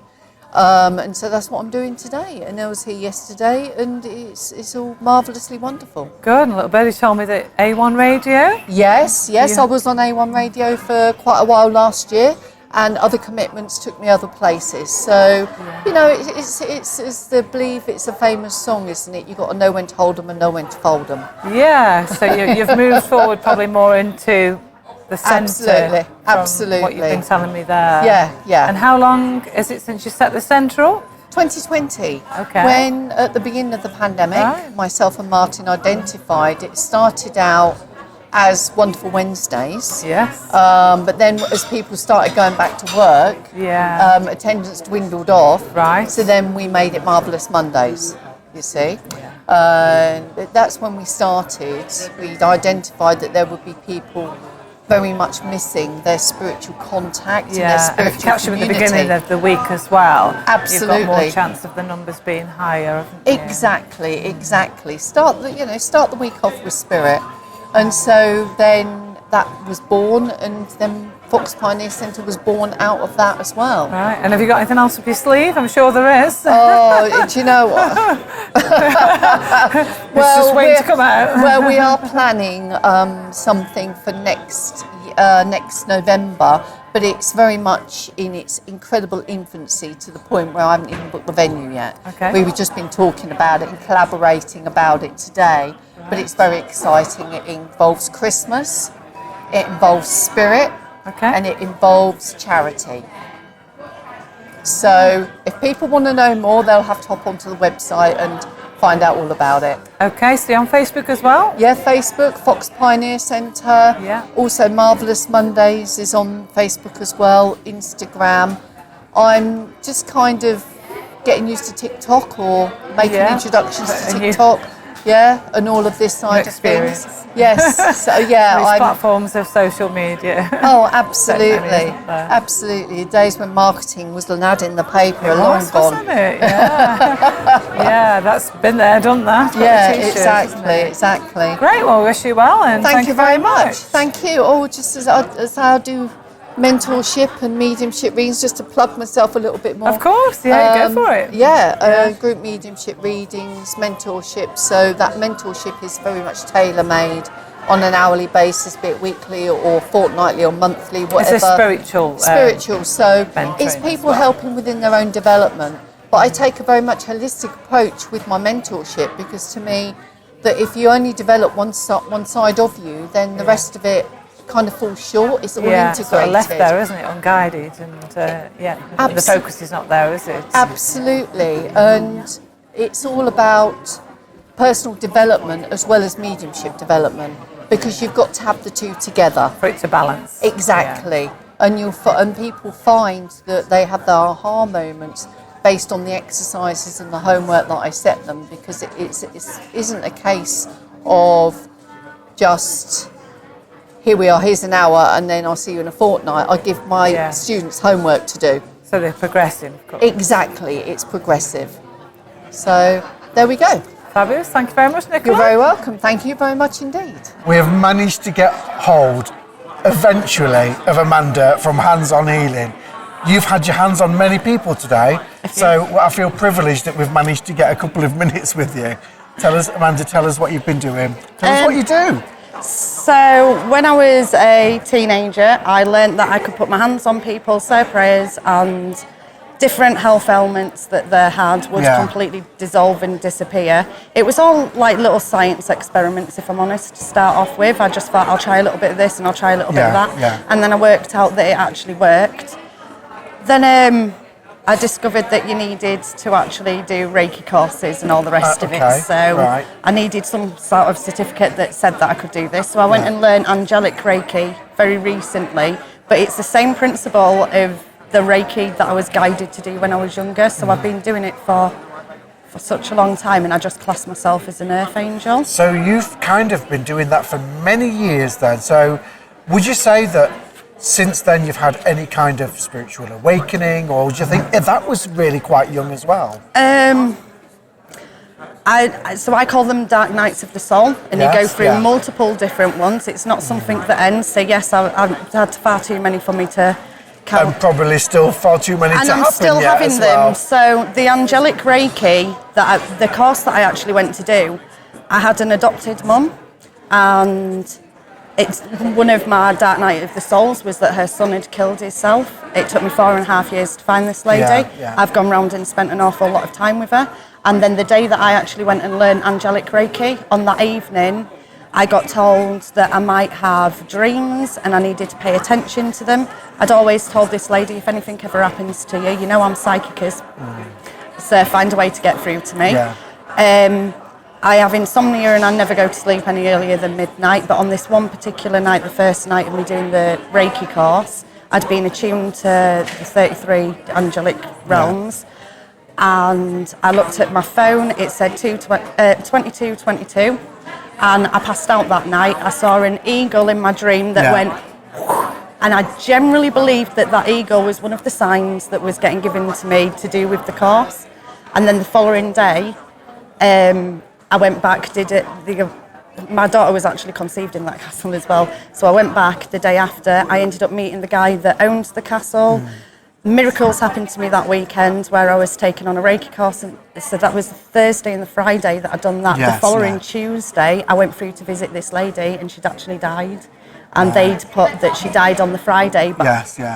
And so that's what I'm doing today. And I was here yesterday, and it's all marvellously wonderful. Good. And a little birdie told me that A1 Radio. Yes. I was on A1 Radio for quite a while last year, and other commitments took me other places. So, it's the believe it's a famous song, isn't it? You've got to know when to hold them and know when to fold them. Yeah. So you've moved forward probably more into the centre. Absolutely. What you've been telling me there. Yeah. And how long is it since you set the centre up? 2020. Okay. When at the beginning of the pandemic, myself and Martin identified it started out as Wonderful Wednesdays. Yes. But then as people started going back to work, attendance dwindled off. Right. So then we made it Marvellous Mondays, you see. That's when we started. We'd identified that there would be people very much missing their spiritual contact and their spiritual and if you catch them at the community. beginning of the week as well, Absolutely. you've got more chance of the numbers being higher, haven't you? Exactly. Start the week off with spirit, and so then that was born, and then Fox Pioneer Centre was born out of that as well. Right, and have you got anything else up your sleeve? I'm sure there is. Oh, do you know what? It's just waiting to come out. Well, we are planning something for next November, but it's very much in its incredible infancy to the point where I haven't even booked the venue yet. Okay. We've just been talking about it and collaborating about it today, but it's very exciting. It involves Christmas, it involves spirit, and it involves charity. So if people want to know more, they'll have to hop onto the website and find out all about it. Okay, so you're on Facebook as well? Yeah, Facebook, Fox Pioneer Centre. Yeah. Also Marvellous Mondays is on Facebook as well, Instagram. I'm just kind of getting used to TikTok or making introductions to TikTok. And all of this side of things. Yes, so yeah. These platforms of social media. Oh, absolutely. Absolutely. The days when marketing was an ad in the paper are long gone. Wasn't it? Yeah. That's been there, done that. Yeah, exactly. Great, well, wish you well and thank you very much. Thank you. Oh, just as I do mentorship and mediumship readings, just to plug myself a little bit more. Of course, go for it. Group mediumship readings, mentorship. So that mentorship is very much tailor-made on an hourly basis, be it weekly or fortnightly or monthly, whatever. It's a spiritual. So it's people helping within their own development. But I take a very much holistic approach with my mentorship, because to me, that if you only develop one side of you, then the rest of it kind of falls short. It's all integrated. Sort of left there, isn't it, unguided, and the focus is not there, is it? Absolutely, and it's all about personal development as well as mediumship development, because you've got to have the two together for it to balance. Exactly, and people find that they have their aha moments based on the exercises and the homework that I set them, because it isn't a case of just, here we are, here's an hour, and then I'll see you in a fortnight. I give my students homework to do. So they're progressing, of course. Exactly, it's progressive. So there we go. Fabulous, thank you very much, Nicola. You're very welcome, thank you very much indeed. We have managed to get hold, eventually, of Amanda from Hands On Healing. You've had your hands on many people today, so I feel privileged that we've managed to get a couple of minutes with you. Amanda, tell us what you've been doing. Tell us what you do. So when I was a teenager, I learned that I could put my hands on people, say prayers, and different health ailments that they had would completely dissolve and disappear. It was all like little science experiments, if I'm honest, to start off with. I just thought, I'll try a little bit of this and I'll try a little bit of that. And then I worked out that it actually worked. Then I discovered that you needed to actually do Reiki courses and all the rest of it. So I needed some sort of certificate that said that I could do this. So I went and learned angelic Reiki very recently, but it's the same principle of the Reiki that I was guided to do when I was younger. So I've been doing it for such a long time, and I just class myself as an earth angel. So you've kind of been doing that for many years then. So would you say that since then you've had any kind of spiritual awakening, or do you think that was really quite young as well? So I call them dark nights of the soul, and you go through multiple different ones. It's not something that ends. So yes, I've had far too many for me to count. And probably still far too many to happen. And I'm still having them. So the angelic Reiki, the course that I actually went to do, I had an adopted mum, and it's one of my dark night of the souls was that her son had killed himself. It took me 4.5 years to find this lady. I've gone round and spent an awful lot of time with her. And then the day that I actually went and learned angelic Reiki, on that evening, I got told that I might have dreams and I needed to pay attention to them. I'd always told this lady, if anything ever happens to you, you know I'm psychic as. so find a way to get through to me. Yeah. I have insomnia and I never go to sleep any earlier than midnight, but on this one particular night, the first night of me doing the Reiki course, I'd been attuned to the 33 angelic realms, and I looked at my phone, it said 22:22, and I passed out that night. I saw an eagle in my dream that went, and I generally believed that that eagle was one of the signs that was getting given to me to do with the course. And then the following day, I went back, did it. My daughter was actually conceived in that castle as well. So I went back the day after. I ended up meeting the guy that owns the castle. Miracles happened to me that weekend where I was taken on a Reiki course. And so that was the Thursday and the Friday that I'd done that. Yes, the following Tuesday, I went through to visit this lady and she'd actually died. And they'd put that she died on the Friday, but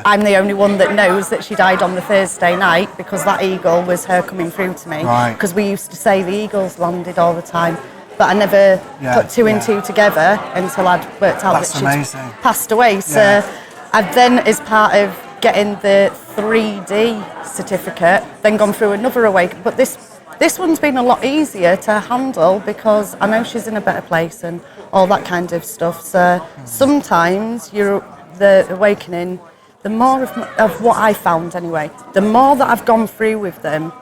I'm the only one that knows that she died on the Thursday night because that eagle was her coming through to me. Because we used to say the eagles landed all the time, but I never put two and two together until I'd worked out that she'd passed away. So I then, as part of getting the 3D certificate, then gone through another awakening. But this one's been a lot easier to handle because I know she's in a better place and all that kind of stuff. So sometimes the awakening, the more of what I found anyway, the more that I've gone through with them,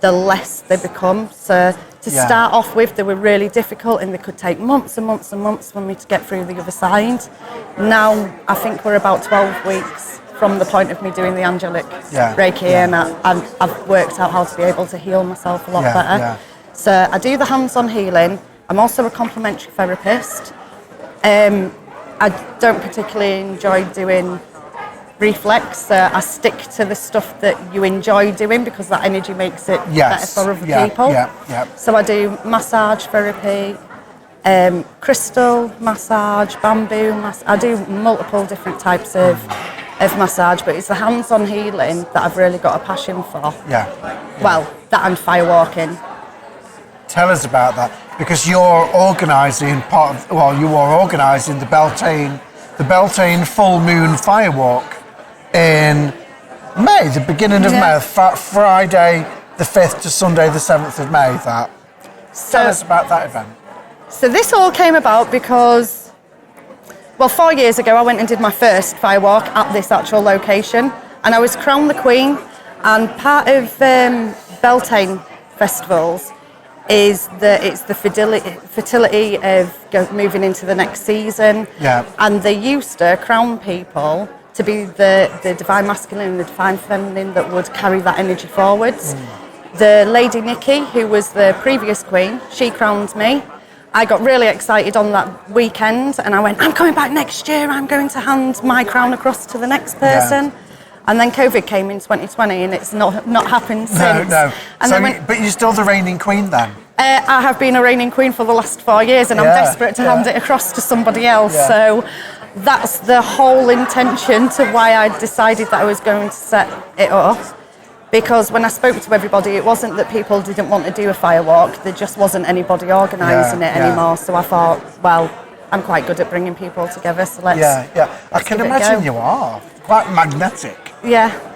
the less they become. So to start off with, they were really difficult and they could take months and months and months for me to get through the other side. Now I think we're about 12 weeks from the point of me doing the angelic Reiki, and I've worked out how to be able to heal myself a lot better. So I do the hands-on healing. I'm also a complementary therapist. I don't particularly enjoy doing reflex, so I stick to the stuff that you enjoy doing because that energy makes it better for other people. So I do massage therapy, crystal massage, bamboo massage. I do multiple different types of massage, but it's the hands-on healing that I've really got a passion for. Well, that and firewalking. Tell us about that, because you're organising you are organising the Beltane full moon firewalk in May, the beginning of May, Friday the 5th to Sunday the 7th of May. Tell us about that event. So this all came about because, 4 years ago I went and did my first firewalk at this actual location, and I was crowned the Queen, and part of Beltane festivals is that it's the fertility of moving into the next season. And they used to crown people to be the divine masculine and the divine feminine that would carry that energy forwards. The Lady Nikki, who was the previous queen, she crowned me. I got really excited on that weekend and I went, I'm coming back next year, I'm going to hand my crown across to the next person. And then COVID came in 2020 and it's not happened since. And but you're still the reigning queen then? I have been a reigning queen for the last 4 years and I'm desperate to hand it across to somebody else. So that's the whole intention to why I decided that I was going to set it up. Because when I spoke to everybody, it wasn't that people didn't want to do a firewalk, there just wasn't anybody organising it anymore. So I thought, well, I'm quite good at bringing people together, so let's I can imagine you are. Quite magnetic.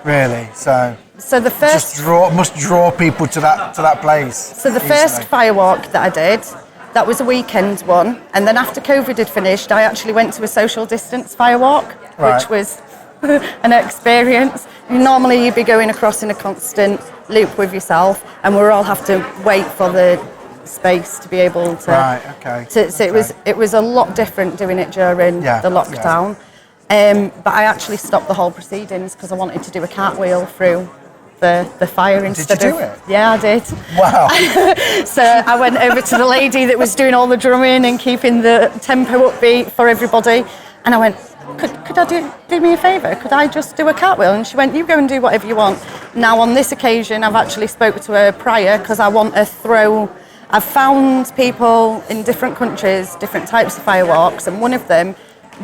Really. So the first must draw people to that place. So the first firewalk that I did, that was a weekend one, and then after COVID had finished, I actually went to a social distance firewalk, which was an experience. Normally you'd be going across in a constant loop with yourself, and we'll all have to wait for the space to be able to. So it was a lot different doing it during the lockdown. But I actually stopped the whole proceedings because I wanted to do a cartwheel through the fire instead. Did you do it? Yeah, I did. Wow. So I went over to the lady that was doing all the drumming and keeping the tempo upbeat for everybody, and I went, could I do me a favour? Could I just do a cartwheel? And she went, you go and do whatever you want. Now on this occasion, I've actually spoke to her prior because I want to throw. I've found people in different countries, different types of firewalks, and one of them,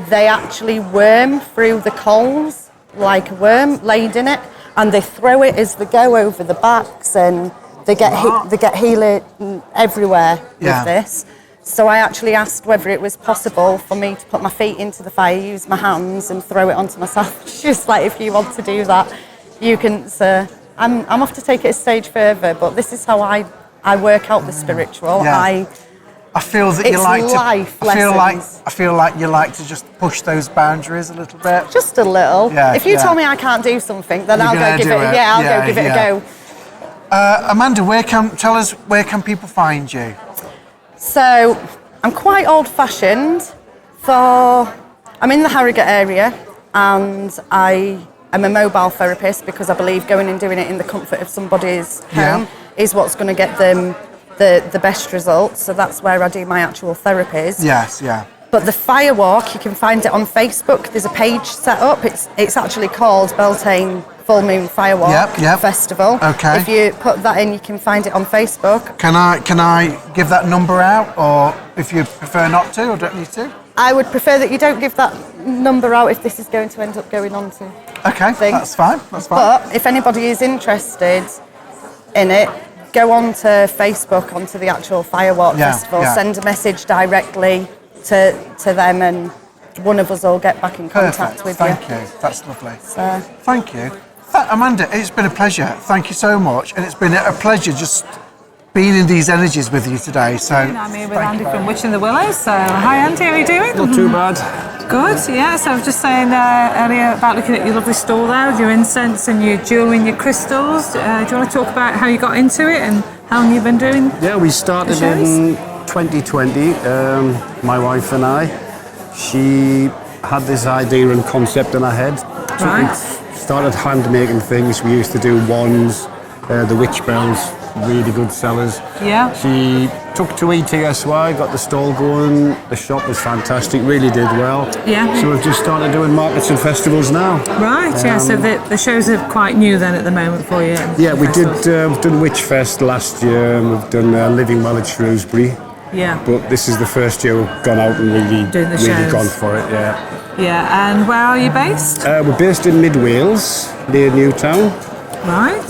they actually worm through the coals like a worm laid in it, and they throw it as they go over the backs, and they get healing everywhere with this. So I actually asked whether it was possible for me to put my feet into the fire, use my hands and throw it onto myself. She was like, if you want to do that, you can. So I'm off to take it a stage further, but this is how I work out the spiritual. Yeah. I feel that you it's like to. life I feel like you like to just push those boundaries a little bit. Just a little. Yeah, if you yeah. tell me I can't do something, then You're I'll go gonna give do it. it. Yeah, I'll Yeah, go give it yeah. a go. Amanda, tell us where can people find you? So I'm quite old-fashioned. I'm in the Harrogate area, and I am a mobile therapist because I believe going and doing it in the comfort of somebody's home is what's going to get them the best results. So that's where I do my actual therapies. Yes, yeah. But the Firewalk, you can find it on Facebook. There's a page set up. It's actually called Beltane Full Moon Firewalk Festival. Okay. If you put that in, you can find it on Facebook. Can I give that number out, or if you prefer not to, or don't need to? I would prefer that you don't give that number out if this is going to end up going on to Okay, thing. that's fine. That's fine. But if anybody is interested in it, go on to Facebook, onto the actual Firewalk Festival, send a message directly to them, and one of us will get back in contact with you. Thank you. That's lovely. Thank you. Amanda, it's been a pleasure. Thank you so much. And it's been a pleasure just being in these energies with you today. So I'm here with Andy from Witch in the Willows. So hi Andy, how are you doing? Not too bad. Good, yeah. So I was just saying earlier about looking at your lovely store there with your incense and your jewellery and your crystals. Do you want to talk about how you got into it and how long you've been doing? Yeah, we started in 2020, my wife and I. She had this idea and concept in her head. So we started hand making things. We used to do wands, the witch bells, really good sellers. Yeah. She took to ETSY, got the stall going. The shop was fantastic, really did well. Yeah. So we've just started doing markets and festivals now. Right, yeah. So the shows are quite new then at the moment for you. Yeah, we did. We've done Witch Fest last year, and we've done Living Well at Shrewsbury. Yeah. But this is the first year we've gone out and really shows. gone for it. Yeah. Yeah. And where are you based? We're based in Mid Wales, near Newtown. Right.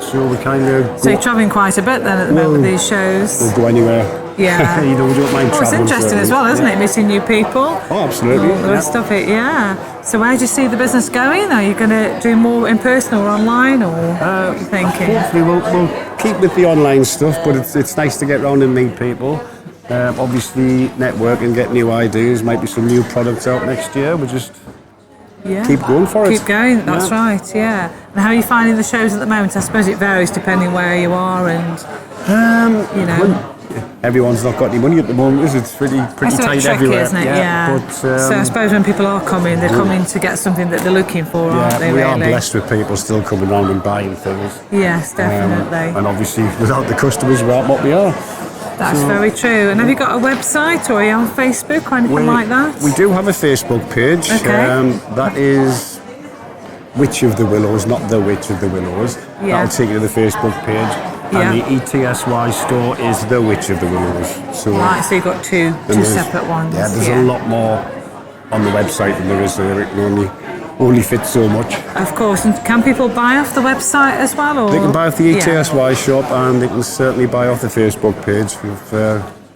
So we kind of. So you're travelling quite a bit then at the moment with these shows. We'll go anywhere. Yeah. We don't mind it's travelling. interesting as well, isn't it? Meeting new people. Oh, absolutely. All the rest of it, yeah. So where do you see the business going? Are you going to do more in person or online, or what are you thinking? Hopefully we'll keep with the online stuff, but it's nice to get around and meet people. Obviously network and get new ideas. Might be some new products out next year. We'll just keep going for it. Keep going, that's right, yeah. And how are you finding the shows at the moment? I suppose it varies depending where you are and, you know. Everyone's not got any money at the moment, is it? It's pretty That's a bit tight tricky, everywhere. isn't it? Yeah. But, so I suppose when people are coming, they're coming to get something that they're looking for, aren't they, we really? are blessed with people still coming around and buying things. Yes, definitely. And obviously, without the customers, we aren't what we are. That's very true. And have you got a website, or are you on Facebook or anything like that? We do have a Facebook page. Okay. That is Witch of the Willows, not the Witch of the Willows. Yeah. That'll take you to the Facebook page. And the ETSY store is the Witch of the Willows. So right, so you've got two separate ones. Yeah, there's a lot more on the website than there is there. It can only fit so much. Of course. And can people buy off the website as well? Or? They can buy off the ETSY shop, and they can certainly buy off the Facebook page. We've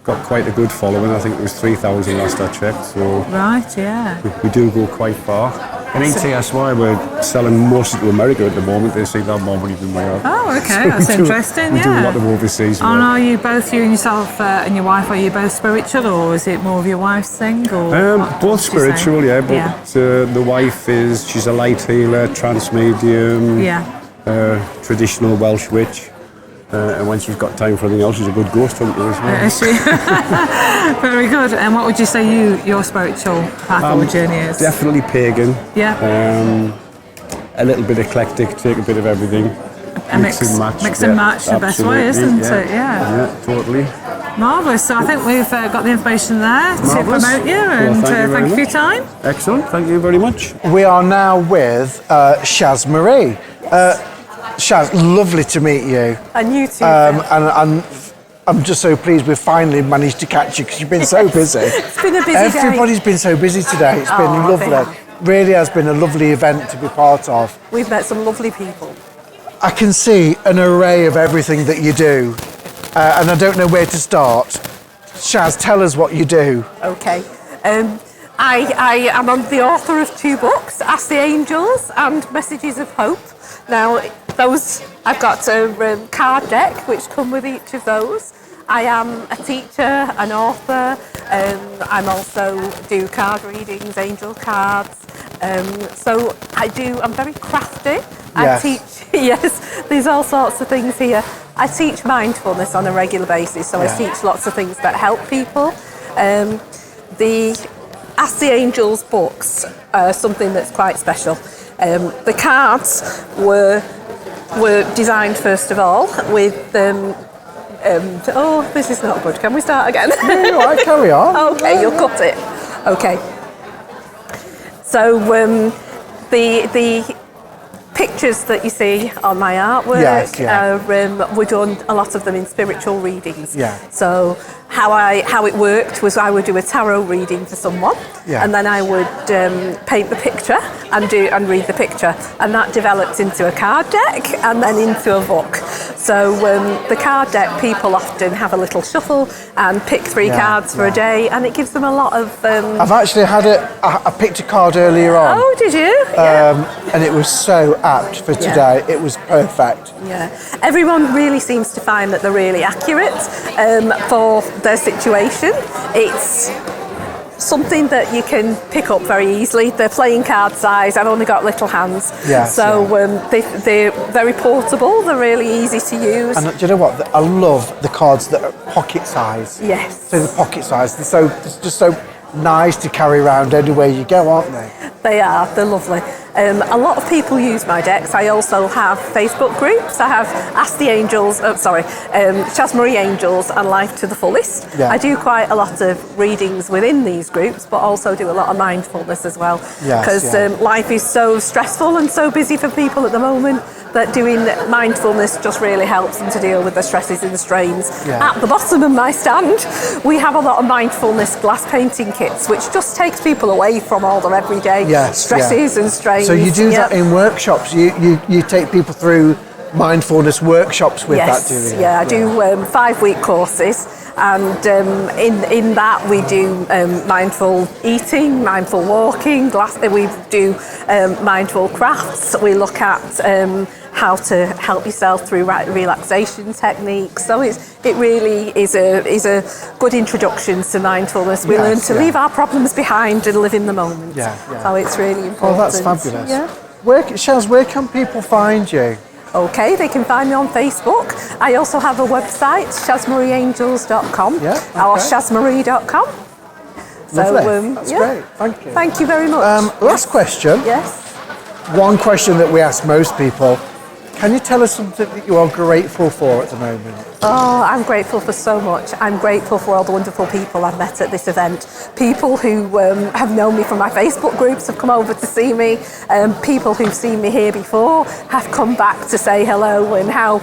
got quite a good following. I think it was 3,000 last I checked. So right, yeah. We do go quite far. And ETSY, we're selling mostly to America at the moment. They seem to have more money than we have. Oh, okay, that's interesting, We do a lot of overseas work. And are you both, you and yourself and your wife, are you both spiritual, or is it more of your wife's thing? Or both spiritual, yeah, but the wife she's a light healer, trance medium, traditional Welsh witch. And when she's got time for anything else, she's a good ghost hunter as well. Is she? Very good. And what would you say your spiritual path or journey is? Definitely pagan. Yeah. A little bit eclectic, take a bit of everything. Mix and match. Mix and match, the best way, isn't it? Yeah, totally. Marvellous. So I think we've got the information there to promote you, and thank you for your time. Excellent. Thank you very much. We are now with Shaz Marie. Shaz, lovely to meet you. And you too. And I'm just so pleased we've finally managed to catch you because you've been so busy. It's been a busy day. Everybody's been so busy today. It's been lovely. Really has been a lovely event to be part of. We've met some lovely people. I can see an array of everything that you do, and I don't know where to start. Shaz, tell us what you do. Okay. I am the author of 2 books, Ask the Angels and Messages of Hope. Now, I've got a card deck which come with each of those. I am a teacher, an author. I'm also do card readings, angel cards. So I'm very crafty. I teach, yes, there's all sorts of things here. I teach mindfulness on a regular basis, so I teach lots of things that help people. The Ask the Angels books are something that's quite special. The cards were designed first of all with oh, this is not good. Can we start again? No, I carry on. Okay, you'll cut it. Okay. So the pictures that you see on my artwork, we've done a lot of them in spiritual readings. Yeah. So how it worked was I would do a tarot reading for someone, and then I would paint the picture and read the picture, and that developed into a card deck and then into a book. So the card deck, people often have a little shuffle and pick 3 cards for a day, and it gives them a lot of. I've actually had I picked a card earlier on. Oh, did you? And it was so apt for today. It was perfect. Yeah, everyone really seems to find that they're really accurate for their situation. It's something that you can pick up very easily. They're playing card size. I've only got little hands, so they're very portable. They're really easy to use. And do you know what? I love the cards that are pocket size. Yes. So the pocket size. They're just so nice to carry around anywhere you go, aren't they? They are. They're lovely. A lot of people use my decks. I also have Facebook groups. I have Ask the Angels, Chas Marie Angels and Life to the Fullest. Yeah. I do quite a lot of readings within these groups, but also do a lot of mindfulness as well. Because life is so stressful and so busy for people at the moment that doing mindfulness just really helps them to deal with the stresses and the strains. Yeah. At the bottom of my stand, we have a lot of mindfulness glass painting kits, which just takes people away from all their everyday stresses and strains. So you do that in workshops? You take people through mindfulness workshops with that, do you? Yeah, I do 5-week courses, and in that we do mindful eating, mindful walking, we do mindful crafts. We look at how to help yourself through relaxation techniques. So it really is a good introduction to mindfulness. We learn to leave our problems behind and live in the moment. So it's really important. Oh, that's fabulous. Shaz, where can people find you? Okay, they can find me on Facebook. I also have a website, chasmarieangels.com or chasmarie.com. Lovely. That's great. Thank you. Thank you very much. Last question. Yes. One question that we ask most people. Can you tell us something that you are grateful for at the moment? Oh, I'm grateful for so much. I'm grateful for all the wonderful people I've met at this event. People who have known me from my Facebook groups have come over to see me. People who've seen me here before have come back to say hello, and how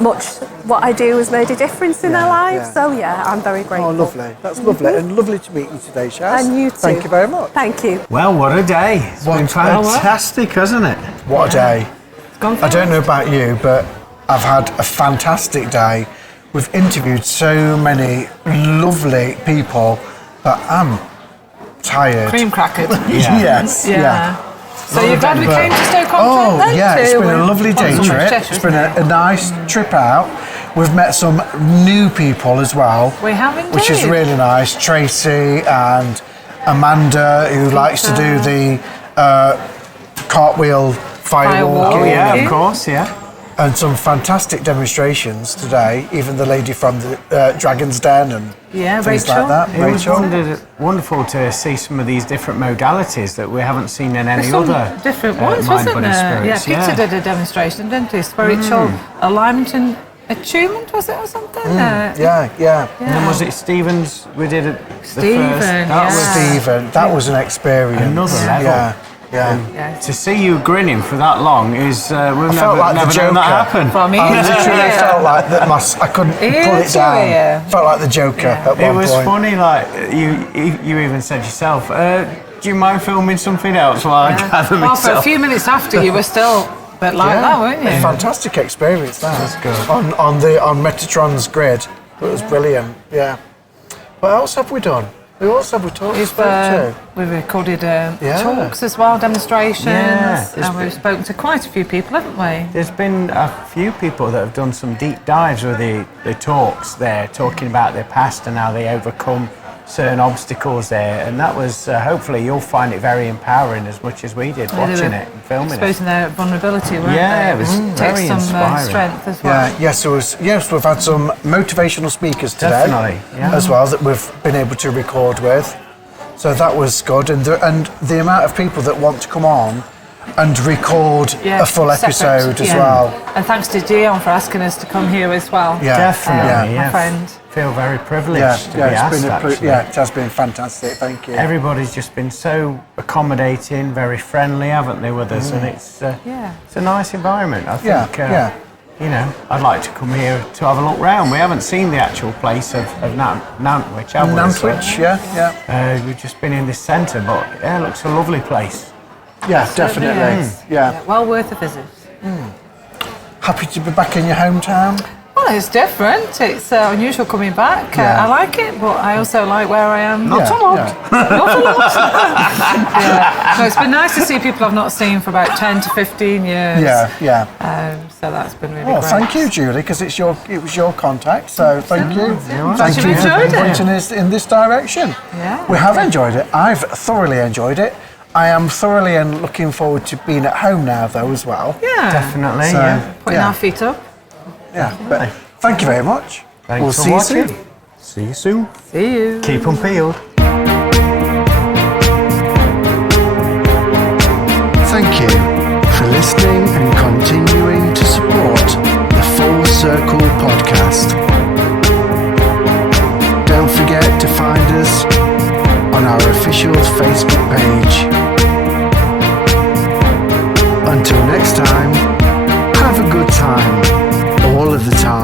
much what I do has made a difference in their lives. So I'm very grateful. Oh, lovely. That's lovely. And lovely to meet you today, Shaz. And you too. Thank you very much. Thank you. Well, what a day. It's been fantastic, hasn't it? What a day. I don't know about you, but I've had a fantastic day. We've interviewed so many lovely people, but I'm tired. Cream crackers. Yes. So you're glad we came to Stoke-on-Trent then? Yeah, it's been a lovely day trip. It's been a nice trip out. We've met some new people as well. We have indeed. Which is really nice. Tracy and Amanda, who likes to do the cartwheel firewalking. Oh yeah, of course, And some fantastic demonstrations today. Even the lady from the Dragon's Den and things Rachel. like that. It was wonderful to see some of these different modalities that we haven't seen in any other different ones, mind, wasn't body, there? spirits. Peter did a demonstration, didn't he? Spiritual alignment and attunement, was it, or something? And then was it Stephen's? We did it. Stephen, Stephen. That was an experience. Another level. Yeah. To see you grinning for that long is we've never like known that happen. For me, I literally felt like that. I couldn't pull it down. Felt like the Joker at one point. It was funny. Like you even said yourself. Do you mind filming something else while I gather myself? For a few minutes after, you were still a bit like that, weren't you? A fantastic experience. That good. On Metatron's grid. It was brilliant. Yeah. What else have we done? Who else have we talked to? We've recorded talks as well, demonstrations, and we've spoken to quite a few people, haven't we? There's been a few people that have done some deep dives with the talks there, talking about their past and how they overcome certain obstacles there, and that was hopefully you'll find it very empowering as much as we did watching it and filming exposing their vulnerability, weren't they? It was very inspiring. Strength as well. Yes, we've had some motivational speakers today as well that we've been able to record with, so that was good, and the amount of people that want to come on and record a full episode as well. And thanks to Dyhan for asking us to come here as well. Yeah, definitely. My friend. Feel very privileged to be asked. It has been fantastic. Thank you. Everybody's just been so accommodating, very friendly, haven't they, with us? And it's a nice environment. I think. You know, I'd like to come here to have a look round. We haven't seen the actual place of Nantwich, have we? Nantwich, yeah. We've just been in this centre, but it looks a lovely place. Yeah, definitely. Yeah. Well worth a visit. Happy to be back in your hometown? Well, it's different. It's unusual coming back. I like it, but I also like where I am. Not a lot. Not a lot. No, it's been nice to see people I've not seen for about 10 to 15 years. So that's been really great. Thank you, Julie, because it was your contact. So thank you. Thank you for pointing us in this direction. Yeah. We have enjoyed it. I've thoroughly enjoyed it. I am thoroughly and looking forward to being at home now, though, as well. Yeah, definitely. Putting our feet up. Yeah, but thank you very much. Thanks for watching. See you soon. See you. Keep them peeled. Thank you for listening and continuing to support the Full Circle podcast. Don't forget to find us on our official Facebook page. Until next time, have a good time all of the time.